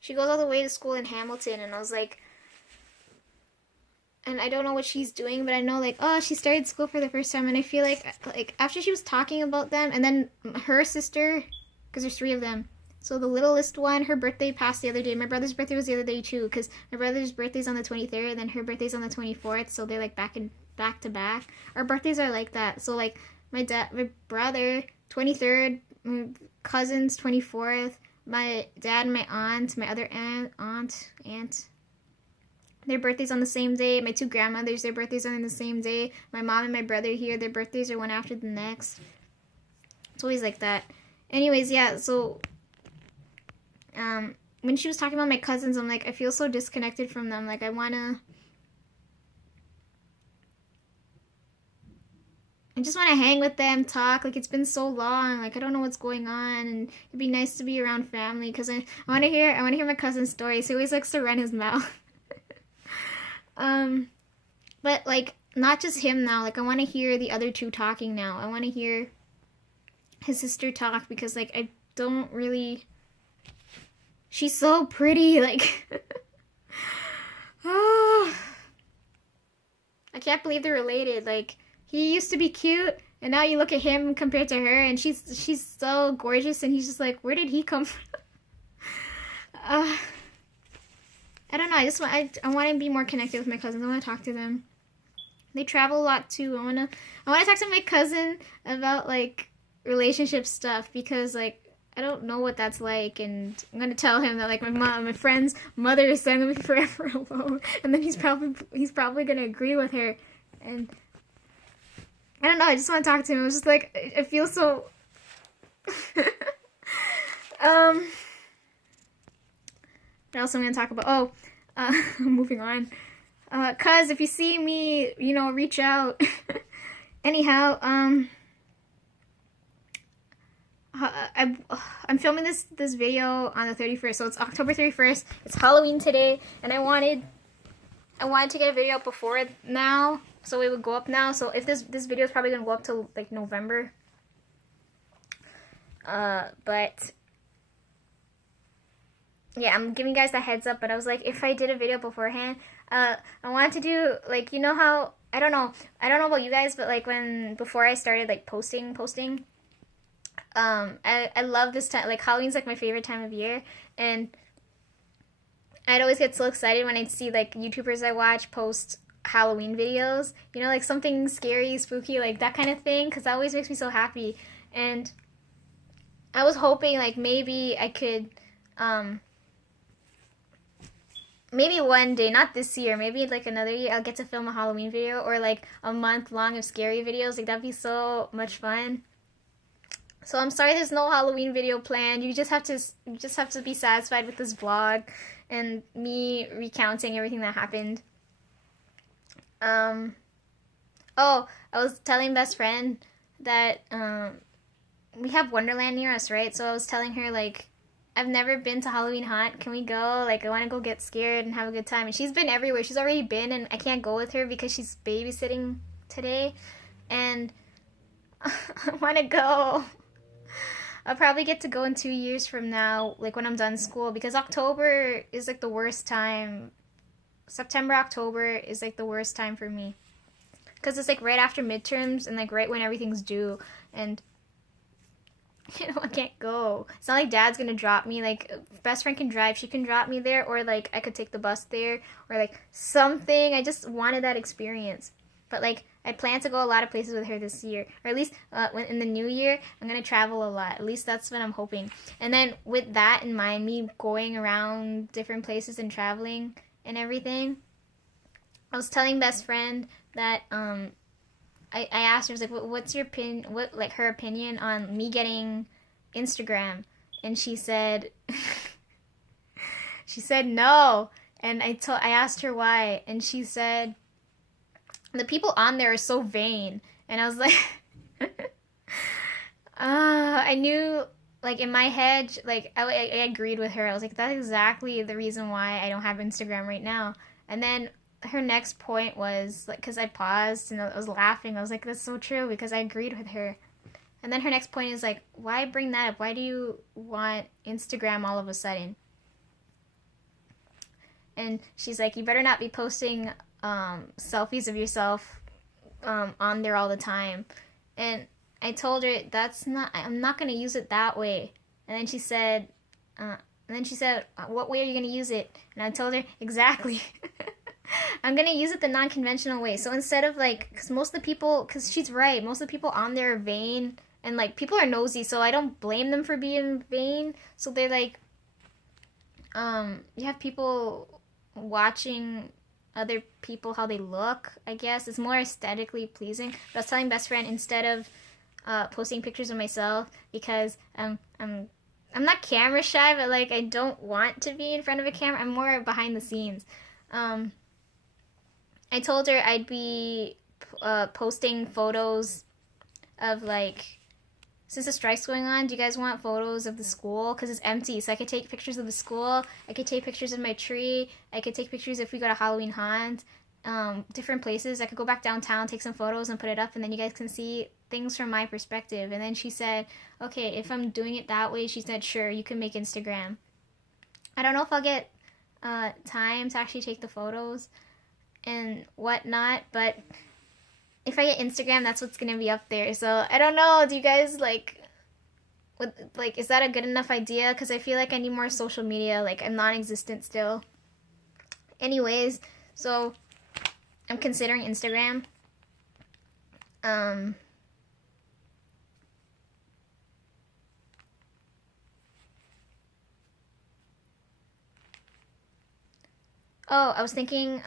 She goes all the way to school in Hamilton, and I was like... And I don't know what she's doing, but I know, like, oh, she started school for the first time, and I feel like after she was talking about them, and then her sister, because there's 3 of them, so the littlest one, her birthday passed the other day. My brother's birthday was the other day too, because my brother's birthday's on the 23rd, and then her birthday's on the 24th, so they're like back to back. Our birthdays are like that. So like my brother 23rd, my cousins 24th, my dad and my aunt, my other aunt, their birthdays on the same day. My 2 grandmothers, their birthdays are on the same day. My mom and my brother here, their birthdays are one after the next. It's always like that. Anyways, yeah, so when she was talking about my cousins, I'm like, I feel so disconnected from them. Like, I just want to hang with them, talk. Like, it's been so long. Like, I don't know what's going on, and it'd be nice to be around family, because I want to hear my cousin's stories. He always likes to run his mouth. But like, not just him now. Like, I want to hear the other 2 talking now. I want to hear his sister talk, because like, I don't really... She's so pretty, like... Oh, I can't believe they're related. Like, he used to be cute, and now you look at him compared to her, and she's so gorgeous, and he's just like, where did he come from? I don't know. I want to be more connected with my cousins. I want to talk to them. They travel a lot too. I want to talk to my cousin about like relationship stuff, because like, I don't know what that's like, and I'm gonna tell him that like my friend's mother is sending me forever alone, and then he's probably gonna agree with her, and I don't know. I just want to talk to him. I was just like, I feel so. What else am I gonna talk about? Moving on. Cuz if you see me, reach out. Anyhow, I'm filming this video on the 31st, so it's October 31st. It's Halloween today, and I wanted to get a video up before now, so it would go up now. So if this video is probably gonna go up to like November. But yeah, I'm giving you guys the heads up. But I was like, if I did a video beforehand, I wanted to do like, how I don't know about you guys, but like before I started like posting. I love this time. Like, Halloween's like my favorite time of year, and I'd always get so excited when I'd see like YouTubers I watch post Halloween videos, like something scary, spooky, like that kind of thing, because that always makes me so happy. And I was hoping like maybe I could maybe one day, not this year, maybe like another year, I'll get to film a Halloween video, or like a month long of scary videos. Like, that'd be so much fun. So I'm sorry there's no Halloween video planned. You just have to be satisfied with this vlog and me recounting everything that happened. Oh, I was telling best friend that we have Wonderland near us, right? So I was telling her like, I've never been to Halloween Haunt. Can we go? Like, I want to go get scared and have a good time. And she's been everywhere. She's already been, and I can't go with her because she's babysitting today. And I want to go. I'll probably get to go in 2 years from now, like when I'm done school, because October is like the worst time. September, October is like the worst time for me. Because it's like right after midterms and like right when everything's due. And I can't go. It's not like dad's gonna drop me. Like, best friend can drive, she can drop me there, or like I could take the bus there, or like something. I just wanted that experience. But like, I plan to go a lot of places with her this year, or at least when in the new year, I'm gonna travel a lot. At least that's what I'm hoping. And then with that in mind, me going around different places and traveling and everything, I was telling best friend that I asked her, I was like, what's your opinion, what, like, her opinion on me getting Instagram? And she said, she said no. And I asked her why, and she said, the people on there are so vain. And I was like, I knew, like, in my head, like, I agreed with her. I was like, that's exactly the reason why I don't have Instagram right now. And then her next point was like, because I paused and I was laughing. I was like, that's so true, because I agreed with her. And then her next point is like, why bring that up? Why do you want Instagram all of a sudden? And she's like, you better not be posting selfies of yourself on there all the time. And I told her I'm not gonna use it that way. And then she said, what way are you gonna use it? And I told her, exactly. I'm gonna use it the non-conventional way. So instead of like, because she's right, most of the people on there are vain, and like people are nosy, so I don't blame them for being vain. So they're like, you have people watching other people how they look. I guess it's more aesthetically pleasing. But I was telling best friend, instead of posting pictures of myself, because I'm not camera shy, but like I don't want to be in front of a camera. I'm more behind the scenes. I told her I'd be posting photos of, like, since the strike's going on, do you guys want photos of the school? Because it's empty, so I could take pictures of the school, I could take pictures of my tree, I could take pictures if we go to Halloween Haunt, different places. I could go back downtown, take some photos, and put it up, and then you guys can see things from my perspective. And then she said, okay, if I'm doing it that way, she said, sure, you can make Instagram. I don't know if I'll get time to actually take the photos and whatnot, but if I get Instagram, that's what's gonna be up there. So I don't know. Do you guys like is that a good enough idea? Because I feel like I need more social media. Like, I'm non-existent still. Anyways, so I'm considering Instagram. Oh, I was thinking,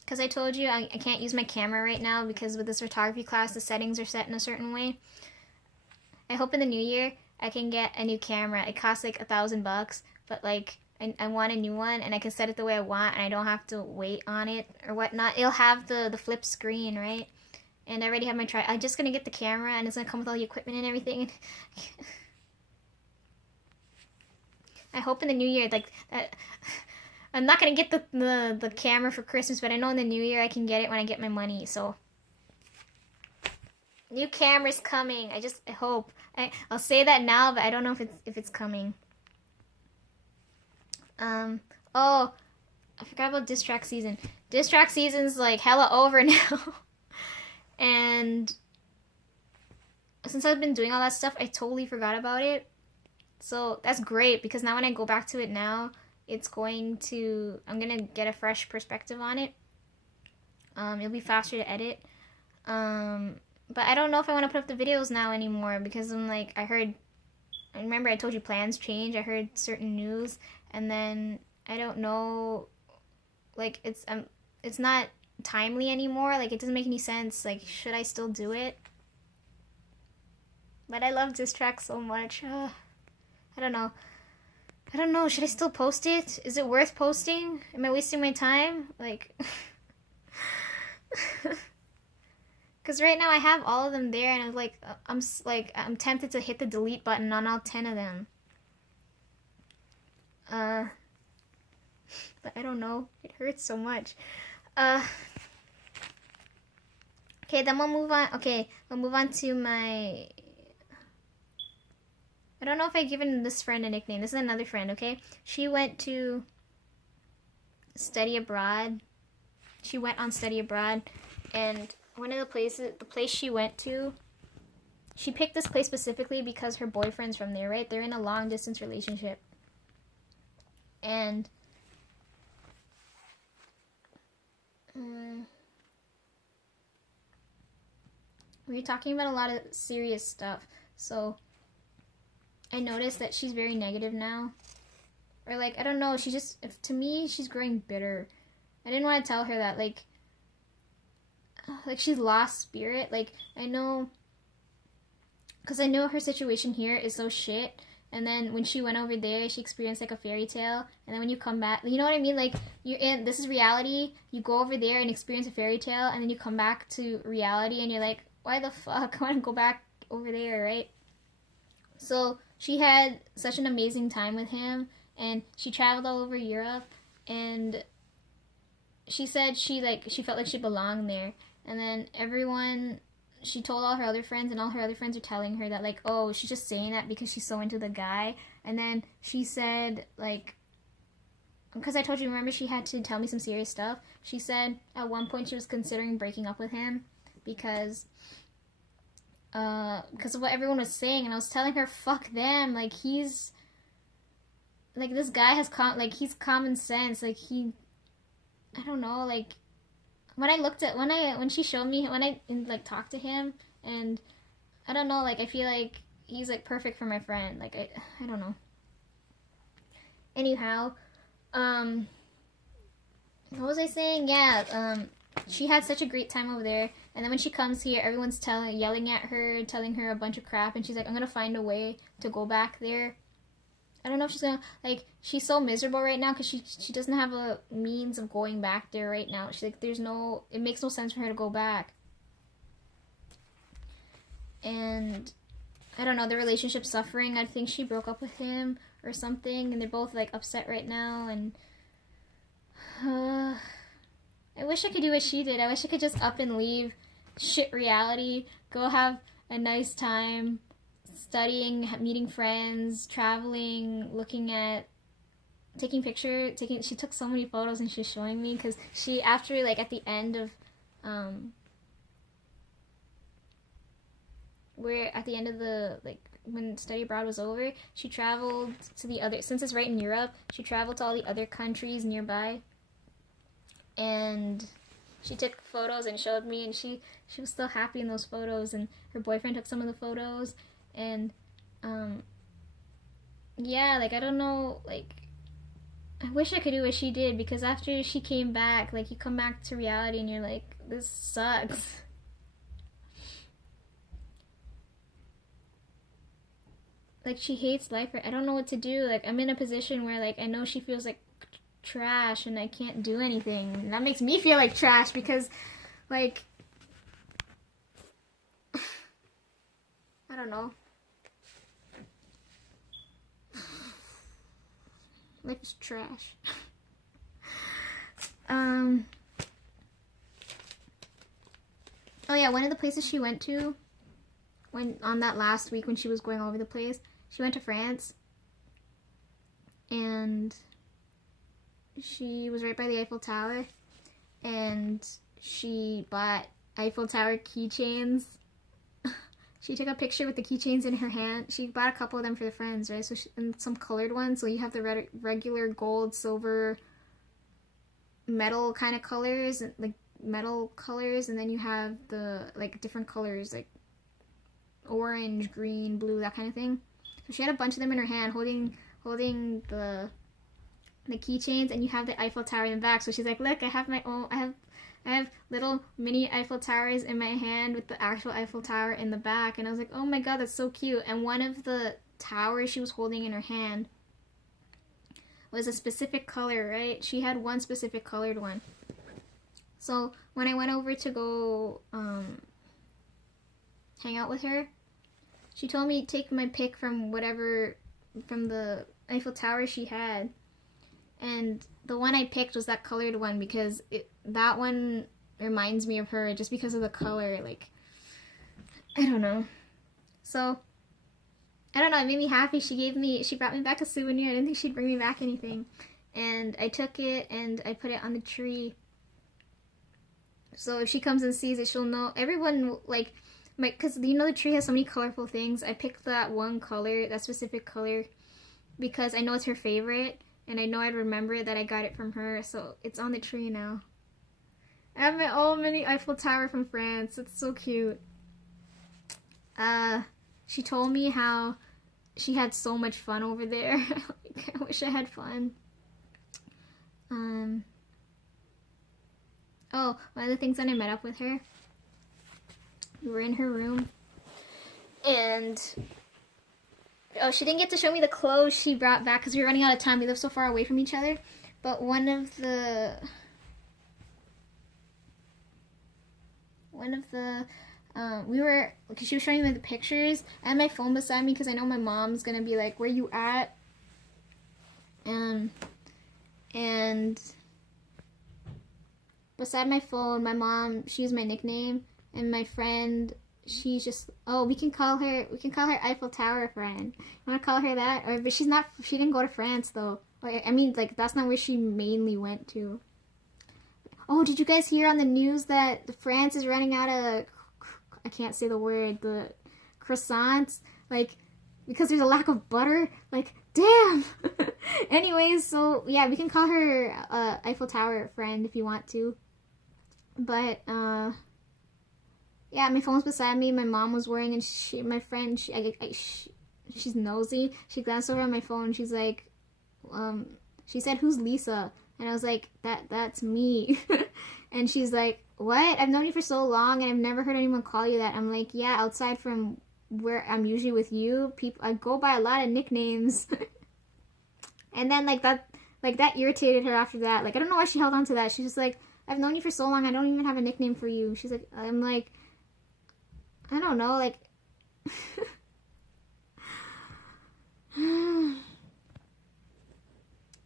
because I told you I can't use my camera right now because with this photography class, the settings are set in a certain way. I hope in the new year I can get a new camera. It costs like $1,000, but like I want a new one, and I can set it the way I want, and I don't have to wait on it or whatnot. It'll have the flip screen, right? And I already have my I'm just gonna get the camera, and it's gonna come with all the equipment and everything. I hope in the new year, like that. I'm not gonna get the camera for Christmas, but I know in the new year I can get it when I get my money. So new camera's coming. I hope. I'll say that now, but I don't know if it's coming. Oh, I forgot about diss track season. Diss track season's like hella over now. And since I've been doing all that stuff, I totally forgot about it. So that's great, because now when I go back to it now, I'm gonna get a fresh perspective on it. It'll be faster to edit. But I don't know if I want to put up the videos now anymore, because I'm like, I remember I told you plans change. I heard certain news, and then I don't know, like, it's not timely anymore. Like, it doesn't make any sense. Like, should I still do it? But I love diss track so much. I don't know. Should I still post it? Is it worth posting? Am I wasting my time? Like, because right now I have all of them there, and I'm tempted to hit the delete button on all 10 of them. But I don't know. It hurts so much. Okay, then we'll move on. Okay, we'll move on to my. I don't know if I've given this friend a nickname. This is another friend, okay? She went to study abroad. She went on study abroad, and one of the place she went to, she picked this place specifically because her boyfriend's from there, right? They're in a long distance relationship. And we were talking about a lot of serious stuff. So I noticed that she's very negative now. Or like, I don't know, she just, to me, she's growing bitter. I didn't want to tell her that, like she's lost spirit. Like, I know, because I know her situation here is so shit. And then when she went over there, she experienced like a fairy tale. And then when you come back, you know what I mean? Like, this is reality. You go over there and experience a fairy tale, and then you come back to reality, and you're like, why the fuck? I want to go back over there, right? So she had such an amazing time with him, and she traveled all over Europe, and she said she felt like she belonged there. And then she told all her other friends, and all her other friends are telling her that, like, oh, she's just saying that because she's so into the guy. And then she said, like, because I told you, remember, she had to tell me some serious stuff. She said at one point she was considering breaking up with him because of what everyone was saying. And I was telling her, fuck them. Like, he's, like, this guy has, he's common sense. Like, I don't know, like, when she showed me, when I like talked to him, and I don't know, like, I feel like he's like perfect for my friend. Like, I don't know. Anyhow, what was I saying? Yeah, she had such a great time over there, and then when she comes here, everyone's yelling at her, telling her a bunch of crap, and she's like, I'm gonna find a way to go back there. I don't know if she's gonna, like, she's so miserable right now because she doesn't have a means of going back there right now. She's like, it makes no sense for her to go back. And I don't know, the relationship's suffering. I think she broke up with him or something, and they're both like upset right now. And I wish I could do what she did. I wish I could just up and leave shit reality, go have a nice time studying, meeting friends, traveling, taking pictures. She took so many photos, and she's showing me because she, after, like, at the end of the, like, when study abroad was over, she traveled to the other, since it's right in Europe, she traveled to all the other countries nearby, and she took photos and showed me, and she was still happy in those photos, and her boyfriend took some of the photos. And yeah, like, I don't know, like, I wish I could do what she did, because after she came back, like, you come back to reality and you're like, this sucks. Like, she hates life. I don't know what to do. Like, I'm in a position where, like, I know she feels like trash and I can't do anything. And that makes me feel like trash because, like, I don't know. Life is trash. Oh yeah, one of the places she went to on that last week when she was going all over the place, she went to France, and she was right by the Eiffel Tower, and she bought Eiffel Tower keychains. She took a picture with the keychains in her hand. She bought a couple of them for the friends, right? So and some colored ones. So you have the regular gold, silver, metal kind of colors, like metal colors, and then you have the, like, different colors, like orange, green, blue, that kind of thing. So she had a bunch of them in her hand, holding the keychains, and you have the Eiffel Tower in the back. So she's like, look, I have my own. I have little mini Eiffel Towers in my hand with the actual Eiffel Tower in the back. And I was like, oh my god, that's so cute. And one of the towers she was holding in her hand was a specific color, right? She had one specific colored one. So when I went over to go hang out with her, she told me to take my pick from the Eiffel Tower she had. And the one I picked was that colored one because that one reminds me of her just because of the color. Like, I don't know. So, I don't know, it made me happy. She brought me back a souvenir. I didn't think she'd bring me back anything. And I took it and I put it on the tree. So if she comes and sees it, she'll know. Everyone, like, because you know the tree has so many colorful things. I picked that one color, that specific color, because I know it's her favorite. And I know I'd remember that I got it from her. So it's on the tree now. I have my old mini Eiffel Tower from France. It's so cute. She told me how she had so much fun over there. I wish I had fun. Oh, one of the things when I met up with her, we were in her room, and oh, she didn't get to show me the clothes she brought back because we were running out of time. We live so far away from each other. But one of the because she was showing me the pictures. I had my phone beside me because I know my mom's gonna be like, "Where you at?" And beside my phone, my mom, she used my nickname, and my friend, she's just, oh, we can call her Eiffel Tower friend. You want to call her that? But she didn't go to France though. I mean, like, that's not where she mainly went to. Oh, did you guys hear on the news that France is running out of, I can't say the word, the croissants, like, because there's a lack of butter? Like, damn! Anyways, so, yeah, we can call her Eiffel Tower friend if you want to. But, yeah, my phone's beside me. My mom was wearing, and my friend, she's nosy. She glanced over at my phone, and she's like, she said, "Who's Lisa?" And I was like, that's me. And she's like, "What? I've known you for so long, and I've never heard anyone call you that." I'm like, yeah, outside from where I'm usually with you, I go by a lot of nicknames. And then, that irritated her after that. Like, I don't know why she held on to that. She's just like, "I've known you for so long, I don't even have a nickname for you." She's like, I'm like, I don't know, like,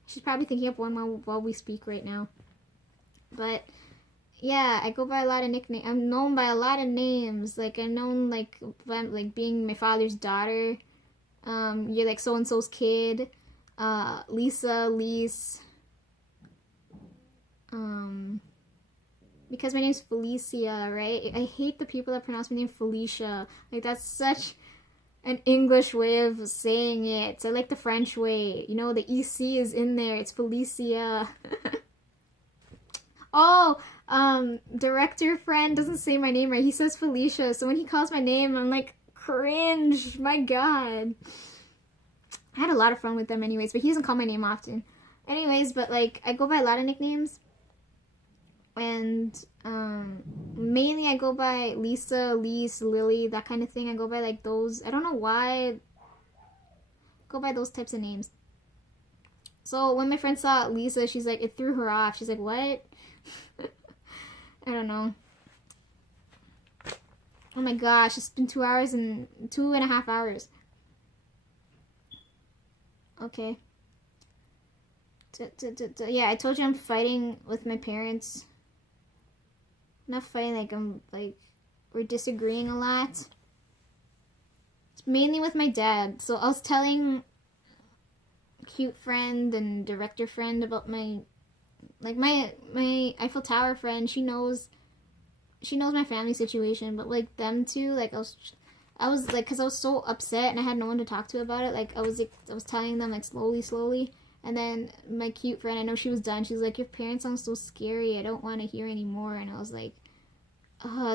she's probably thinking up one while we speak right now. But, yeah, I go by a lot of nicknames. I'm known by a lot of names. Like, I'm known, like being my father's daughter. You're, like, so-and-so's kid. Lisa, Lise. Because my name's Felicia, right? I hate the people that pronounce my name Felicia. Like, that's such an English way of saying it. So I like the French way. You know, the EC is in there. It's Felicia. Oh, director friend doesn't say my name right. He says Felicia. So when he calls my name, I'm like, cringe. My God. I had a lot of fun with them anyways, but he doesn't call my name often. Anyways, but, like, I go by a lot of nicknames. And, mainly I go by Lisa, Lise, Lily, that kind of thing. I go by, like, those. I don't know why I go by those types of names. So when my friend saw Lisa, she's like, it threw her off. She's like, what? I don't know. Oh my gosh, it's been 2.5 hours. Okay. Yeah, I told you I'm fighting with my parents. Not fighting, like, we're disagreeing a lot. It's mainly with my dad. So I was telling cute friend and director friend about my Eiffel Tower friend. She knows my family situation, but, like, them two, like, I was like, because I was so upset and I had no one to talk to about it. Like, I was telling them, like, slowly. And then my cute friend, I know she was done. She was like, your parents sound so scary. I don't want to hear anymore. And I was like,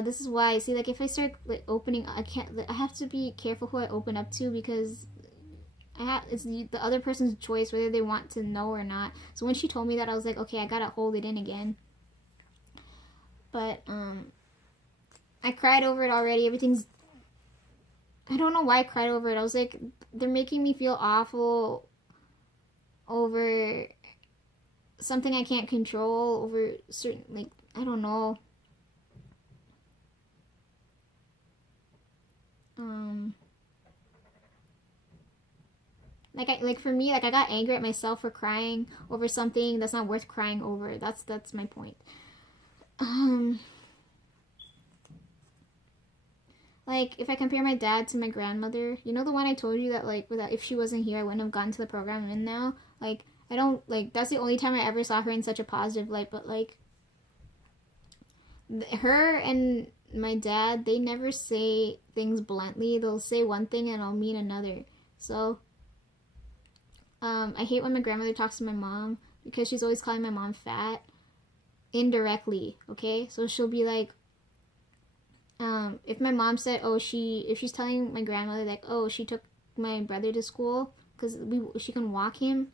this is why. See, like, if I start, like, opening, I have to be careful who I open up to, because it's the other person's choice whether they want to know or not. So when she told me that, I was like, okay, I gotta hold it in again. But, I cried over it already. I don't know why I cried over it. I was like, they're making me feel awful over something I can't control, over certain, like, I don't know. Like for me, like, I got angry at myself for crying over something that's not worth crying over. That's my point. Um, like, if I compare my dad to my grandmother, you know the one I told you that, like, without, if she wasn't here, I wouldn't have gotten to the program I'm in now? Like, I don't, like, that's the only time I ever saw her in such a positive light, but, like, her and my dad, they never say things bluntly. They'll say one thing and I'll mean another. So, I hate when my grandmother talks to my mom because she's always calling my mom fat indirectly, okay? So she'll be like, if my mom said, oh, if she's telling my grandmother, like, oh, she took my brother to school because she can walk him,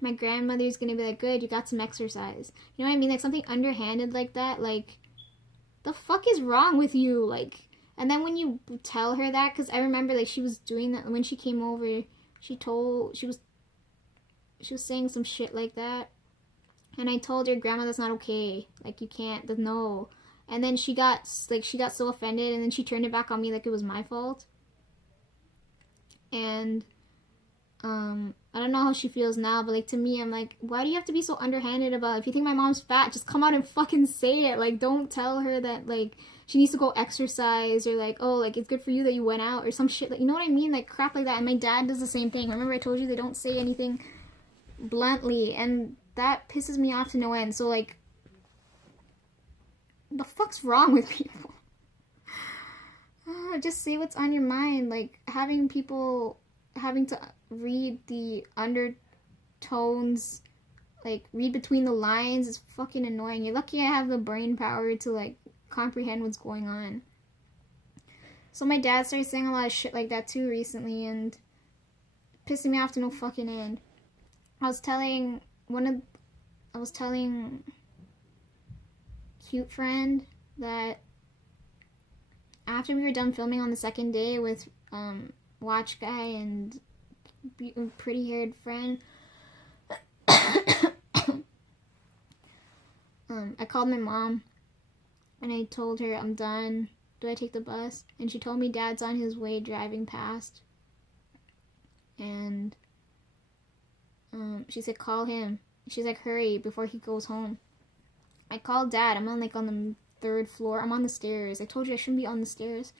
my grandmother's gonna be like, good, you got some exercise. You know what I mean? Like, something underhanded like that, like, the fuck is wrong with you? Like, and then when you tell her that, because I remember, like, she was doing that when she came over, she was saying some shit like that, and I told her, grandma, that's not okay, like, you can't, no. And then she got so offended, and then she turned it back on me like it was my fault. And I don't know how she feels now, but, like, to me, I'm like, why do you have to be so underhanded about it? If you think my mom's fat, just come out and fucking say it. Like, don't tell her that, like, she needs to go exercise, or, like, oh, like, it's good for you that you went out, or some shit. Like, you know what I mean? Like, crap like that. And my dad does the same thing. Remember I told you they don't say anything bluntly, and that pisses me off to no end. So, like, the fuck's wrong with people? Just say what's on your mind. Like, having to read the undertones, like, read between the lines is fucking annoying. You're lucky I have the brain power to, like, comprehend what's going on. So my dad started saying a lot of shit like that too recently, and pissing me off to no fucking end. I was telling Cute Friend that after we were done filming on the second day with Watch Guy and Pretty Haired Friend, I called my mom and I told her, I'm done. Do I take the bus? And she told me Dad's on his way driving past. And she said, call him. She's like, hurry before he goes home. I called Dad. I'm on the third floor. I'm on the stairs. I told you I shouldn't be on the stairs.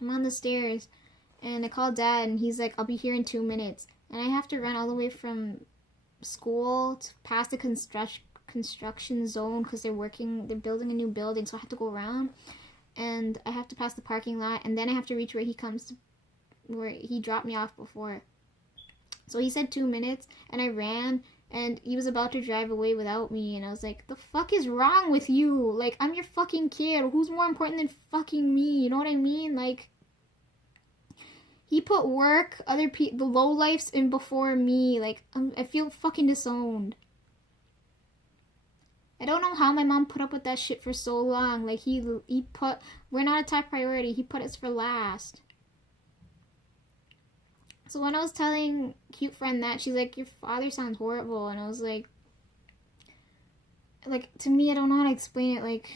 I'm on the stairs. And I called Dad, and he's like, I'll be here in 2 minutes. And I have to run all the way from school to past the construction zone because they're building a new building, so I have to go around. And I have to pass the parking lot, and then I have to reach where he dropped me off before. So he said 2 minutes, and I ran, and he was about to drive away without me, and I was like, the fuck is wrong with you? Like, I'm your fucking kid. Who's more important than fucking me? You know what I mean? Like, he put work, the lowlifes in before me. Like, I feel fucking disowned. I don't know how my mom put up with that shit for so long. Like, we're not a top priority. He put us for last. So when I was telling Cute Friend that, she's like, your father sounds horrible. And I was like, to me, I don't know how to explain it. Like,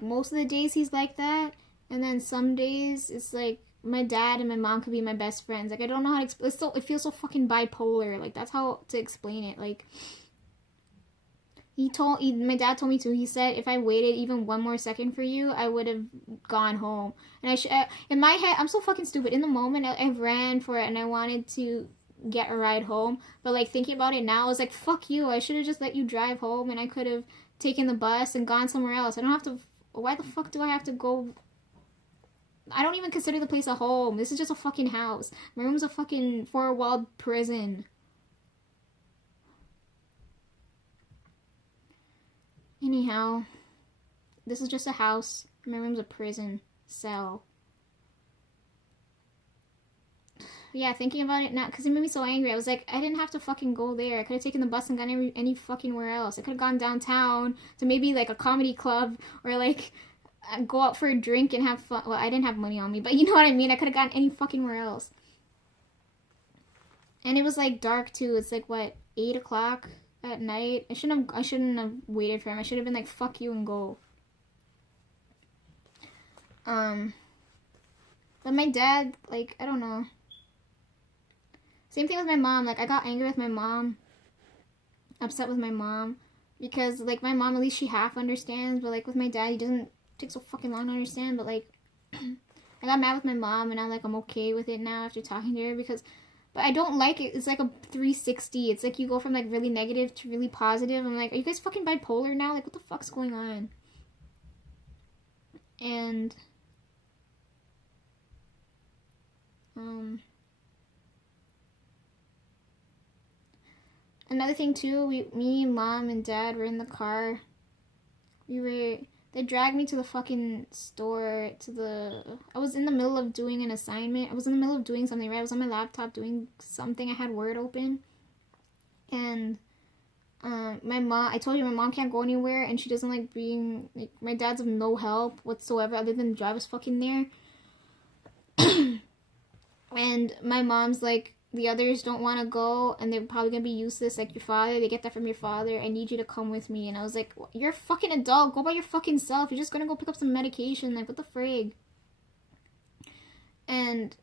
most of the days he's like that. And then some days it's like my dad and my mom could be my best friends. Like, I don't know how to explain. It feels so fucking bipolar. Like, that's how to explain it. Like, my dad told me to. He said if I waited even one more second for you, I would have gone home. And in my head, I'm so fucking stupid. In the moment, I ran for it and I wanted to get a ride home. But, like, thinking about it now, I was like, fuck you. I should have just let you drive home and I could have taken the bus and gone somewhere else. I don't have to. Why the fuck do I have to go? I don't even consider the place a home. This is just a fucking house. My room's a fucking four-walled prison. Anyhow, this is just a house. My room's a prison cell. Yeah, thinking about it now, because it made me so angry. I was like, I didn't have to fucking go there. I could have taken the bus and gone any fucking where else. I could have gone downtown to maybe, like, a comedy club, or, like, go out for a drink and have fun. Well, I didn't have money on me, but you know what I mean? I could have gone any fucking where else. And it was, like, dark, too. It's, like, what, 8 o'clock at night? I shouldn't have waited for him. I should have been like, fuck you and go. But But my dad, like, I don't know. Same thing with my mom. Like, I got angry with my mom, upset with my mom, because, like, my mom, at least she half understands, but, like, with my dad, he doesn't take so fucking long to understand, but, like, I got mad with my mom, and now, like, I'm okay with it now after talking to her, because, but I don't like it. It's like a 360. It's like you go from, like, really negative to really positive. I'm like, are you guys fucking bipolar now? Like, what the fuck's going on? And, another thing, too, me, mom, and dad were in the car. They dragged me to the fucking store, I was in the middle of doing an assignment. I was in the middle of doing something, right? I was on my laptop doing something. I had Word open. And, my mom, I told you my mom can't go anywhere, and she doesn't like being, like, my dad's of no help whatsoever other than drive us fucking there. And my mom's like, the others don't want to go, and they're probably going to be useless, like your father. They get that from your father. I need you to come with me. And I was like, you're a fucking adult. Go by your fucking self. You're just going to go pick up some medication. Like, what the frig? And,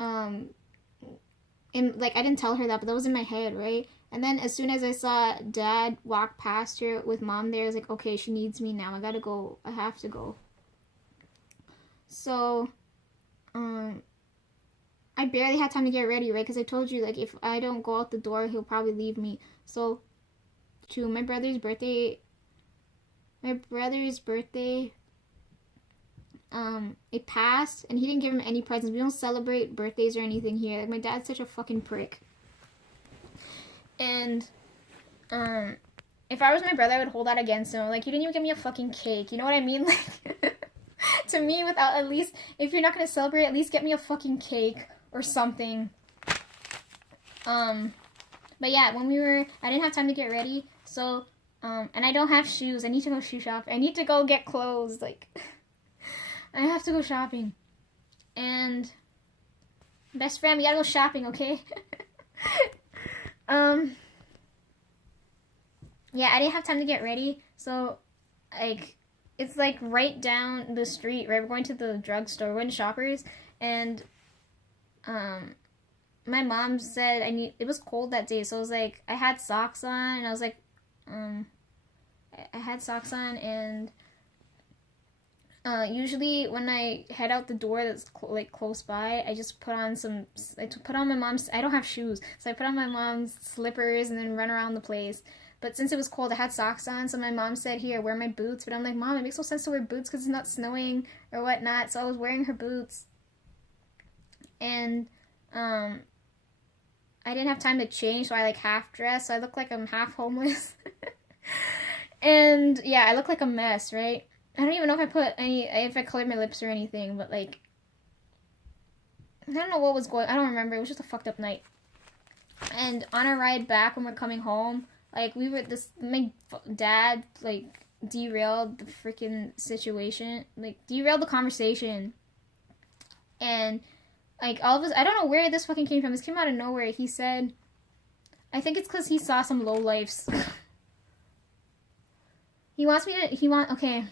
like, I didn't tell her that, but that was in my head, right? And then as soon as I saw dad walk past her with mom there, I was like, okay, she needs me now. I gotta go. I have to go. So, I barely had time to get ready, right? Because I told you, like, if I don't go out the door, he'll probably leave me. So, to my brother's birthday, it passed, and he didn't give him any presents. We don't celebrate birthdays or anything here. Like, my dad's such a fucking prick. And, if I was my brother, I would hold that against him. Like, you didn't even give me a fucking cake. You know what I mean? Like, to me, without at least, if you're not gonna celebrate, at least get me a fucking cake or something. But yeah, I didn't have time to get ready, so, and I don't have shoes. I need to go shoe shop. I need to go get clothes, like, I have to go shopping. And, best friend, we gotta go shopping, okay? Yeah, I didn't have time to get ready, so, like, it's, like, right down the street, right? We're going to the drugstore, we're going to Shoppers, and, my mom said it was cold that day, so I was like, I had socks on, and I was like, I had socks on, and, usually when I head out the door that's, like, close by, I just put on my mom's, I don't have shoes, so I put on my mom's slippers and then run around the place. But since it was cold, I had socks on, so my mom said, here, wear my boots. But I'm like, Mom, it makes no sense to wear boots because it's not snowing or whatnot, so I was wearing her boots. And, I didn't have time to change, so I, like, half-dressed, so I look like I'm half homeless. And, yeah, I look like a mess, right? I don't even know if I colored my lips or anything, but, like, I don't know what was I don't remember, it was just a fucked up night. And on our ride back when we're coming home, like, my dad, like, derailed the freaking situation, like, derailed the conversation. And, like, all of us, I don't know where this fucking came from. This came out of nowhere. He said, I think it's because he saw some lowlifes. Okay.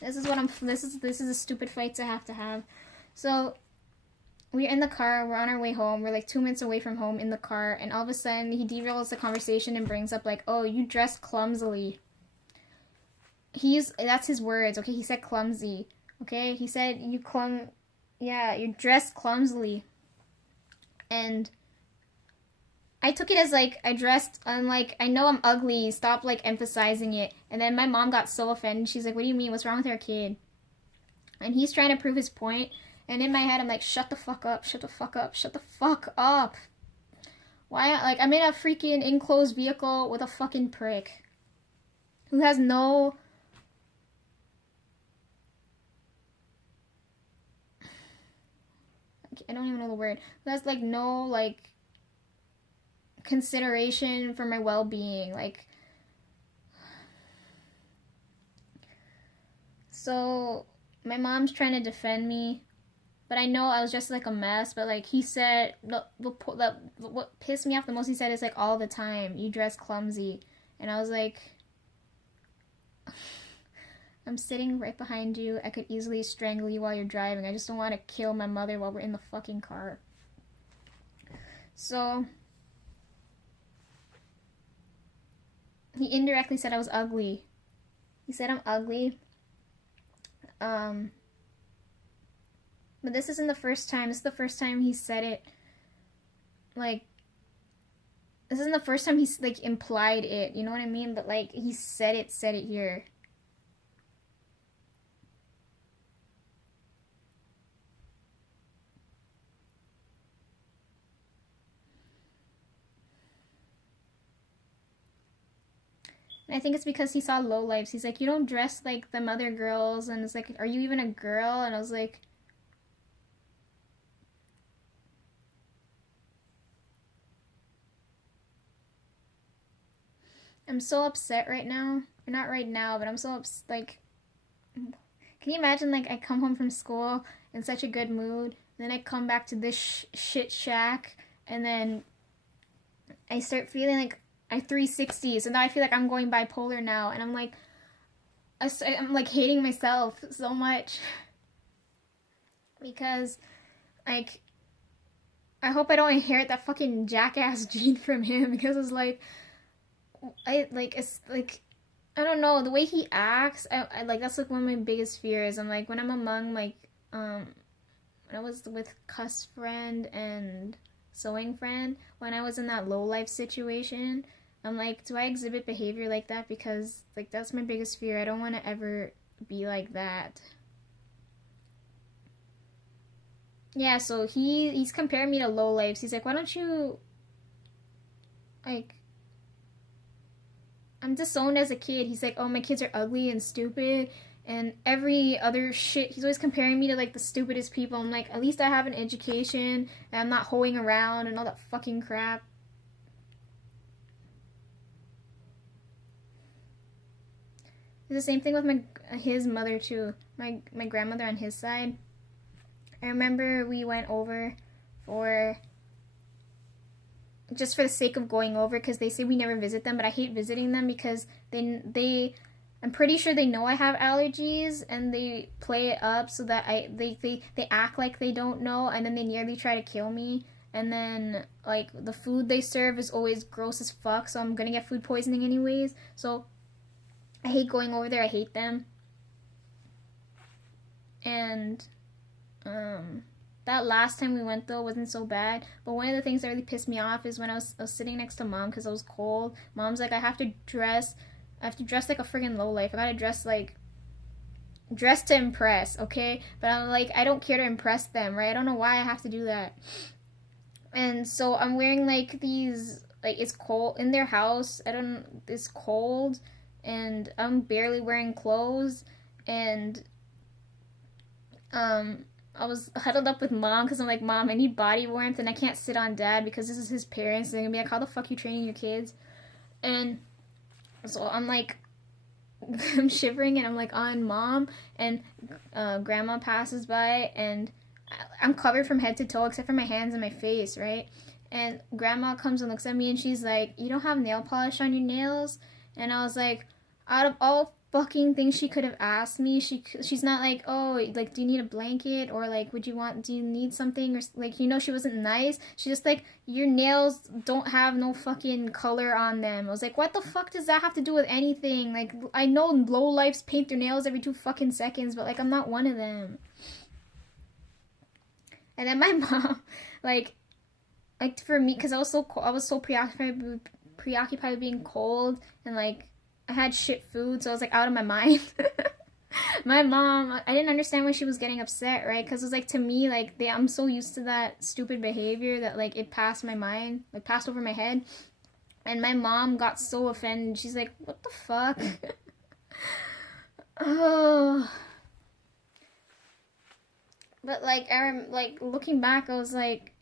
This is a stupid fight to have. So, we're in the car, we're on our way home, we're like 2 minutes away from home in the car, and all of a sudden, he derails the conversation and brings up, like, oh, you dress clumsily. That's his words, okay? He said clumsy, okay? He said you dress clumsily. And I took it as, like, I dressed, like, I know I'm ugly, stop, like, emphasizing it. And then my mom got so offended, she's like, what do you mean, what's wrong with our kid? And he's trying to prove his point, and in my head, I'm like, shut the fuck up, shut the fuck up, shut the fuck up. Why, like, I'm in a freaking enclosed vehicle with a fucking prick who has no, I don't even know the word, who has, like, no, like, consideration for my well-being, like, so, my mom's trying to defend me, but I know I was just, like, a mess, but, like, he said, what pissed me off the most, he said, is, like, all the time, you dress clumsy, and I was like, I'm sitting right behind you. I could easily strangle you while you're driving. I just don't want to kill my mother while we're in the fucking car. So he indirectly said I was ugly. He said I'm ugly. But this isn't the first time. This is the first time he said it. Like, this isn't the first time he's, like, implied it. You know what I mean? But, like, he said it here. And I think it's because he saw lowlifes. He's like, you don't dress like them other girls. And it's like, are you even a girl? And I was like, I'm so upset right now. Or not right now, but I'm so upset. Like, can you imagine, like, I come home from school in such a good mood, and then I come back to this shit shack, and then I start feeling like I 360, so now I feel like I'm going bipolar now, and I'm like hating myself so much. Because, like, I hope I don't inherit that fucking jackass gene from him, because it's like, it's like, I don't know, the way he acts, I like, that's like one of my biggest fears. I'm like, when I'm among, like, when I was with cuss friend and sewing friend, when I was in that low life situation, I'm like, do I exhibit behavior like that? Because, like, that's my biggest fear. I don't want to ever be like that. Yeah, so he's comparing me to low lives. He's like, why don't you, like, I'm disowned as a kid. He's like, oh, my kids are ugly and stupid and every other shit. He's always comparing me to, like, the stupidest people. I'm like, at least I have an education and I'm not hoeing around and all that fucking crap. It's the same thing with his mother too. My grandmother on his side. I remember we went over for just for the sake of going over, because they say we never visit them, but I hate visiting them because I'm pretty sure they know I have allergies and they play it up so that they act like they don't know, and then they nearly try to kill me. And then, like, the food they serve is always gross as fuck, so I'm gonna get food poisoning anyways. So I hate going over there. I hate them. And that last time we went, though, wasn't so bad. But one of the things that really pissed me off is when I was sitting next to Mom because I was cold. Mom's like, I have to dress like a friggin' lowlife. I gotta dress to impress, okay? But I'm like, I don't care to impress them, right? I don't know why I have to do that. And so I'm wearing, like, these, like, it's cold in their house. It's cold, and I'm barely wearing clothes, and I was huddled up with Mom because I'm like, Mom, I need body warmth and I can't sit on Dad because this is his parents. They're gonna be like, how the fuck you training your kids? And so I'm like, I'm shivering and I'm like on Mom, and Grandma passes by and I'm covered from head to toe except for my hands and my face, right? And Grandma comes and looks at me and she's like, you don't have nail polish on your nails? And I was like, out of all fucking things she could have asked me, she's not like, oh, like, do you need a blanket, or like, do you need something, or like, she wasn't nice. She just like, your nails don't have no fucking color on them. I was like, what the fuck does that have to do with anything? Like, I know low lifes paint their nails every 2 fucking seconds, but like, I'm not one of them. And then my mom, like for me, because I was so preoccupied with being cold, and like I had shit food, so I was like out of my mind. My mom, I didn't understand why she was getting upset, right? Because it was like, to me, like, I'm so used to that stupid behavior that like it passed my mind, like passed over my head. And my mom got so offended. She's like, what the fuck? Oh. But like, like looking back, I was like,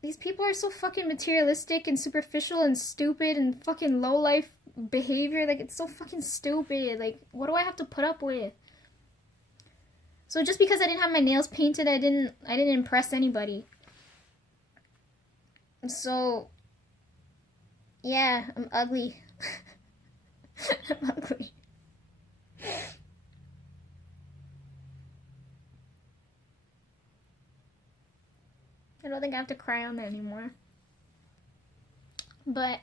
these people are so fucking materialistic and superficial and stupid and fucking low life behavior. Like, it's so fucking stupid. Like, what do I have to put up with? So just because I didn't have my nails painted, I didn't impress anybody. So yeah, I'm ugly. I'm ugly. I don't think I have to cry on that anymore. But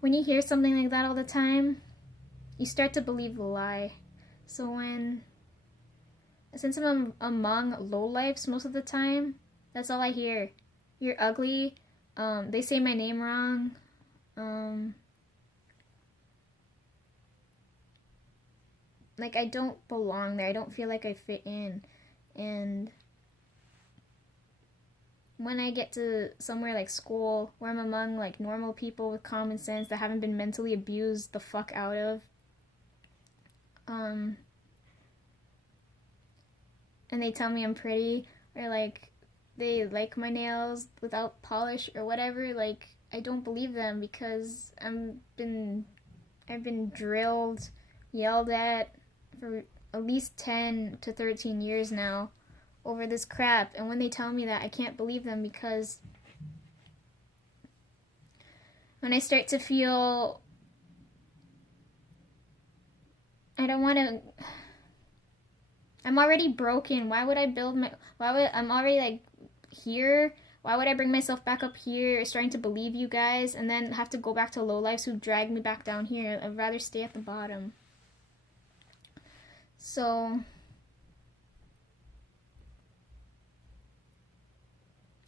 when you hear something like that all the time, you start to believe the lie. So since I'm among lowlifes most of the time, that's all I hear. You're ugly. They say my name wrong. Like, I don't belong there. I don't feel like I fit in. And when I get to somewhere like school, where I'm among like normal people with common sense that haven't been mentally abused the fuck out of, and they tell me I'm pretty, or like they like my nails without polish or whatever, like, I don't believe them because I've been drilled, yelled at for at least 10 to 13 years now over this crap. And when they tell me that, I can't believe them, because when I start to feel I don't want to, I'm already broken. Why would I build I'm already like here. Why would I bring myself back up here, starting to believe you guys, and then have to go back to lowlifes who drag me back down here? I'd rather stay at the bottom. So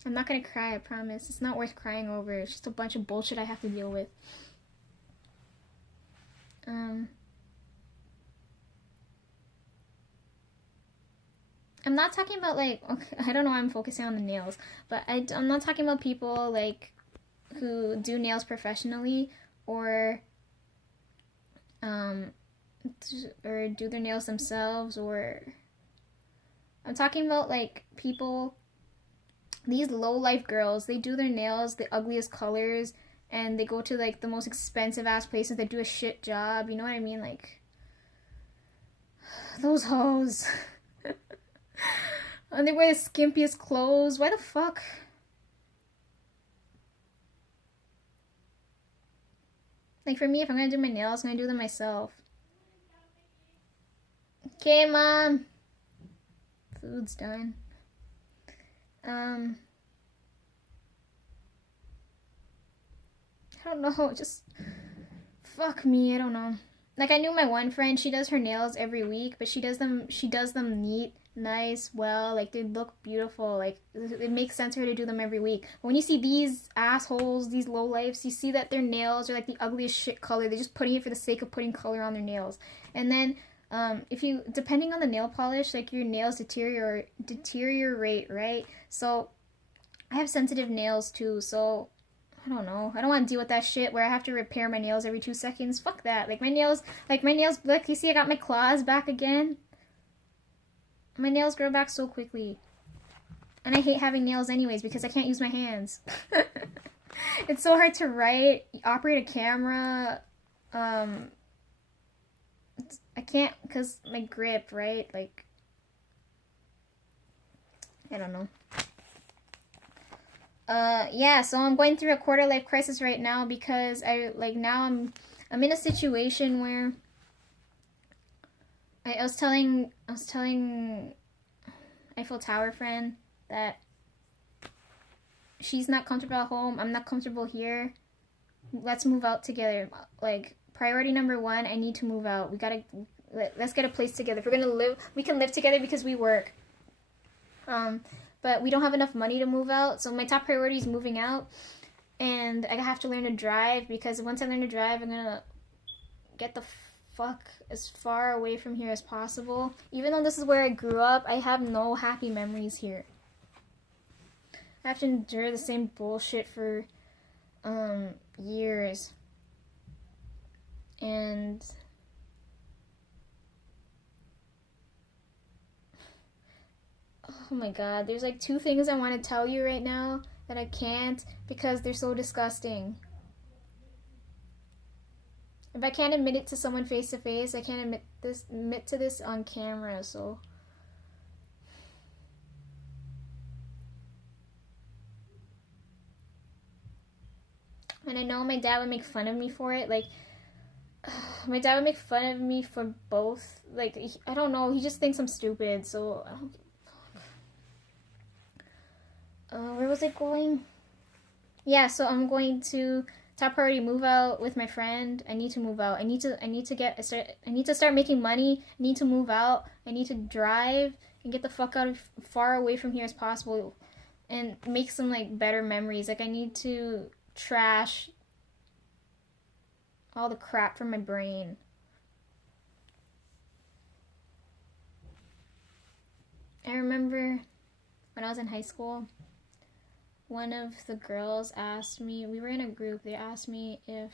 I'm not gonna cry, I promise. It's not worth crying over. It's just a bunch of bullshit I have to deal with. I'm not talking about, like, okay, I don't know why I'm focusing on the nails, but I'm not talking about people, like, who do nails professionally, or do their nails themselves, or I'm talking about, like, people, these low-life girls, they do their nails the ugliest colors, and they go to, like, the most expensive-ass places that do a shit job, you know what I mean? Like, those hoes. And they wear the skimpiest clothes. Why the fuck? Like, for me, if I'm gonna do my nails, I'm gonna do them myself. Okay, Mom. Food's done. I don't know. Just fuck me. I don't know. Like, I knew my one friend. She does her nails every week, but she does them neat, nice, well, like, they look beautiful. Like, it makes sense for her to do them every week. But when you see these assholes, these lowlifes, you see that their nails are like the ugliest shit color. They're just putting it for the sake of putting color on their nails. And then if you, depending on the nail polish, like, your nails deteriorate, right? So I have sensitive nails too, so I don't know. I don't want to deal with that shit where I have to repair my nails every 2 seconds. Fuck that. Like, my nails, look, you see I got my claws back again? My nails grow back so quickly. And I hate having nails anyways because I can't use my hands. It's so hard to write, operate a camera. I can't, because my grip, right? Like, I don't know. Yeah, so I'm going through a quarter life crisis right now because now I'm in a situation where I was telling Eiffel Tower friend that she's not comfortable at home, I'm not comfortable here. Let's move out together. Like, priority number 1, I need to move out. Let's get a place together. If we're gonna live, we can live together because we work. But we don't have enough money to move out, so my top priority is moving out. And I have to learn to drive, because once I learn to drive, I'm gonna get the fuck as far away from here as possible. Even though this is where I grew up, I have no happy memories here. I have to endure the same bullshit for years. And oh my god, there's like 2 things I want to tell you right now that I can't because they're so disgusting. If I can't admit it to someone face to face, I can't admit to this on camera, so. And I know my dad would make fun of me for it, like, my dad would make fun of me for both, like, I don't know, he just thinks I'm stupid, so I don't give a fuck. Where was I going? Yeah, so I'm going to top priority move out with my friend. I need to move out. I need to start making money. I need to move out. I need to drive and get the fuck out of far away from here as possible and make some like better memories. Like I need to trash all the crap from my brain. I remember when I was in high school, one of the girls asked me, we were in a group, they asked me if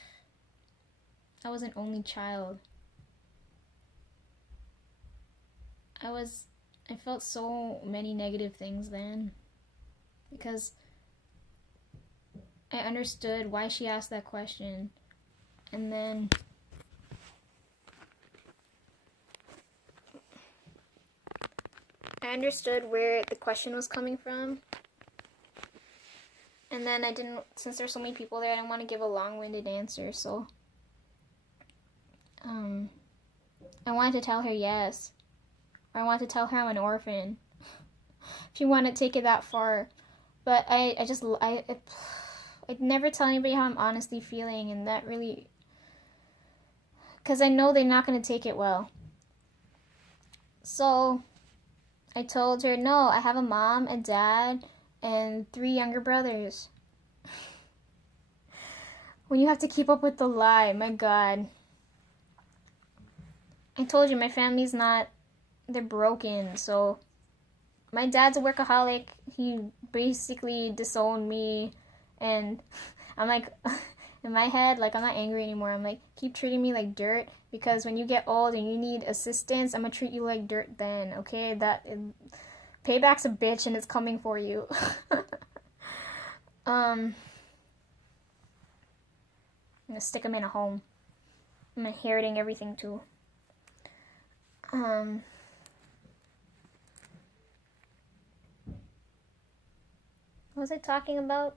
I was an only child. I felt so many negative things then because I understood why she asked that question. And then I understood where the question was coming from. And then since there's so many people there, I didn't want to give a long-winded answer, so I wanted to tell her yes. Or I wanted to tell her I'm an orphan. If you want to take it that far. But I never tell anybody how I'm honestly feeling, and that really, because I know they're not going to take it well. So I told her, no, I have a mom, a dad, and 3 younger brothers. When you have to keep up with the lie, my God. I told you, my family's not, they're broken, so my dad's a workaholic. He basically disowned me, and I'm like, in my head, like, I'm not angry anymore. I'm like, keep treating me like dirt, because when you get old and you need assistance, I'm gonna treat you like dirt then, okay? Payback's a bitch, and it's coming for you. I'm gonna stick him in a home. I'm inheriting everything, too. What was I talking about?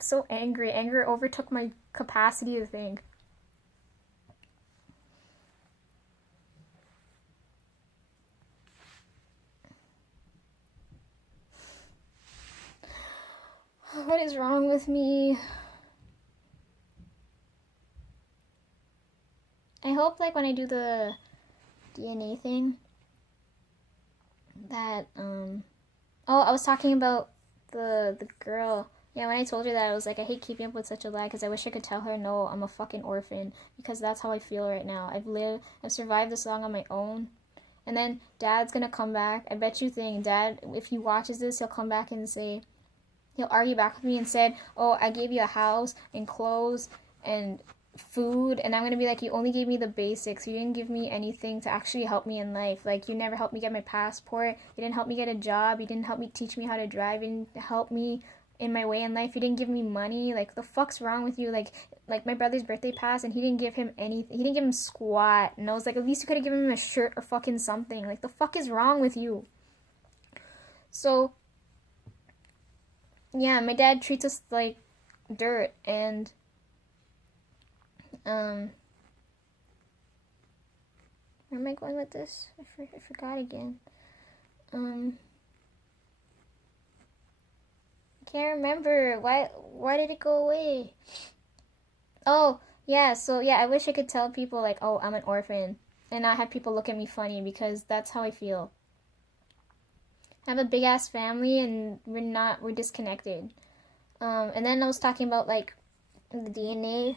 So angry. Anger overtook my capacity to think. What is wrong with me? I hope, like, when I do the DNA thing, that, I was talking about the girl. Yeah, when I told her that, I was like, I hate keeping up with such a lie, because I wish I could tell her, no, I'm a fucking orphan, because that's how I feel right now. I've survived this long on my own, and then Dad's gonna come back. I bet you think, Dad, if he watches this, he'll come back and say, he'll argue back with me and said, oh, I gave you a house and clothes and food, and I'm gonna be like, you only gave me the basics. You didn't give me anything to actually help me in life. Like, you never helped me get my passport. You didn't help me get a job. You didn't help me teach me how to drive. You didn't help me in my way in life. You didn't give me money. Like, the fuck's wrong with you? Like my brother's birthday passed and he didn't give him anything. He didn't give him squat. And I was like, at least you could have given him a shirt or fucking something. Like, the fuck is wrong with you? So yeah, my dad treats us like dirt, and where am I going with this? I forgot again. I can't remember. Why did it go away? Oh, yeah, so yeah, I wish I could tell people, like, oh, I'm an orphan, and not have people look at me funny, because that's how I feel. I have a big ass family, and we're disconnected. And then I was talking about, like, the DNA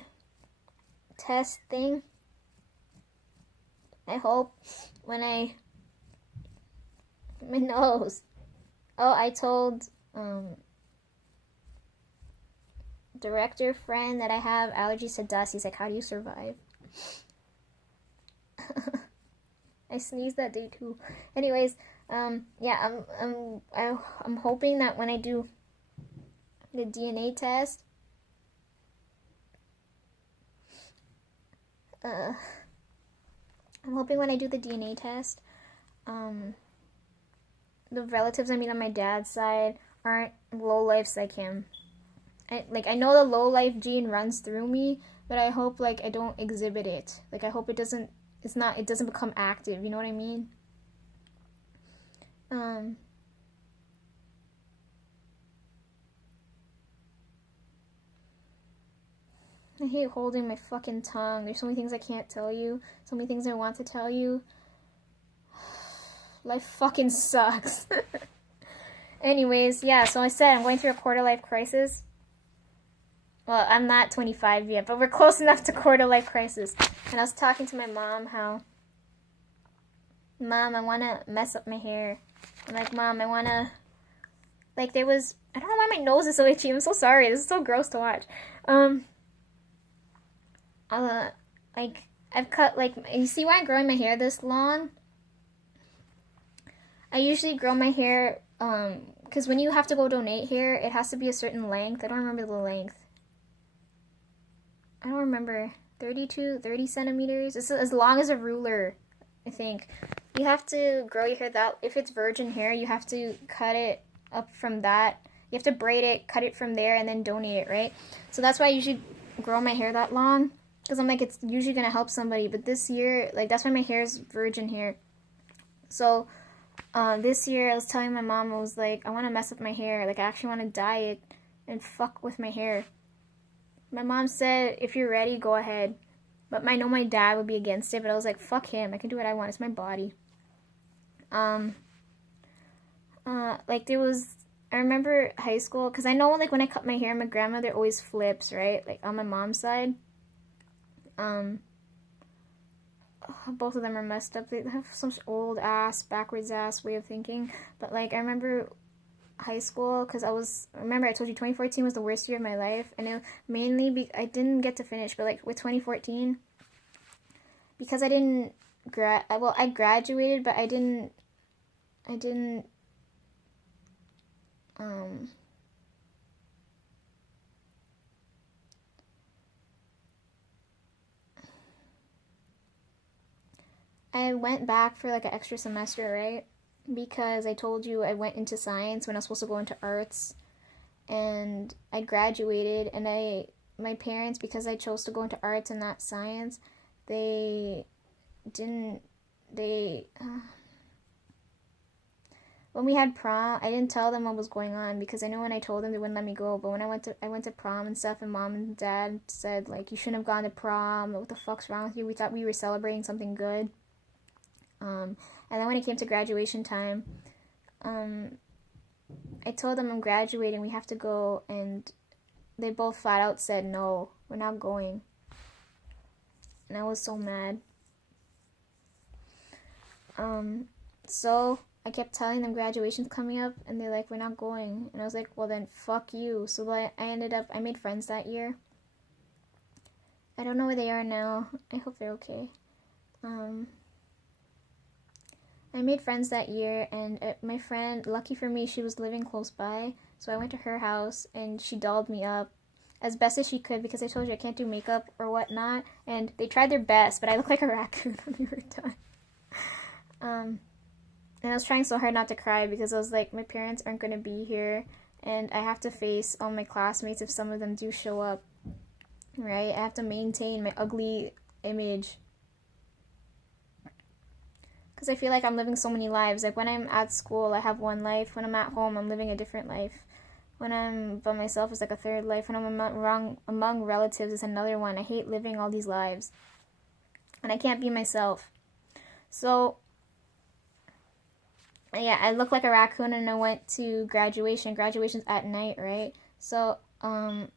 test thing. I hope when my nose. Oh, I told director friend that I have allergies to dust. He's like, how do you survive? I sneezed that day too. Anyways, yeah, I'm hoping that when I do the DNA test, I'm hoping when I do the DNA test, the relatives I meet on my dad's side aren't lowlifes like him. I know the lowlife gene runs through me, but I hope, like, I don't exhibit it. Like, I hope it doesn't become active, you know what I mean? I hate holding my fucking tongue. There's so many things I can't tell you. So many things I want to tell you. Life fucking sucks. Anyways, yeah, so I said I'm going through a quarter life crisis. Well, I'm not 25 yet, but we're close enough to quarter life crisis. And I was talking to my mom how, Mom, I want to mess up my hair. I'm like, Mom, I want to, like, there was, I don't know why my nose is so itchy. I'm so sorry. This is so gross to watch. Like, I've cut, like, you see why I'm growing my hair this long? I usually grow my hair, because when you have to go donate hair, it has to be a certain length. I don't remember the length. I don't remember. 30 centimeters? It's as long as a ruler, I think. You have to grow your hair that, if it's virgin hair, you have to cut it up from that. You have to braid it, cut it from there, and then donate it, right? So that's why I usually grow my hair that long. Because I'm like, it's usually going to help somebody. But this year, like, that's why my hair is virgin hair. So, this year, I was telling my mom, I was like, I want to mess up my hair. Like, I actually want to dye it and fuck with my hair. My mom said, if you're ready, go ahead. But I know my dad would be against it, but I was like, fuck him. I can do what I want. It's my body. Like, there was, I remember high school, because I know, like, when I cut my hair, my grandmother always flips, right? Like, on my mom's side. Both of them are messed up. They have some old ass, backwards ass way of thinking. But, like, I remember high school, because remember I told you 2014 was the worst year of my life, and it mainly, I didn't get to finish, but, like, with 2014, because I didn't, I graduated, but I didn't, I went back for, like, an extra semester, right? Because I told you I went into science when I was supposed to go into arts, and I graduated, and my parents, because I chose to go into arts and not science, they didn't, when we had prom, I didn't tell them what was going on, because I know when I told them they wouldn't let me go, but when I went to prom and stuff, and mom and dad said, like, you shouldn't have gone to prom, what the fuck's wrong with you, we thought we were celebrating something good. And then when it came to graduation time, I told them I'm graduating, we have to go, and they both flat out said, no, we're not going. And I was so mad. So I kept telling them graduation's coming up, and they're like, we're not going. And I was like, well then, fuck you. So I made friends that year. I don't know where they are now. I hope they're okay. I made friends that year, and my friend, lucky for me, she was living close by, so I went to her house, and she dolled me up as best as she could, because I told you I can't do makeup or whatnot, and they tried their best, but I looked like a raccoon when we were done. And I was trying so hard not to cry, because I was like, my parents aren't going to be here, and I have to face all my classmates if some of them do show up, right? I have to maintain my ugly image. Because I feel like I'm living so many lives. Like, when I'm at school, I have one life. When I'm at home, I'm living a different life. When I'm by myself, it's like a third life. When I'm among relatives, it's another one. I hate living all these lives. And I can't be myself. So, yeah, I look like a raccoon, and I went to graduation. Graduation's at night, right? So, I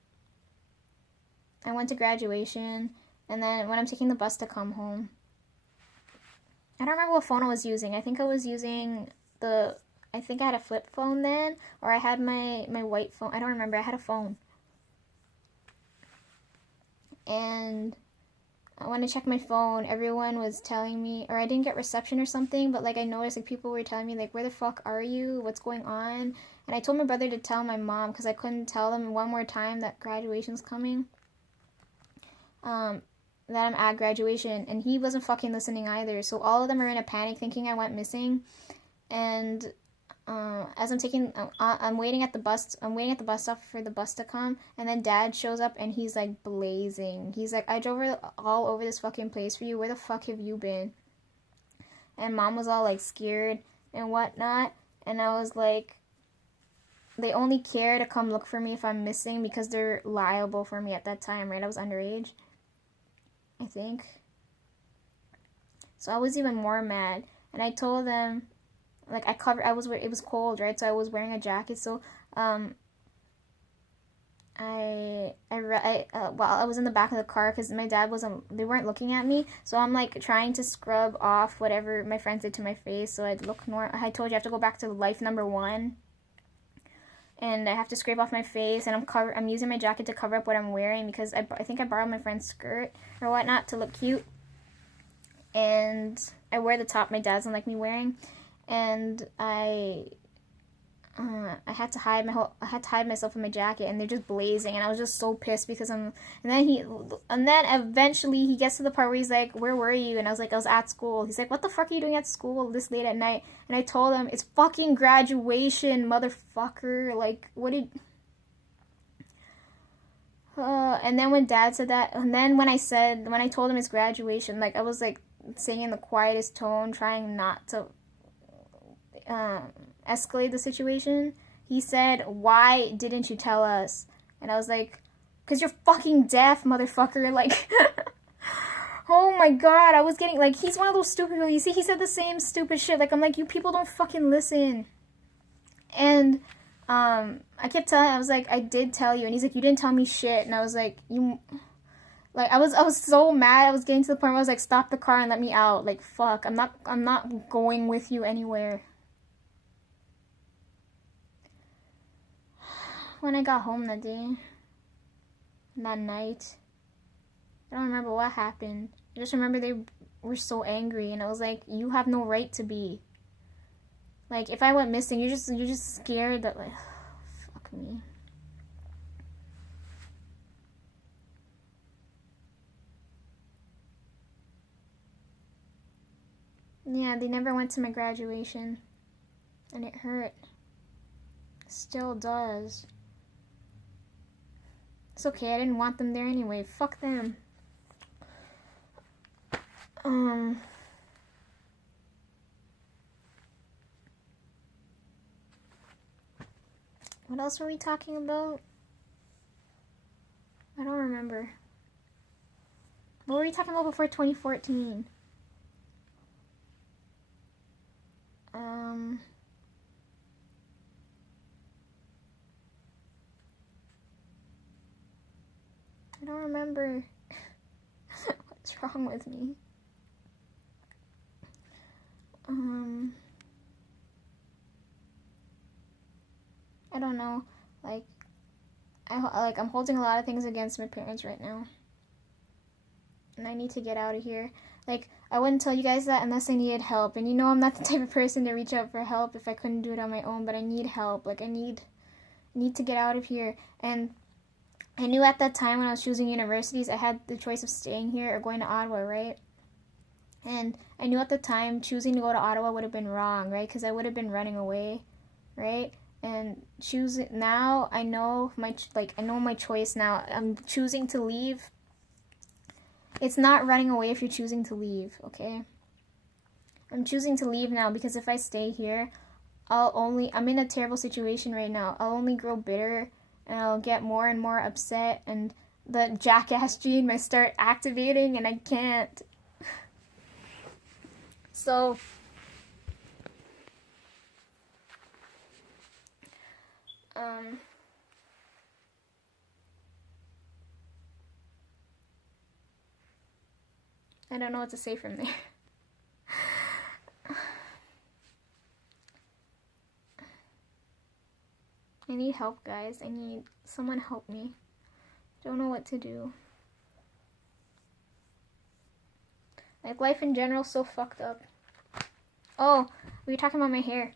went to graduation, and then when I'm taking the bus to come home, I don't remember what phone I was using. I think I was using I think I had a flip phone then, or I had my white phone. I don't remember. I had a phone. And when I checked my phone, everyone was telling me, or I didn't get reception or something, but, like, I noticed, like, people were telling me, like, where the fuck are you? What's going on? And I told my brother to tell my mom, because I couldn't tell them one more time that graduation's coming. That I'm at graduation, and he wasn't fucking listening either. So all of them are in a panic, thinking I went missing. And as I'm waiting at the bus. I'm waiting at the bus stop for the bus to come, and then Dad shows up, and he's like blazing. He's like, I drove all over this fucking place for you. Where the fuck have you been? And Mom was all like scared and whatnot, and I was like, they only care to come look for me if I'm missing because they're liable for me at that time, right? I was underage, I think. So I was even more mad, and I told them, like, it was cold, right? So I was wearing a jacket, so while I was in the back of the car because my dad they weren't looking at me, so I'm like trying to scrub off whatever my friends did to my face so I'd look normal. I told you I have to go back to life number 1, and I have to scrape off my face, and I'm using my jacket to cover up what I'm wearing because I think I borrowed my friend's skirt or whatnot to look cute, and I wear the top my dad's don't like me wearing, and I had to hide myself in my jacket, and they're just blazing, and I was just so pissed because and then eventually he gets to the part where he's like, "Where were you?" And I was like, "I was at school." He's like, "What the fuck are you doing at school this late at night?" And I told him, "It's fucking graduation, motherfucker. Like, what did?" And then when Dad said that, and then when I told him it's graduation, like I was like saying in the quietest tone, trying not to escalate the situation, he said, "Why didn't you tell us?" And I was like, "'Cause you're fucking deaf, motherfucker." Like, oh my god, I was getting, like, he's one of those stupid people. You see, he said the same stupid shit. Like, I'm like, you people don't fucking listen. And I kept telling, I was like, "I did tell you." And he's like, "You didn't tell me shit." And I was like, I was so mad. I was getting to the point where I was like, "Stop the car and let me out." Like, fuck, I'm not going with you anywhere. When I got home that night, I don't remember what happened. I just remember they were so angry, and I was like, "You have no right to be. Like, if I went missing, you're just scared that, like, fuck me." Yeah, they never went to my graduation, and it hurt. Still does. It's okay, I didn't want them there anyway. Fuck them. What else were we talking about? I don't remember. What were we talking about before 2014? I don't remember. What's wrong with me? I don't know. Like, I'm holding a lot of things against my parents right now, and I need to get out of here. Like, I wouldn't tell you guys that unless I needed help, and you know I'm not the type of person to reach out for help if I couldn't do it on my own. But I need help. Like, I need to get out of here. And I knew at that time when I was choosing universities, I had the choice of staying here or going to Ottawa, right? And I knew at the time choosing to go to Ottawa would have been wrong, right? Because I would have been running away, right? And now, I know my choice now. I'm choosing to leave. It's not running away if you're choosing to leave, okay? I'm choosing to leave now because if I stay here, I'm in a terrible situation right now. I'll only grow bitter, and I'll get more and more upset, and the jackass gene might start activating, and I can't. So, I don't know what to say from there. I need help, guys. I need someone help me. Don't know what to do. Like, life in general is so fucked up. Oh, we were talking about my hair.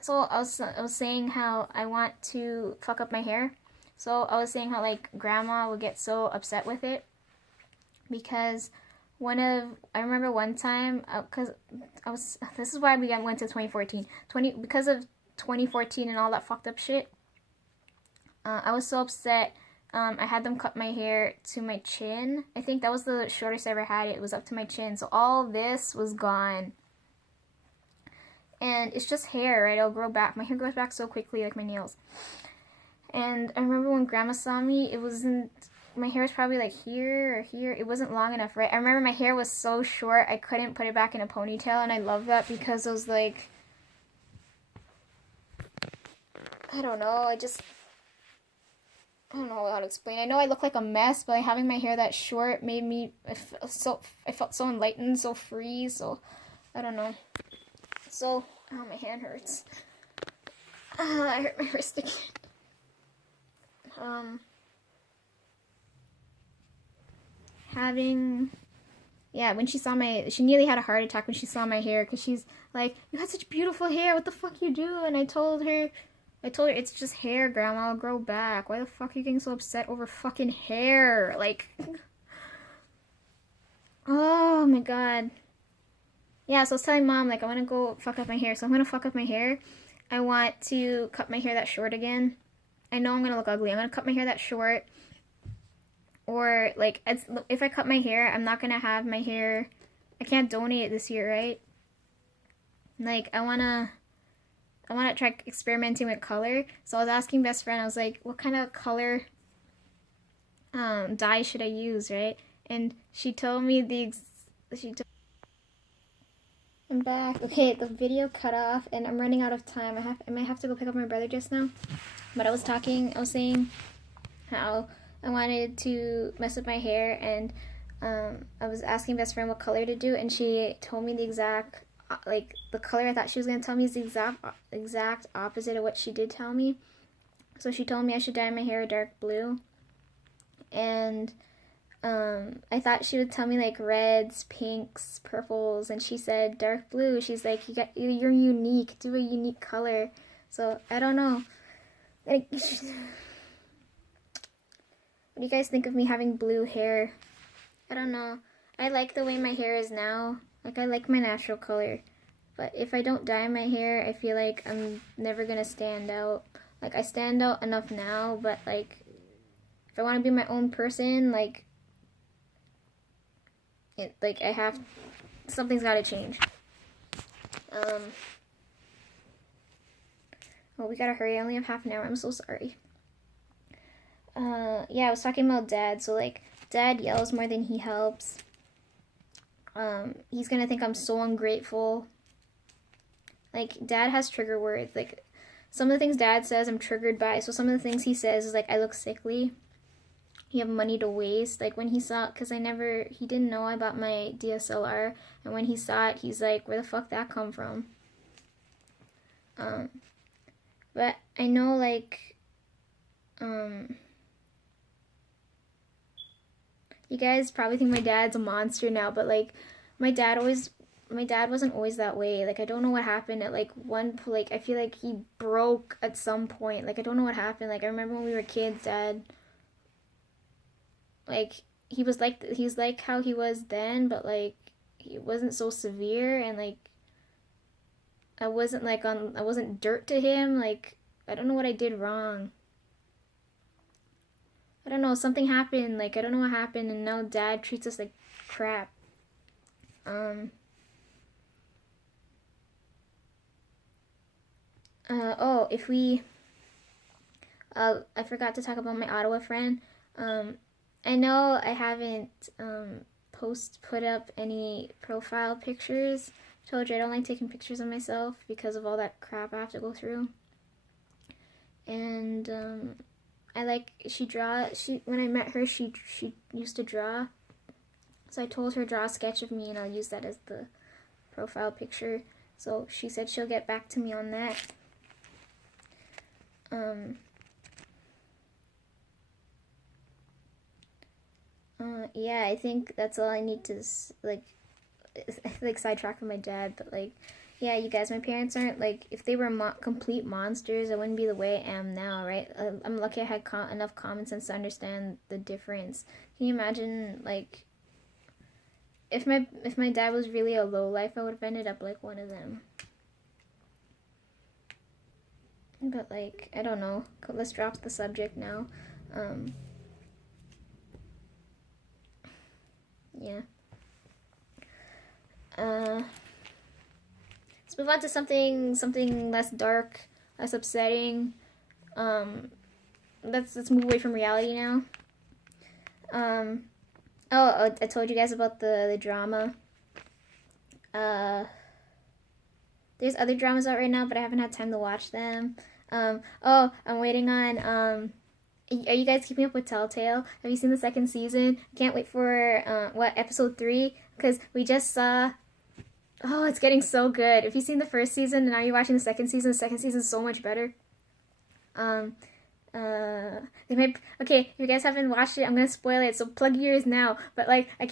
So I was saying how I want to fuck up my hair. So I was saying how, like, grandma would get so upset with it because I remember one time, because this is why we went to 2014. Because of 2014 and all that fucked up shit, I was so upset. I had them cut my hair to my chin. I think that was the shortest I ever had it. It was up to my chin. So all this was gone. and it's just hair, right? It'll grow back. My hair grows back so quickly, like my nails. And I remember when Grandma saw me, it wasn't, my hair was probably like here or here. It wasn't long enough, right? I remember my hair was so short, I couldn't put it back in a ponytail, and I love that because it was like, I don't know, I don't know how to explain. I know I look like a mess, but like, having my hair that short made me, I felt so enlightened, so free, so, I don't know. So, oh, my hand hurts. I hurt my wrist again. When she saw she nearly had a heart attack when she saw my hair, because she's like, you had such beautiful hair, what the fuck you do? And I told her, it's just hair, Grandma, I'll grow back. Why the fuck are you getting so upset over fucking hair? Like, oh my god. Yeah, so I was telling Mom, like, I want to go fuck up my hair, so I'm going to fuck up my hair. I want to cut my hair that short again. I know I'm going to look ugly. I'm going to cut my hair that short. Or, like, if I cut my hair, I'm not going to have my hair, I can't donate it this year, right? Like, I want to try experimenting with color. So I was asking best friend, I was like, what kind of color dye should I use, right? And she told me I'm back. Okay, the video cut off and I'm running out of time. I might have to go pick up my brother just now. But I was saying how I wanted to mess with my hair, and I was asking best friend what color to do, and she told me the exact, like, the color I thought she was going to tell me is the exact opposite of what she did tell me. So she told me I should dye my hair a dark blue, and I thought she would tell me like reds, pinks, purples, and she said dark blue. She's like, you're unique, do a unique color. So I don't know, like, what do you guys think of me having blue hair? I don't know. I like the way my hair is now. Like, I like my natural color. But if I don't dye my hair, I feel like I'm never gonna stand out. Like, I stand out enough now, but like, if I want to be my own person, like, something's gotta change. Well, we gotta hurry. I only have half an hour. I'm so sorry. Yeah, I was talking about Dad. So, like, Dad yells more than he helps. He's gonna think I'm so ungrateful. Like, Dad has trigger words. Like, some of the things Dad says I'm triggered by. So some of the things he says is like, I look sickly. You have money to waste. Like, when he saw, because he didn't know I bought my DSLR, and when he saw it, he's like, where the fuck that come from? But I know, like, you guys probably think my dad's a monster now, but like, my dad wasn't always that way. Like, I don't know what happened at like I feel like he broke at some point. Like, I don't know what happened. Like, I remember when we were kids, Dad, like, he's like how he was then, but like, he wasn't so severe, and like, I wasn't dirt to him. Like, I don't know what I did wrong. I don't know, something happened. Like, I don't know what happened, and now Dad treats us like crap. I forgot to talk about my Ottawa friend. I know I haven't put up any profile pictures. I told you I don't like taking pictures of myself because of all that crap I have to go through. And when I met her, she used to draw. So I told her draw a sketch of me and I'll use that as the profile picture. So she said she'll get back to me on that. Yeah, I think that's all I need to, like sidetrack from my dad, but like, yeah, you guys, my parents aren't, like, if they were complete monsters, I wouldn't be the way I am now, right? I'm lucky I had enough common sense to understand the difference. Can you imagine, like, if my dad was really a lowlife, I would have ended up like one of them. But like, I don't know. Let's drop the subject now. Yeah. let's move on to something less dark, less upsetting. Let's move away from reality now. I told you guys about the drama. There's other dramas out right now, but I haven't had time to watch them. I'm waiting on. Are you guys keeping up with Telltale? Have you seen the second season? Can't wait for episode 3, because we just saw. Oh, it's getting so good. If you've seen the first season and now you're watching the second second season is so much better. Okay, if you guys haven't watched it, I'm gonna spoil it, so plug your ears now. But like, I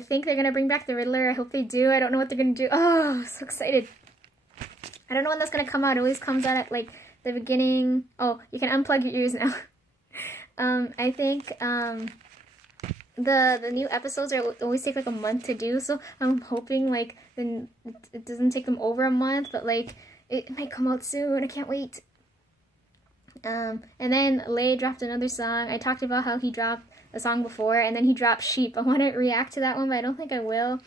think they're gonna bring back the Riddler. I hope they do. I don't know what they're gonna do. Oh, so excited. I don't know when that's gonna come out. It always comes out at like the beginning. Oh, you can unplug your ears now. I think the new episodes always take like a month to do, so I'm hoping like then it doesn't take them over a month, but like it might come out soon. I can't wait. And then Lay dropped another song. I talked about how he dropped a song before, and then he dropped Sheep. I want to react to that one, but I don't think I will.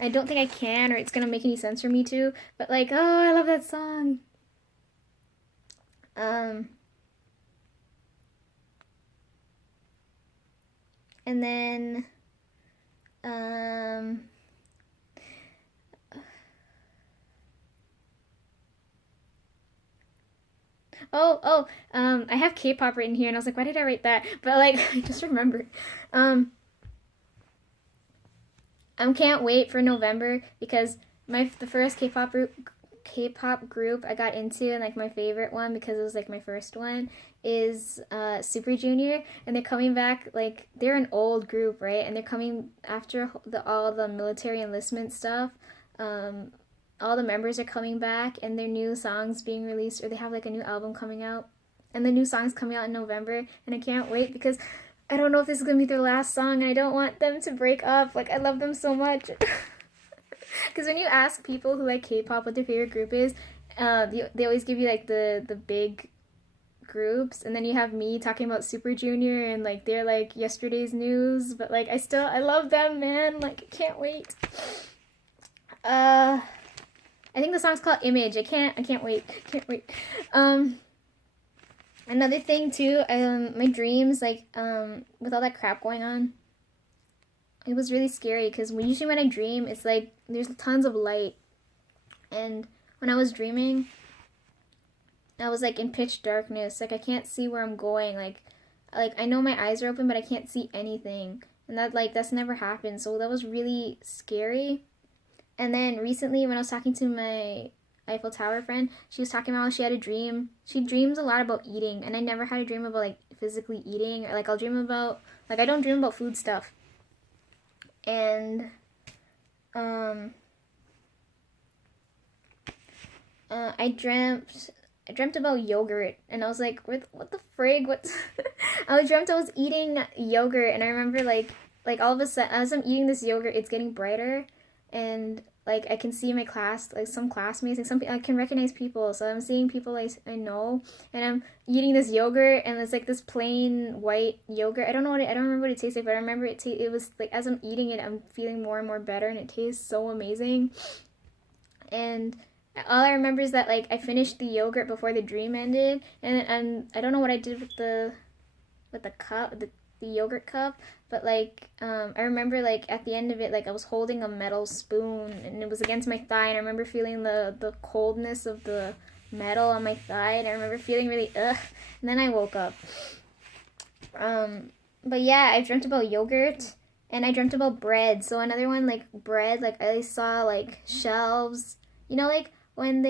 I don't think I can, or it's gonna make any sense for me to. But like, oh, I love that song. And then, I have K-pop written here, and I was like, why did I write that? But like, I just remembered. I can't wait for November, because the first K-pop group I got into, and like my favorite one, because it was like my first one, is Super Junior, and they're coming back. Like, they're an old group, right? And they're coming after all the military enlistment stuff. All the members are coming back, and their new songs being released, or they have like a new album coming out, and the new songs coming out in November, and I can't wait, because I don't know if this is gonna be their last song, and I don't want them to break up. Like, I love them so much. Because when you ask people who like K-pop what their favorite group is, they always give you like the big groups, and then you have me talking about Super Junior, and like they're like yesterday's news, but like I love them, man. Like, I can't wait. I think the song's called Image. I can't wait. Another thing too, my dreams, like with all that crap going on, it was really scary, because usually when I dream, it's like there's tons of light, and when I was dreaming, I was like in pitch darkness. Like, I can't see where I'm going. Like I know my eyes are open, but I can't see anything, and that's never happened. So that was really scary. And then recently, when I was talking to my Eiffel Tower friend, she was talking about how she had a dream. She dreams a lot about eating, and I never had a dream about like physically eating, or like I'll dream about, like, I don't dream about food stuff. And I dreamt about yogurt, and I was like, what the frig? What? I dreamt I was eating yogurt, and I remember like all of a sudden, as I'm eating this yogurt, it's getting brighter, and like I can see my class, like some classmates, like some I can recognize people. So I'm seeing people like I know, and I'm eating this yogurt, and it's like this plain white yogurt. I don't remember what it tastes like, but I remember it was like, as I'm eating it, I'm feeling more and more better, and it tastes so amazing. And all I remember is that like I finished the yogurt before the dream ended, and I don't know what I did with the cup, the yogurt cup, but like I remember like at the end of it, like I was holding a metal spoon, and it was against my thigh, and I remember feeling the coldness of the metal on my thigh, and I remember feeling really and then I woke up. But yeah, I dreamt about yogurt, and I dreamt about bread. So another one, like bread, like I saw like shelves, you know, like when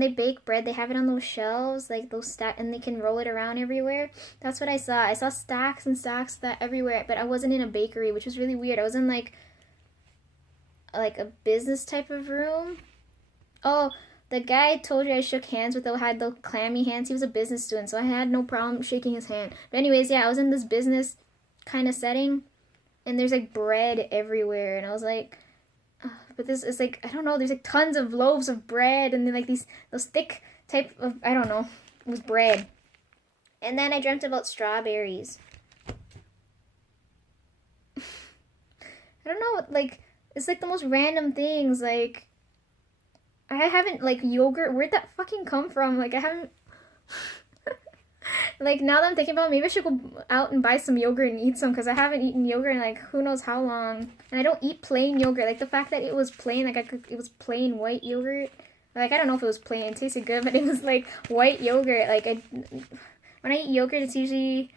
they bake bread, they have it on those shelves, like those stack, and they can roll it around everywhere. That's what I saw. I saw stacks and stacks of that everywhere, but I wasn't in a bakery, which was really weird. I was in like a business type of room. Oh, the guy I told you I shook hands with, had the clammy hands. He was a business student, so I had no problem shaking his hand. But anyways, yeah, I was in this business kind of setting, and there's like bread everywhere, and I was like, but this is like, I don't know, there's like tons of loaves of bread, and then like those thick type of, I don't know, it was bread. And then I dreamt about strawberries. I don't know, like It's like the most random things. Like, I haven't, like, yogurt. Where'd that fucking come from? Like, I haven't. Like, now that I'm thinking about it, maybe I should go out and buy some yogurt and eat some, because I haven't eaten yogurt in, like, who knows how long. And I don't eat plain yogurt. Like, the fact that it was plain, like, it was plain white yogurt. Like, I don't know if it was plain. It tasted good, but it was, like, white yogurt. Like, when I eat yogurt, it's usually,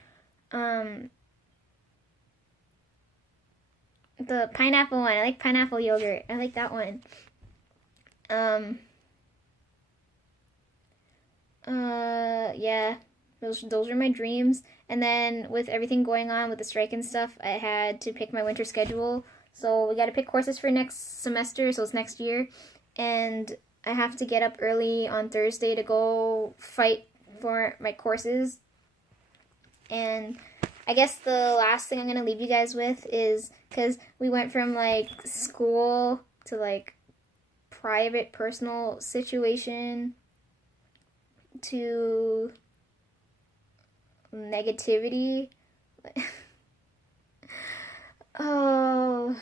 the pineapple one. I like pineapple yogurt. I like that one. Yeah. Those are my dreams. And then with everything going on with the strike and stuff, I had to pick my winter schedule. So we got to pick courses for next semester, so it's next year. And I have to get up early on Thursday to go fight for my courses. And I guess the last thing I'm going to leave you guys with is, because we went from, like, school to, like, private, personal situation to negativity. Oh,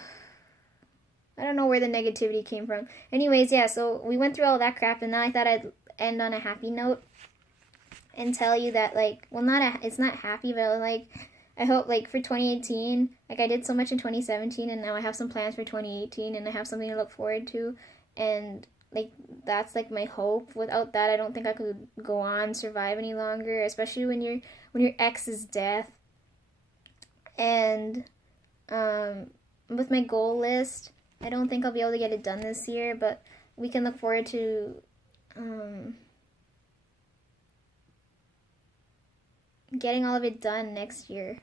I don't know where the negativity came from. Anyways, yeah, so we went through all that crap, and now I thought I'd end on a happy note and tell you that, like, well, it's not happy, but, like, I hope, like, for 2018, like, I did so much in 2017, and now I have some plans for 2018, and I have something to look forward to, and, like, that's, like, my hope. Without that, I don't think I could go on, survive any longer, especially when your ex is death. And, with my goal list, I don't think I'll be able to get it done this year, but we can look forward to, getting all of it done next year,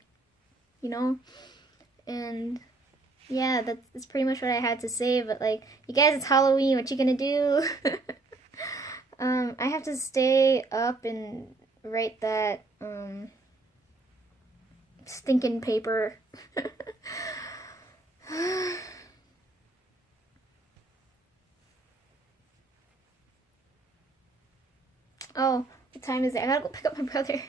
you know? And yeah, that's pretty much what I had to say. But, like, you guys, it's Halloween. What you gonna do? I have to stay up and write that stinking paper. Oh, what time is it? I gotta go pick up my brother.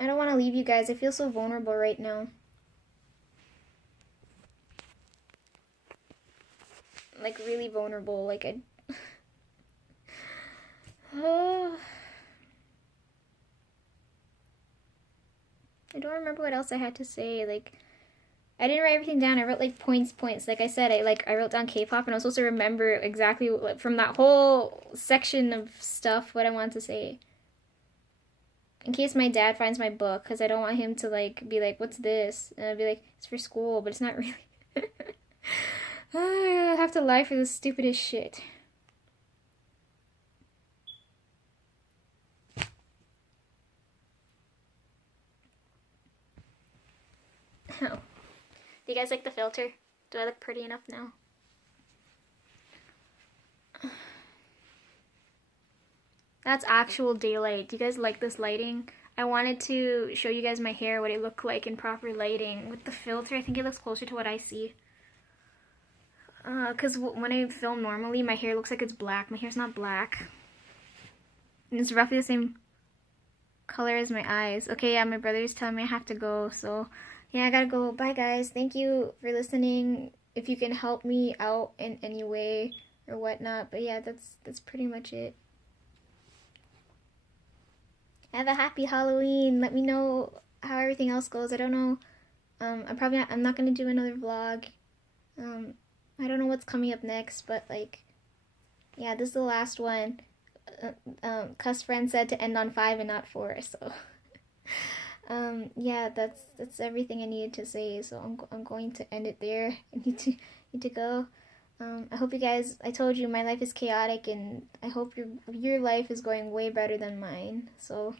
I don't want to leave you guys. I feel so vulnerable right now. Like, really vulnerable. Like, oh. I don't remember what else I had to say. Like, I didn't write everything down. I wrote, like, points. Like I said, I wrote down K-pop, and I was supposed to remember exactly from that whole section of stuff what I wanted to say. In case my dad finds my book, because I don't want him to, like, be like, what's this? And I'd be like, it's for school, but it's not really. I have to lie for the stupidest shit. Oh. Do you guys like the filter? Do I look pretty enough now? That's actual daylight. Do you guys like this lighting? I wanted to show you guys my hair, what it looked like in proper lighting. With the filter, I think it looks closer to what I see. Because when I film normally, my hair looks like it's black. My hair's not black. And it's roughly the same color as my eyes. Okay, yeah, my brother's telling me I have to go, so yeah, I gotta go. Bye, guys. Thank you for listening. If you can help me out in any way or whatnot. But yeah, that's pretty much it. Have a happy Halloween. Let me know how everything else goes. I don't know. I'm not gonna do another vlog. I don't know what's coming up next, but, like, yeah, this is the last one. Cuss friend said to end on 5 and not 4, so yeah, that's everything I needed to say. So I'm going to end it there. I need to go. I hope you guys. I told you my life is chaotic, and I hope your life is going way better than mine. So